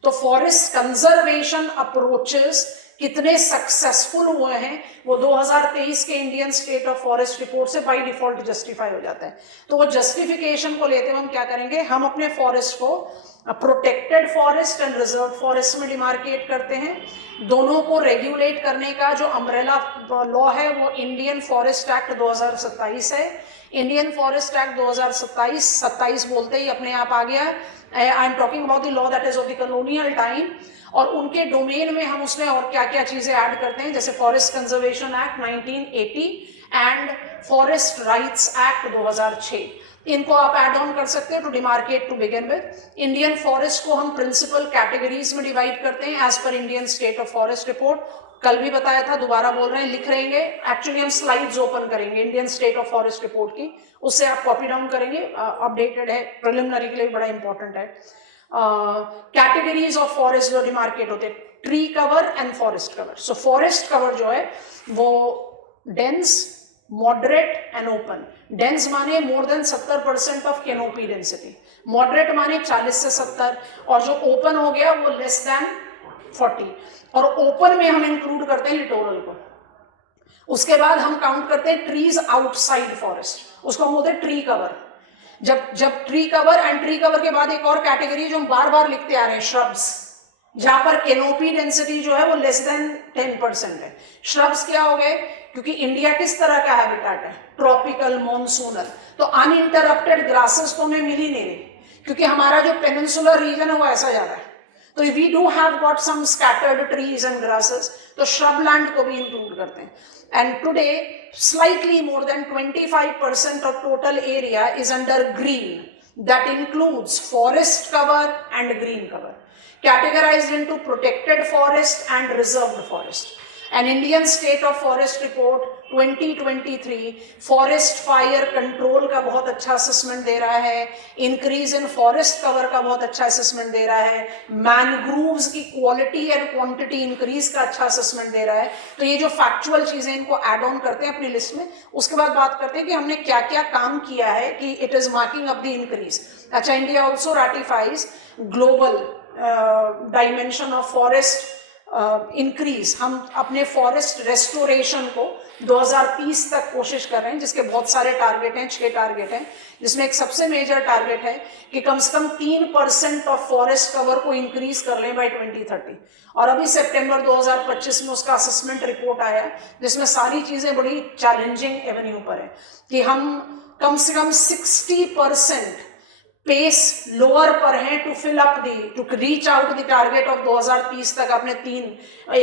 तो फॉरेस्ट कंजर्वेशन अप्रोचेस कितने सक्सेसफुल हुए हैं वो 2023 के Indian state of forest report से बाय डिफॉल्ट जस्टिफाई हो जाता है। तो वो जस्टिफिकेशन को लेते हुए हम क्या करेंगे, हम अपने फॉरेस्ट को protected forest and reserve forest में डिमार्केट करते हैं। दोनों को रेगुलेट करने का जो अम्ब्रेला लॉ है वो इंडियन फॉरेस्ट एक्ट 2027 है। इंडियन फॉरेस्ट एक्ट 2027 बोलते ही अपने आप आ गया। I am talking about the law that is of the colonial time, और उनके डोमेन में हम उसमें और क्या क्या चीजें ऐड करते हैं, जैसे forest conservation act 1980 and forest rights act 2006, इनको आप ऐड ऑन कर सकते हैं to demarcate to begin with. Indian forest को हम प्रिंसिपल कैटेगरीज में डिवाइड करते हैं as per Indian state of forest report. कल भी बताया था, दोबारा बोल रहे हैं, लिख रहेंगे। एक्चुअली हम स्लाइड्स ओपन करेंगे Indian state of forest report की, उससे आप कॉपी डाउन करेंगे, अपडेटेड है, प्रिलिमिनरी के लिए बड़ा इंपॉर्टेंट है। कैटेगरीज ऑफ फॉरेस्ट जो डिमार्केट होते हैं, tree cover and forest cover. So forest cover जो है वो dense, moderate and open. Dense माने more than 70% of canopy density, moderate माने 40 से 70, और जो ओपन हो गया वो लेस देन 40। और ओपन में हम इंक्लूड करते हैं लिटोरल को। उसके बाद हम काउंट करते हैं ट्रीज आउटसाइड फॉरेस्ट, उसको हम बोलते हैं ट्री कवर। जब tree cover and tree cover के बाद एक और कैटेगरी जो हम बार बार लिखते आ रहे हैं, श्रब्स, जहां पर कैनोपी डेंसिटी जो है वो लेस देन 10% है। श्रब्स क्या हो गए, क्योंकि इंडिया किस तरह का हैबिटेट है, ट्रॉपिकल, मॉनसूनल, तो अनइंटरप्टेड ग्रासेस तो हमें मिल ही नहीं रही, क्योंकि हमारा जो पेनिनसुलर रीजन है वो ऐसा जा रहा है। तो we do have got some scattered trees and grasses, तो श्रब लैंड को भी इंक्लूड करते हैं। And today slightly more than 25% of total area is under green, that includes forest cover and green cover, categorized into protected forest and reserved forest. An Indian State of Forest Report 2023 forest fire control का बहुत अच्छा assessment दे रहा है, increase in forest cover का बहुत अच्छा assessment दे रहा है, मैनग्रूव्स की क्वालिटी एंड क्वांटिटी इंक्रीज का अच्छा असेसमेंट दे रहा है। तो ये जो फैक्चुअल चीजें इनको ऐड ऑन करते हैं अपनी लिस्ट में। उसके बाद बात करते हैं कि हमने क्या क्या काम किया है कि it is marking up the increase. अच्छा, India also ratifies global dimension of forest increase. हम अपने फॉरेस्ट रेस्टोरेशन को 2030 तक कोशिश कर रहे हैं, जिसके बहुत सारे टारगेट हैं, 6 टारगेट हैं, जिसमें एक सबसे मेजर टारगेट है कि कम से कम 3% ऑफ फॉरेस्ट कवर को इंक्रीज कर लें बाय 2030। और अभी सितंबर 2025 में उसका असेसमेंट रिपोर्ट आया, जिसमें सारी चीजें बड़ी चैलेंजिंग एवेन्यू पर है कि हम कम से कम 60% पेस लोअर पर है to fill up the, to reach out the target of 2030 तक। अपने 3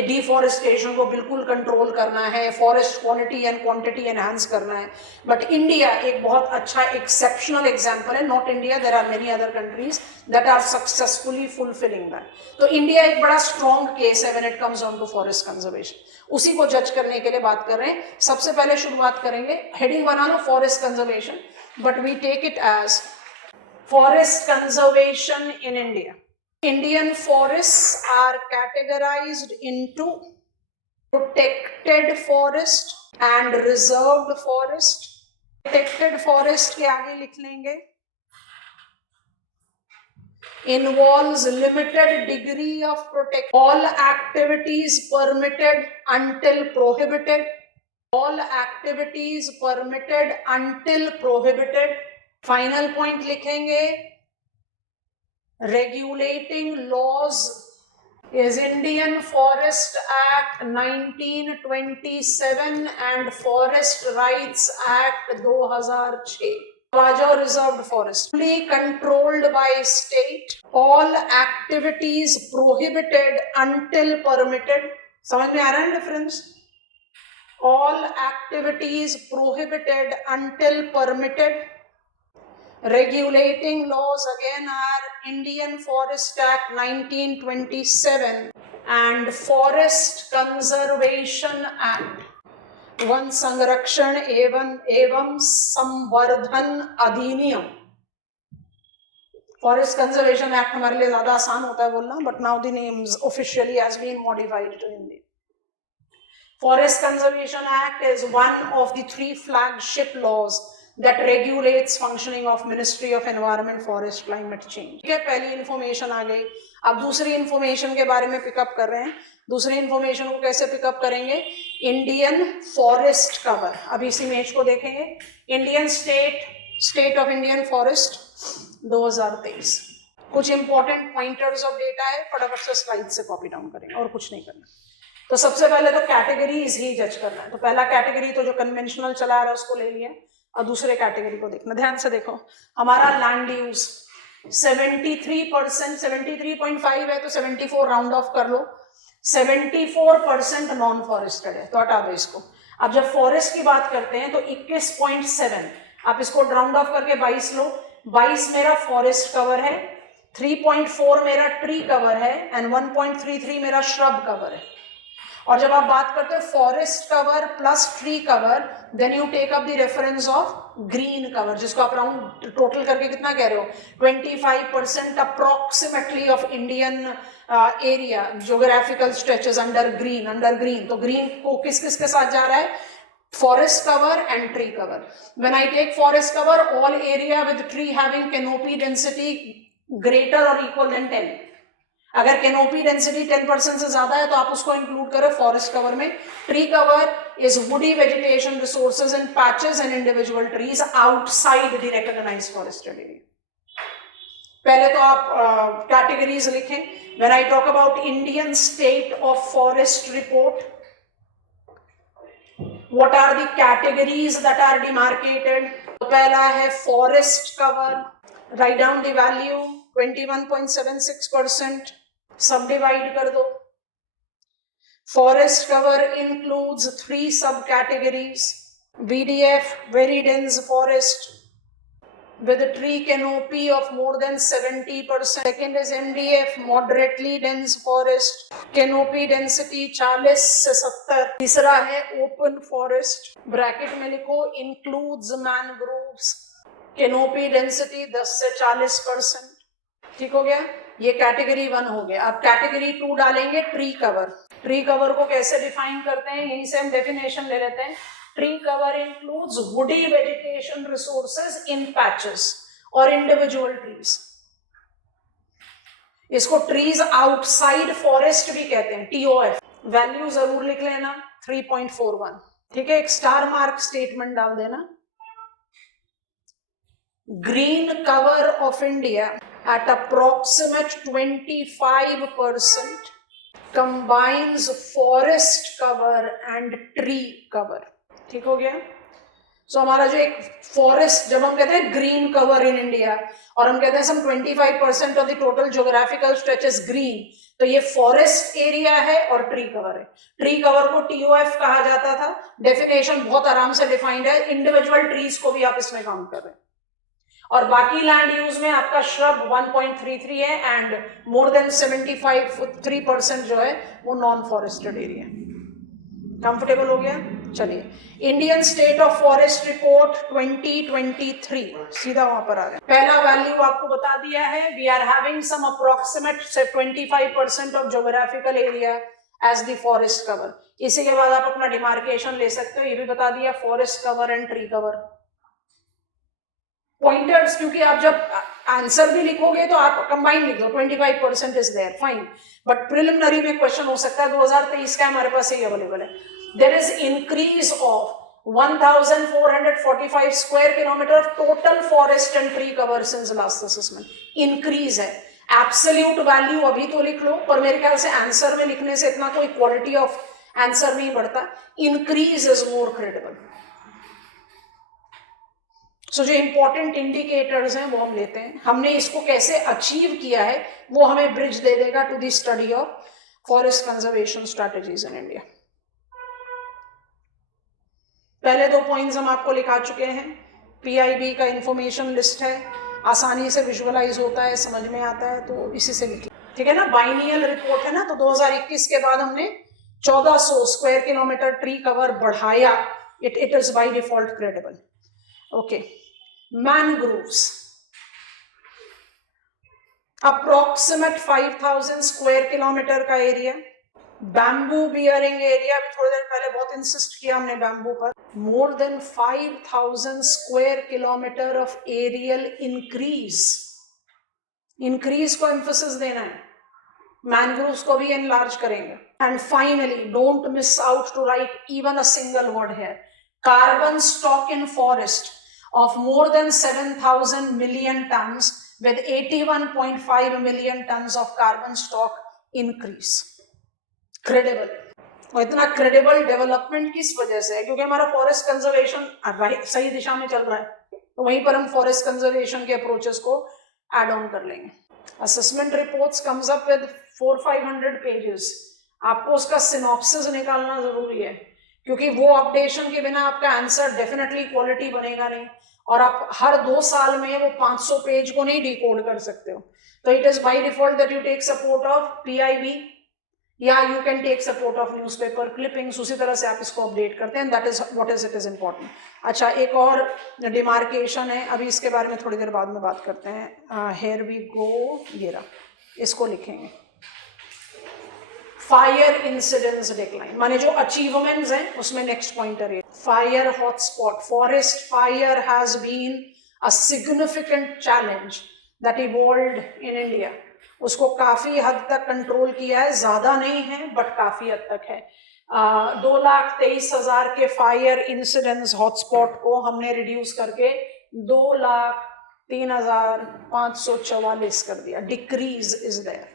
डिफॉरेस्टेशन को बिल्कुल कंट्रोल करना है, forest quality and quantity enhance करना है। बट इंडिया एक बहुत अच्छा एक्सेप्शनल एग्जांपल है, not India, there are many other countries that are successfully fulfilling that. तो इंडिया एक बड़ा स्ट्रॉन्ग केस है when it comes on to forest conservation. उसी को जज करने के लिए बात कर रहे हैं। सबसे पहले शुरुआत करेंगे, हेडिंग बना लो forest conservation, but we take it as forest conservation in India. Indian forests are categorized into protected forest and reserved forest. Protected forest के आगे लिख लेंगे, involves limited degree of protection. All activities permitted until prohibited. All activities permitted until prohibited. Final point लिखेंगे, regulating laws is Indian forest act 1927 and forest rights act 2006. Reserved forest fully controlled by state, all activities prohibited until permitted. समझ में आ रहा है difference? All activities prohibited until permitted. Regulating laws again are Indian Forest Act 1927 and Forest Conservation Act. One संरक्षण एवं संवर्धन अधिनियम. Forest conservation act हमारे लिए ज्यादा आसान होता है बोलना, but now the name officially has been modified to Hindi. Forest Conservation Act is one of the 3 flagship laws that regulates functioning of Ministry of Environment, Forest, Climate Change. ठीक है, पहली इन्फॉर्मेशन आ गई. अब दूसरी इन्फॉर्मेशन के बारे में पिकअप कर रहे हैं. दूसरी इन्फॉर्मेशन को कैसे पिकअप करेंगे? Indian forest cover. अब इस इमेज को देखेंगे, Indian state of Indian forest 2023. कुछ इंपॉर्टेंट पॉइंटर्स ऑफ डेटा है, फटाफट से स्लाइड से कॉपी डाउन करेंगे और कुछ नहीं करना. तो सबसे पहले तो कैटेगरीज ही जज करना है. तो पहला कैटेगरी तो जो कन्वेंशनल चला रहा है उसको ले लिया, और दूसरे कैटेगरी को देखना. ध्यान से देखो, हमारा लैंड यूज 73%, 73.5 है तो 74 राउंड ऑफ कर लो. 74% नॉन फॉरेस्टेड है, तो हटा दो इसको. अब जब फॉरेस्ट की बात करते हैं तो 21.7, आप इसको राउंड ऑफ करके 22 लो, 22 मेरा फॉरेस्ट कवर है, 3.4 मेरा ट्री कवर है एंड 1.33 मेरा श्रब कवर है। और जब आप बात करते हो forest cover plus tree cover, then you take up the reference of green cover, जिसको आप राउंड टोटल करके कितना कह रहे हो, 25% approximately of Indian area geographical stretches under green. तो ग्रीन को किस किस के साथ जा रहा है, forest cover and tree cover. When I take forest cover, all area with tree having canopy density greater or equal than 10. अगर कैनोपी डेंसिटी 10% से ज्यादा है तो आप उसको इंक्लूड करें फॉरेस्ट कवर में। Tree cover is woody vegetation resources in patches and individual trees outside the recognised forested area. पहले तो आप कैटेगरीज लिखें। When I talk about Indian state of forest report, what are the categories that are demarcated? तो पहला है forest cover, write down the value 21.76%, subdivide कर दो। Forest cover includes 3 subcategories: VDF, very dense forest with a tree canopy of more than 70%. Second is MDF, moderately dense forest, canopy density 40 से 70. तीसरा है open forest, bracket में लिखो includes mangroves, canopy density 10 से 40%. ठीक हो गया, ये कैटेगरी 1 हो गया। अब कैटेगरी 2 डालेंगे ट्री कवर। ट्री कवर को कैसे डिफाइन करते हैं, यहीं से हम डेफिनेशन ले लेते हैं। Tree cover includes woody vegetation resources in patches or individual trees. इसको trees outside forest भी कहते हैं, TOF। वैल्यू जरूर लिख लेना 3.41, ठीक है। एक स्टार मार्क स्टेटमेंट डाल देना। Green cover of India at approximate 25% combines forest cover and tree cover. ठीक हो गया। सो हमारा जो एक फॉरेस्ट, जब हम कहते हैं ग्रीन कवर इन इंडिया और हम कहते हैं सम 25% of the total geographical stretches green, तो ये फॉरेस्ट एरिया है और ट्री कवर है। ट्री कवर को TOF कहा जाता था, डेफिनेशन बहुत आराम से डिफाइंड है। इंडिविजुअल ट्रीज को भी आप इसमें काउंट कर रहे हैं। और बाकी लैंड यूज में आपका श्रब 1.33 है एंड मोर देन 75% जो है वो नॉन फॉरेस्टेड एरिया है। कंफर्टेबल हो गया? चलिए, Indian state of forest report 2023, सीधा वहां पर आ गया। पहला वैल्यू आपको बता दिया है, we are having some approximate से 25% of geographical area as the forest cover. इसी के बाद आप अपना डिमार्केशन ले सकते हो, ये भी बता दिया, forest cover and tree cover. Pointers, क्योंकि आप जब आंसर भी लिखोगे तो आप कंबाइन लिख दो, 25% is there, fine, but preliminary में क्वेश्चन हो सकता है। 2023 का हमारे पास ये अवेलेबल है। There is increase of 1445 square kilometre of total forest and tree cover since last assessment. Increase है, एब्सोल्यूट वैल्यू अभी तो लिख लो, पर मेरे ख्याल से आंसर में लिखने से इतना कोई क्वालिटी ऑफ आंसर नहीं बढ़ता। Increase is more credible. So जो इंपॉर्टेंट इंडिकेटर्स हैं वो हम लेते हैं। हमने इसको कैसे अचीव किया है वो हमें ब्रिज दे देगा to the study of forest conservation strategies in India. पहले 2 पॉइंट्स हम आपको लिखा चुके हैं। PIB का इंफॉर्मेशन लिस्ट है, आसानी से विजुअलाइज होता है, समझ में आता है, तो इसी से लिखिए, ठीक है ना। बाइनियल रिपोर्ट है ना, तो 2021 के बाद हमने 1400 स्क्वायर किलोमीटर ट्री कवर बढ़ाया। It is by default credible. Okay, mangroves approximate 5000 square kilometre का एरिया। बैम्बू बियरिंग एरिया, थोड़ी देर पहले बहुत इंसिस्ट किया हमने बैम्बू पर। More than 5000 square kilometre of aerial increase. Increase को एम्फोसिस देना है, मैनग्रोव्स को भी एनलार्ज करेंगे। And finally, don't miss out to write even a single word here, carbon stock in forest of more than 7,000 million tons with 81.5 million tons of carbon stock increase. Credible. और इतना credible development किस वजह से है? क्योंकि हमारा forest conservation सही दिशा में चल रहा है, तो वहीं पर हम फॉरेस्ट कंजर्वेशन के अप्रोचेस को एड ऑन कर लेंगे। Assessment reports comes up with 400-500 pages. आपको उसका सिनॉप्सिस निकालना जरूरी है। क्योंकि वो अपडेशन के बिना आपका आंसर डेफिनेटली क्वालिटी बनेगा नहीं, और आप हर 2 साल में वो 500 पेज को नहीं डिकोड कर सकते हो। तो it is by default that you take support of PIB, या you can take support of newspaper clippings, उसी तरह से आप इसको अपडेट करते हैं। That is what is it is important. अच्छा, एक और डिमार्केशन है, अभी इसके बारे में थोड़ी देर बाद में बात करते हैं। हियर वी गो, ये रहा, इसको लिखेंगे फायर इंसिडेंस डिक्लाइन, माने जो अचीवमेंट्स हैं उसमें नेक्स्ट पॉइंटर है fire hotspot. Forest fire has been a significant challenge that evolved in India. उसको काफी हद तक कंट्रोल किया है, ज्यादा नहीं है बट काफी हद तक है। 2,23,000 के फायर इंसिडेंट्स हॉटस्पॉट को हमने रिड्यूस करके 2,03,544 कर दिया। Decrease is there,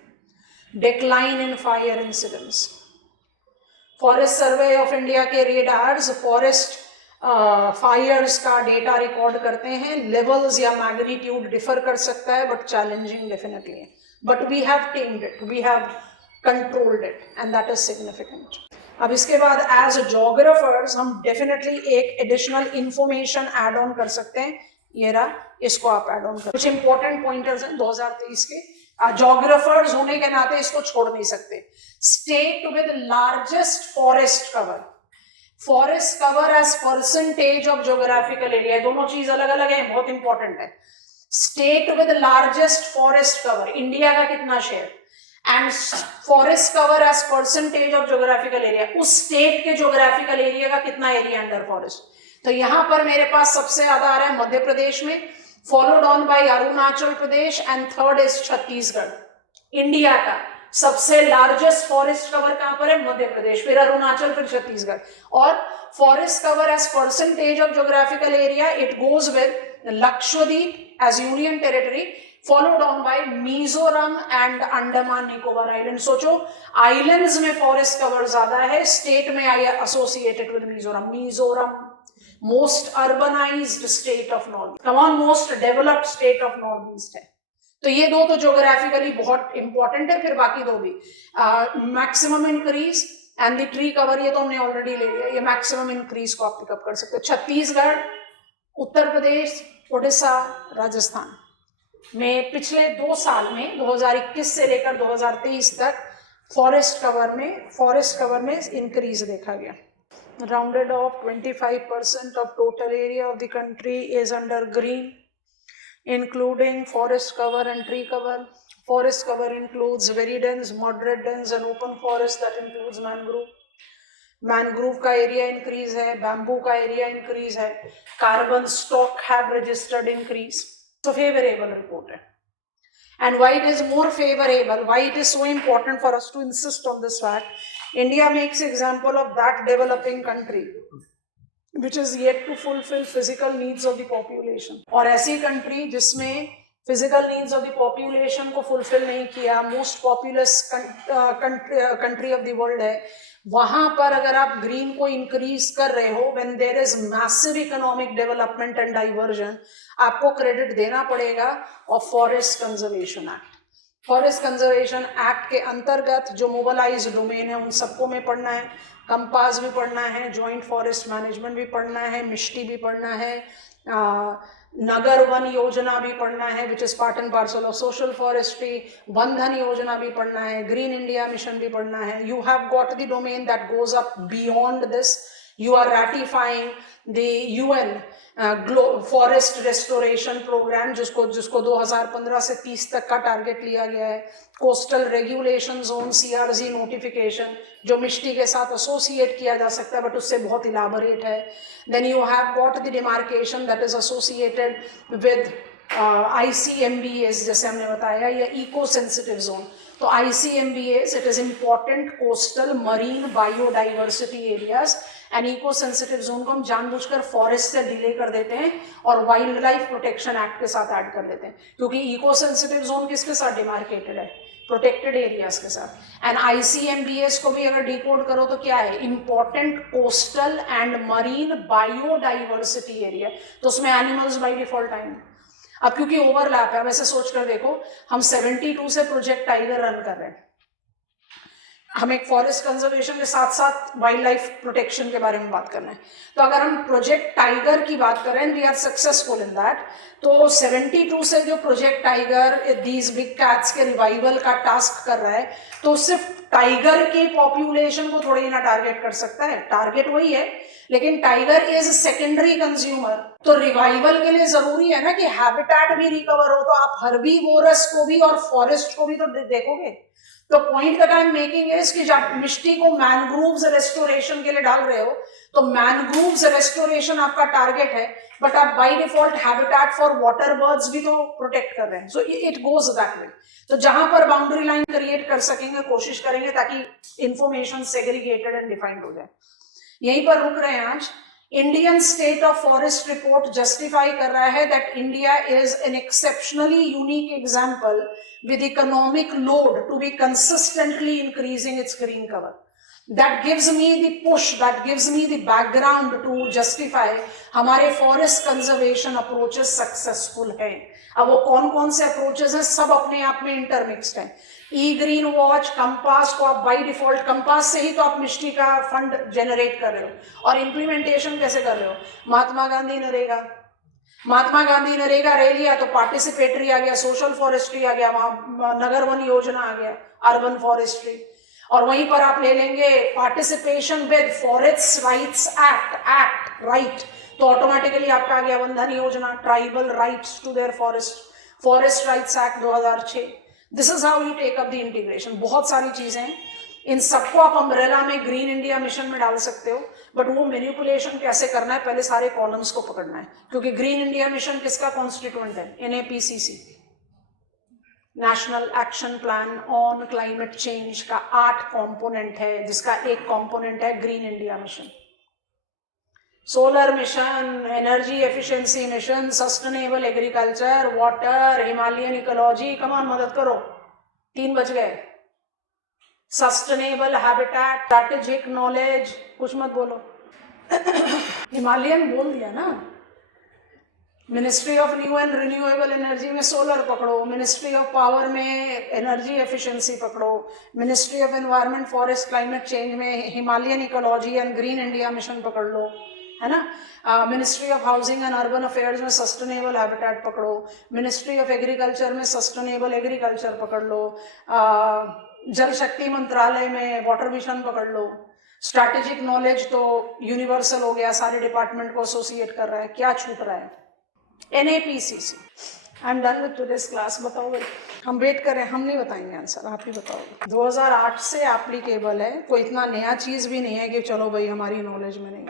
decline in fire incidents. Forest survey of India के रेडार्स फॉरेस्ट फायर्स का डेटा रिकॉर्ड करते हैं। लेवल्स या मैग्नीट्यूड डिफर कर सकता है बट चैलेंजिंग डेफिनेटली है। But we have tamed it, we have controlled it, and that is significant. अब इसके बाद as geographers हम definitely एक additional information add on कर सकते हैं। ये रहा, इसको आप add on कर, कुछ important pointers हैं 2023 के। geographers होने के नाते इसको छोड़ नहीं सकते। State with largest forest cover, forest cover as percentage of geographical area, दोनों चीज अलग अलग है, बहुत इंपॉर्टेंट है। State with largest forest cover, India का कितना share, and forest cover as percentage of geographical area, उस स्टेट के ज्योग्राफिकल एरिया का कितना एरिया अंडर फॉरेस्ट। तो यहां पर मेरे पास सबसे ज्यादा आ रहा है मध्य प्रदेश में, followed on by Arunachal Pradesh, and third is Chhattisgarh. India का सबसे लार्जेस्ट फॉरेस्ट कवर कहां पर है? मध्य प्रदेश, फिर अरुणाचल, फिर छत्तीसगढ़। और forest cover as percentage of geographical area it goes with Lakshadweep as union territory, followed on by Mizoram and Andaman Nicobar Island. सोचो islands में forest cover ज्यादा है, state में आई associated with Mizoram. Mizoram most urbanized state of North, come on, most developed state of Northeast है। तो ये दो तो ज्योग्राफिकली बहुत इंपॉर्टेंट है, फिर बाकी दो भी। Maximum increase and the tree cover, ये तो हमने ऑलरेडी ले लिया, ये मैक्सिमम इंक्रीज को आप पिकअप कर सकते हो। छत्तीसगढ़, उत्तर प्रदेश, उड़ीसा, राजस्थान में पिछले 2 साल में 2021 से लेकर 2023 तक फॉरेस्ट कवर में इंक्रीज देखा गया। Rounded off 25% of total area of the country is under green, including forest cover and tree cover. Forest cover includes very dense, moderate dense and open forest that includes mangrove. Mangrove का area increase है, bamboo का area increase है, carbon stock have registered increase. तो favourable report है। And why it is more favourable, why it is so important for us to insist on this fact, India makes example of that developing country which is yet to fulfill physical needs of the population। और ऐसी country जिसमें physical needs of the population को fulfil नहीं किया, most populous country of the world है, वहां पर अगर आप ग्रीन को इंक्रीज कर रहे हो, when there is massive economic development and diversion, आपको क्रेडिट देना पड़ेगा of forest conservation act. Forest conservation act के अंतर्गत जो मोबालाइज डोमेन है उन सबको में पढ़ना है, कंपास भी पढ़ना है, जॉइंट फॉरेस्ट मैनेजमेंट भी पढ़ना है, मिष्टी भी पढ़ना है, नगर वन योजना भी पढ़ना है which is part and parcel of social forestry, one धन योजना भी पढ़ना है, ग्रीन इंडिया मिशन भी पढ़ना है। You have got the domain that goes up beyond this. You are ratifying the UN forest restoration programme जिसको 2015 से 30 तक का टारगेट लिया गया है। Coastal regulation zone CRZ notification जो मिष्टी के साथ एसोसिएट किया जा सकता है बट उससे बहुत इलाबोरेट है। Then you have got the demarcation that is associated with ICMBAs जैसे हमने बताया, या इको सेंसिटिव जोन। तो ICMBAs it is important coastal marine biodiversity areas and eco sensitive zone को हम जानबूझकर फॉरेस्ट से डिले कर देते हैं और वाइल्ड लाइफ प्रोटेक्शन एक्ट के साथ ऐड कर देते हैं, क्योंकि इको सेंसिटिव जोन किसके साथ डिमार्केटेड है? प्रोटेक्टेड एरियाज के साथ। एंड ICMBAs को भी अगर डिकोड करो तो क्या है? Important coastal and marine biodiversity area, तो उसमें एनिमल्स बाई डिफॉल्ट आएंगे। अब क्योंकि ओवरलैप है, वैसे सोच कर देखो, हम 72 से प्रोजेक्ट टाइगर रन कर रहे हैं, हमें फॉरेस्ट कंजर्वेशन के साथ साथ वाइल्ड लाइफ प्रोटेक्शन के बारे में बात करना है। तो अगर हम प्रोजेक्ट टाइगर की बात करें, we are successful in that. तो 72 से जो project tiger these big cats के रिवाइवल का टास्क कर रहा है, तो सिर्फ टाइगर के पॉपुलेशन को थोड़ी ना टारगेट कर सकता है, टारगेट वही है, लेकिन टाइगर इज सेकेंडरी कंज्यूमर। तो रिवाइवल के लिए जरूरी है ना कि हैबिटेट भी रिकवर हो, तो आप हर्बीवोरस को भी और फॉरेस्ट को भी तो देखोगे। तो point that I am making is कि जब मिष्टी को मैनग्रोव्स रेस्टोरेशन के लिए डाल रहे हो, तो मैनग्रोव्स रेस्टोरेशन आपका टारगेट है, बट आप by default habitat for water birds भी तो प्रोटेक्ट कर रहे हैं। So it goes that way. तो जहां पर बाउंड्री लाइन क्रिएट कर सकेंगे, कोशिश करेंगे ताकि इंफॉर्मेशन सेग्रीगेटेड एंड डिफाइंड हो जाए। यहीं पर रुक रहे हैं आज। Indian state of forest report justify कर रहा है that India is an exceptionally unique example with economic load to be consistently increasing its green cover. That gives me the push, that gives me the background to justify हमारे forest conservation approaches successful हैं। अब वो कौन कौन से approaches हैं, सब अपने आप में intermixed हैं। E-Green Watch, कंपास को आप बाई डिफॉल्ट, कंपास से ही तो आप मिष्टी का फंड जनरेट कर रहे हो, और इम्प्लीमेंटेशन कैसे कर रहे हो? महात्मा गांधी नरेगा, महात्मा गांधी नरेगा ले लिया तो पार्टिसिपेटरी आ गया, सोशल फॉरेस्ट्री आ गया, वहां नगर वन योजना आ गया, अर्बन फॉरेस्ट्री। और वहीं पर आप ले लेंगे participation with forest rights act right, तो ऑटोमेटिकली आपका आ गया Van Dhan Yojana, tribal rights to their forest rights act 2006। This is how you take up the integration. बहुत सारी चीजें हैं, इन सबको आप अम्ब्रेला में ग्रीन इंडिया मिशन में डाल सकते हो, बट वो मैनिपुलेशन कैसे करना है, पहले सारे कॉलम्स को पकड़ना है, क्योंकि ग्रीन इंडिया मिशन किसका कॉन्स्टिट्यूएंट है? NAPCC, national action plan on climate change का 8 कंपोनेंट है, जिसका एक कंपोनेंट है green India mission. Solar mission, energy efficiency mission, sustainable agriculture, water, Himalayan ecology, come on मदद करो, 3 बज गए। सस्टेनेबल हैबिटेट, स्ट्रैटेजिक नॉलेज, कुछ मत बोलो। हिमालयन बोल दिया ना। Ministry of new and renewable energy में सोलर पकड़ो, मिनिस्ट्री ऑफ पावर में एनर्जी एफिशिएंसी पकड़ो, ministry of environment forest climate change में Himalayan ecology and green India mission पकड़ लो, है ना। Ministry of housing and urban affairs में सस्टेनेबल हैबिटेट पकड़ो, मिनिस्ट्री ऑफ एग्रीकल्चर में सस्टेनेबल एग्रीकल्चर पकड़ लो, जल शक्ति मंत्रालय में वाटर मिशन पकड़ लो। स्ट्रैटेजिक नॉलेज तो यूनिवर्सल हो गया, सारे डिपार्टमेंट को एसोसिएट कर रहा है, क्या छूट रहा है? NAPCC। I am done with today's class. बताओ भाई, हम वेट कर रहे हैं, हम नहीं बताएंगे आंसर, आप ही बताओ। 2008 से एप्लीकेबल है, कोई इतना नया चीज भी नहीं है कि चलो भाई हमारी नॉलेज में नहीं।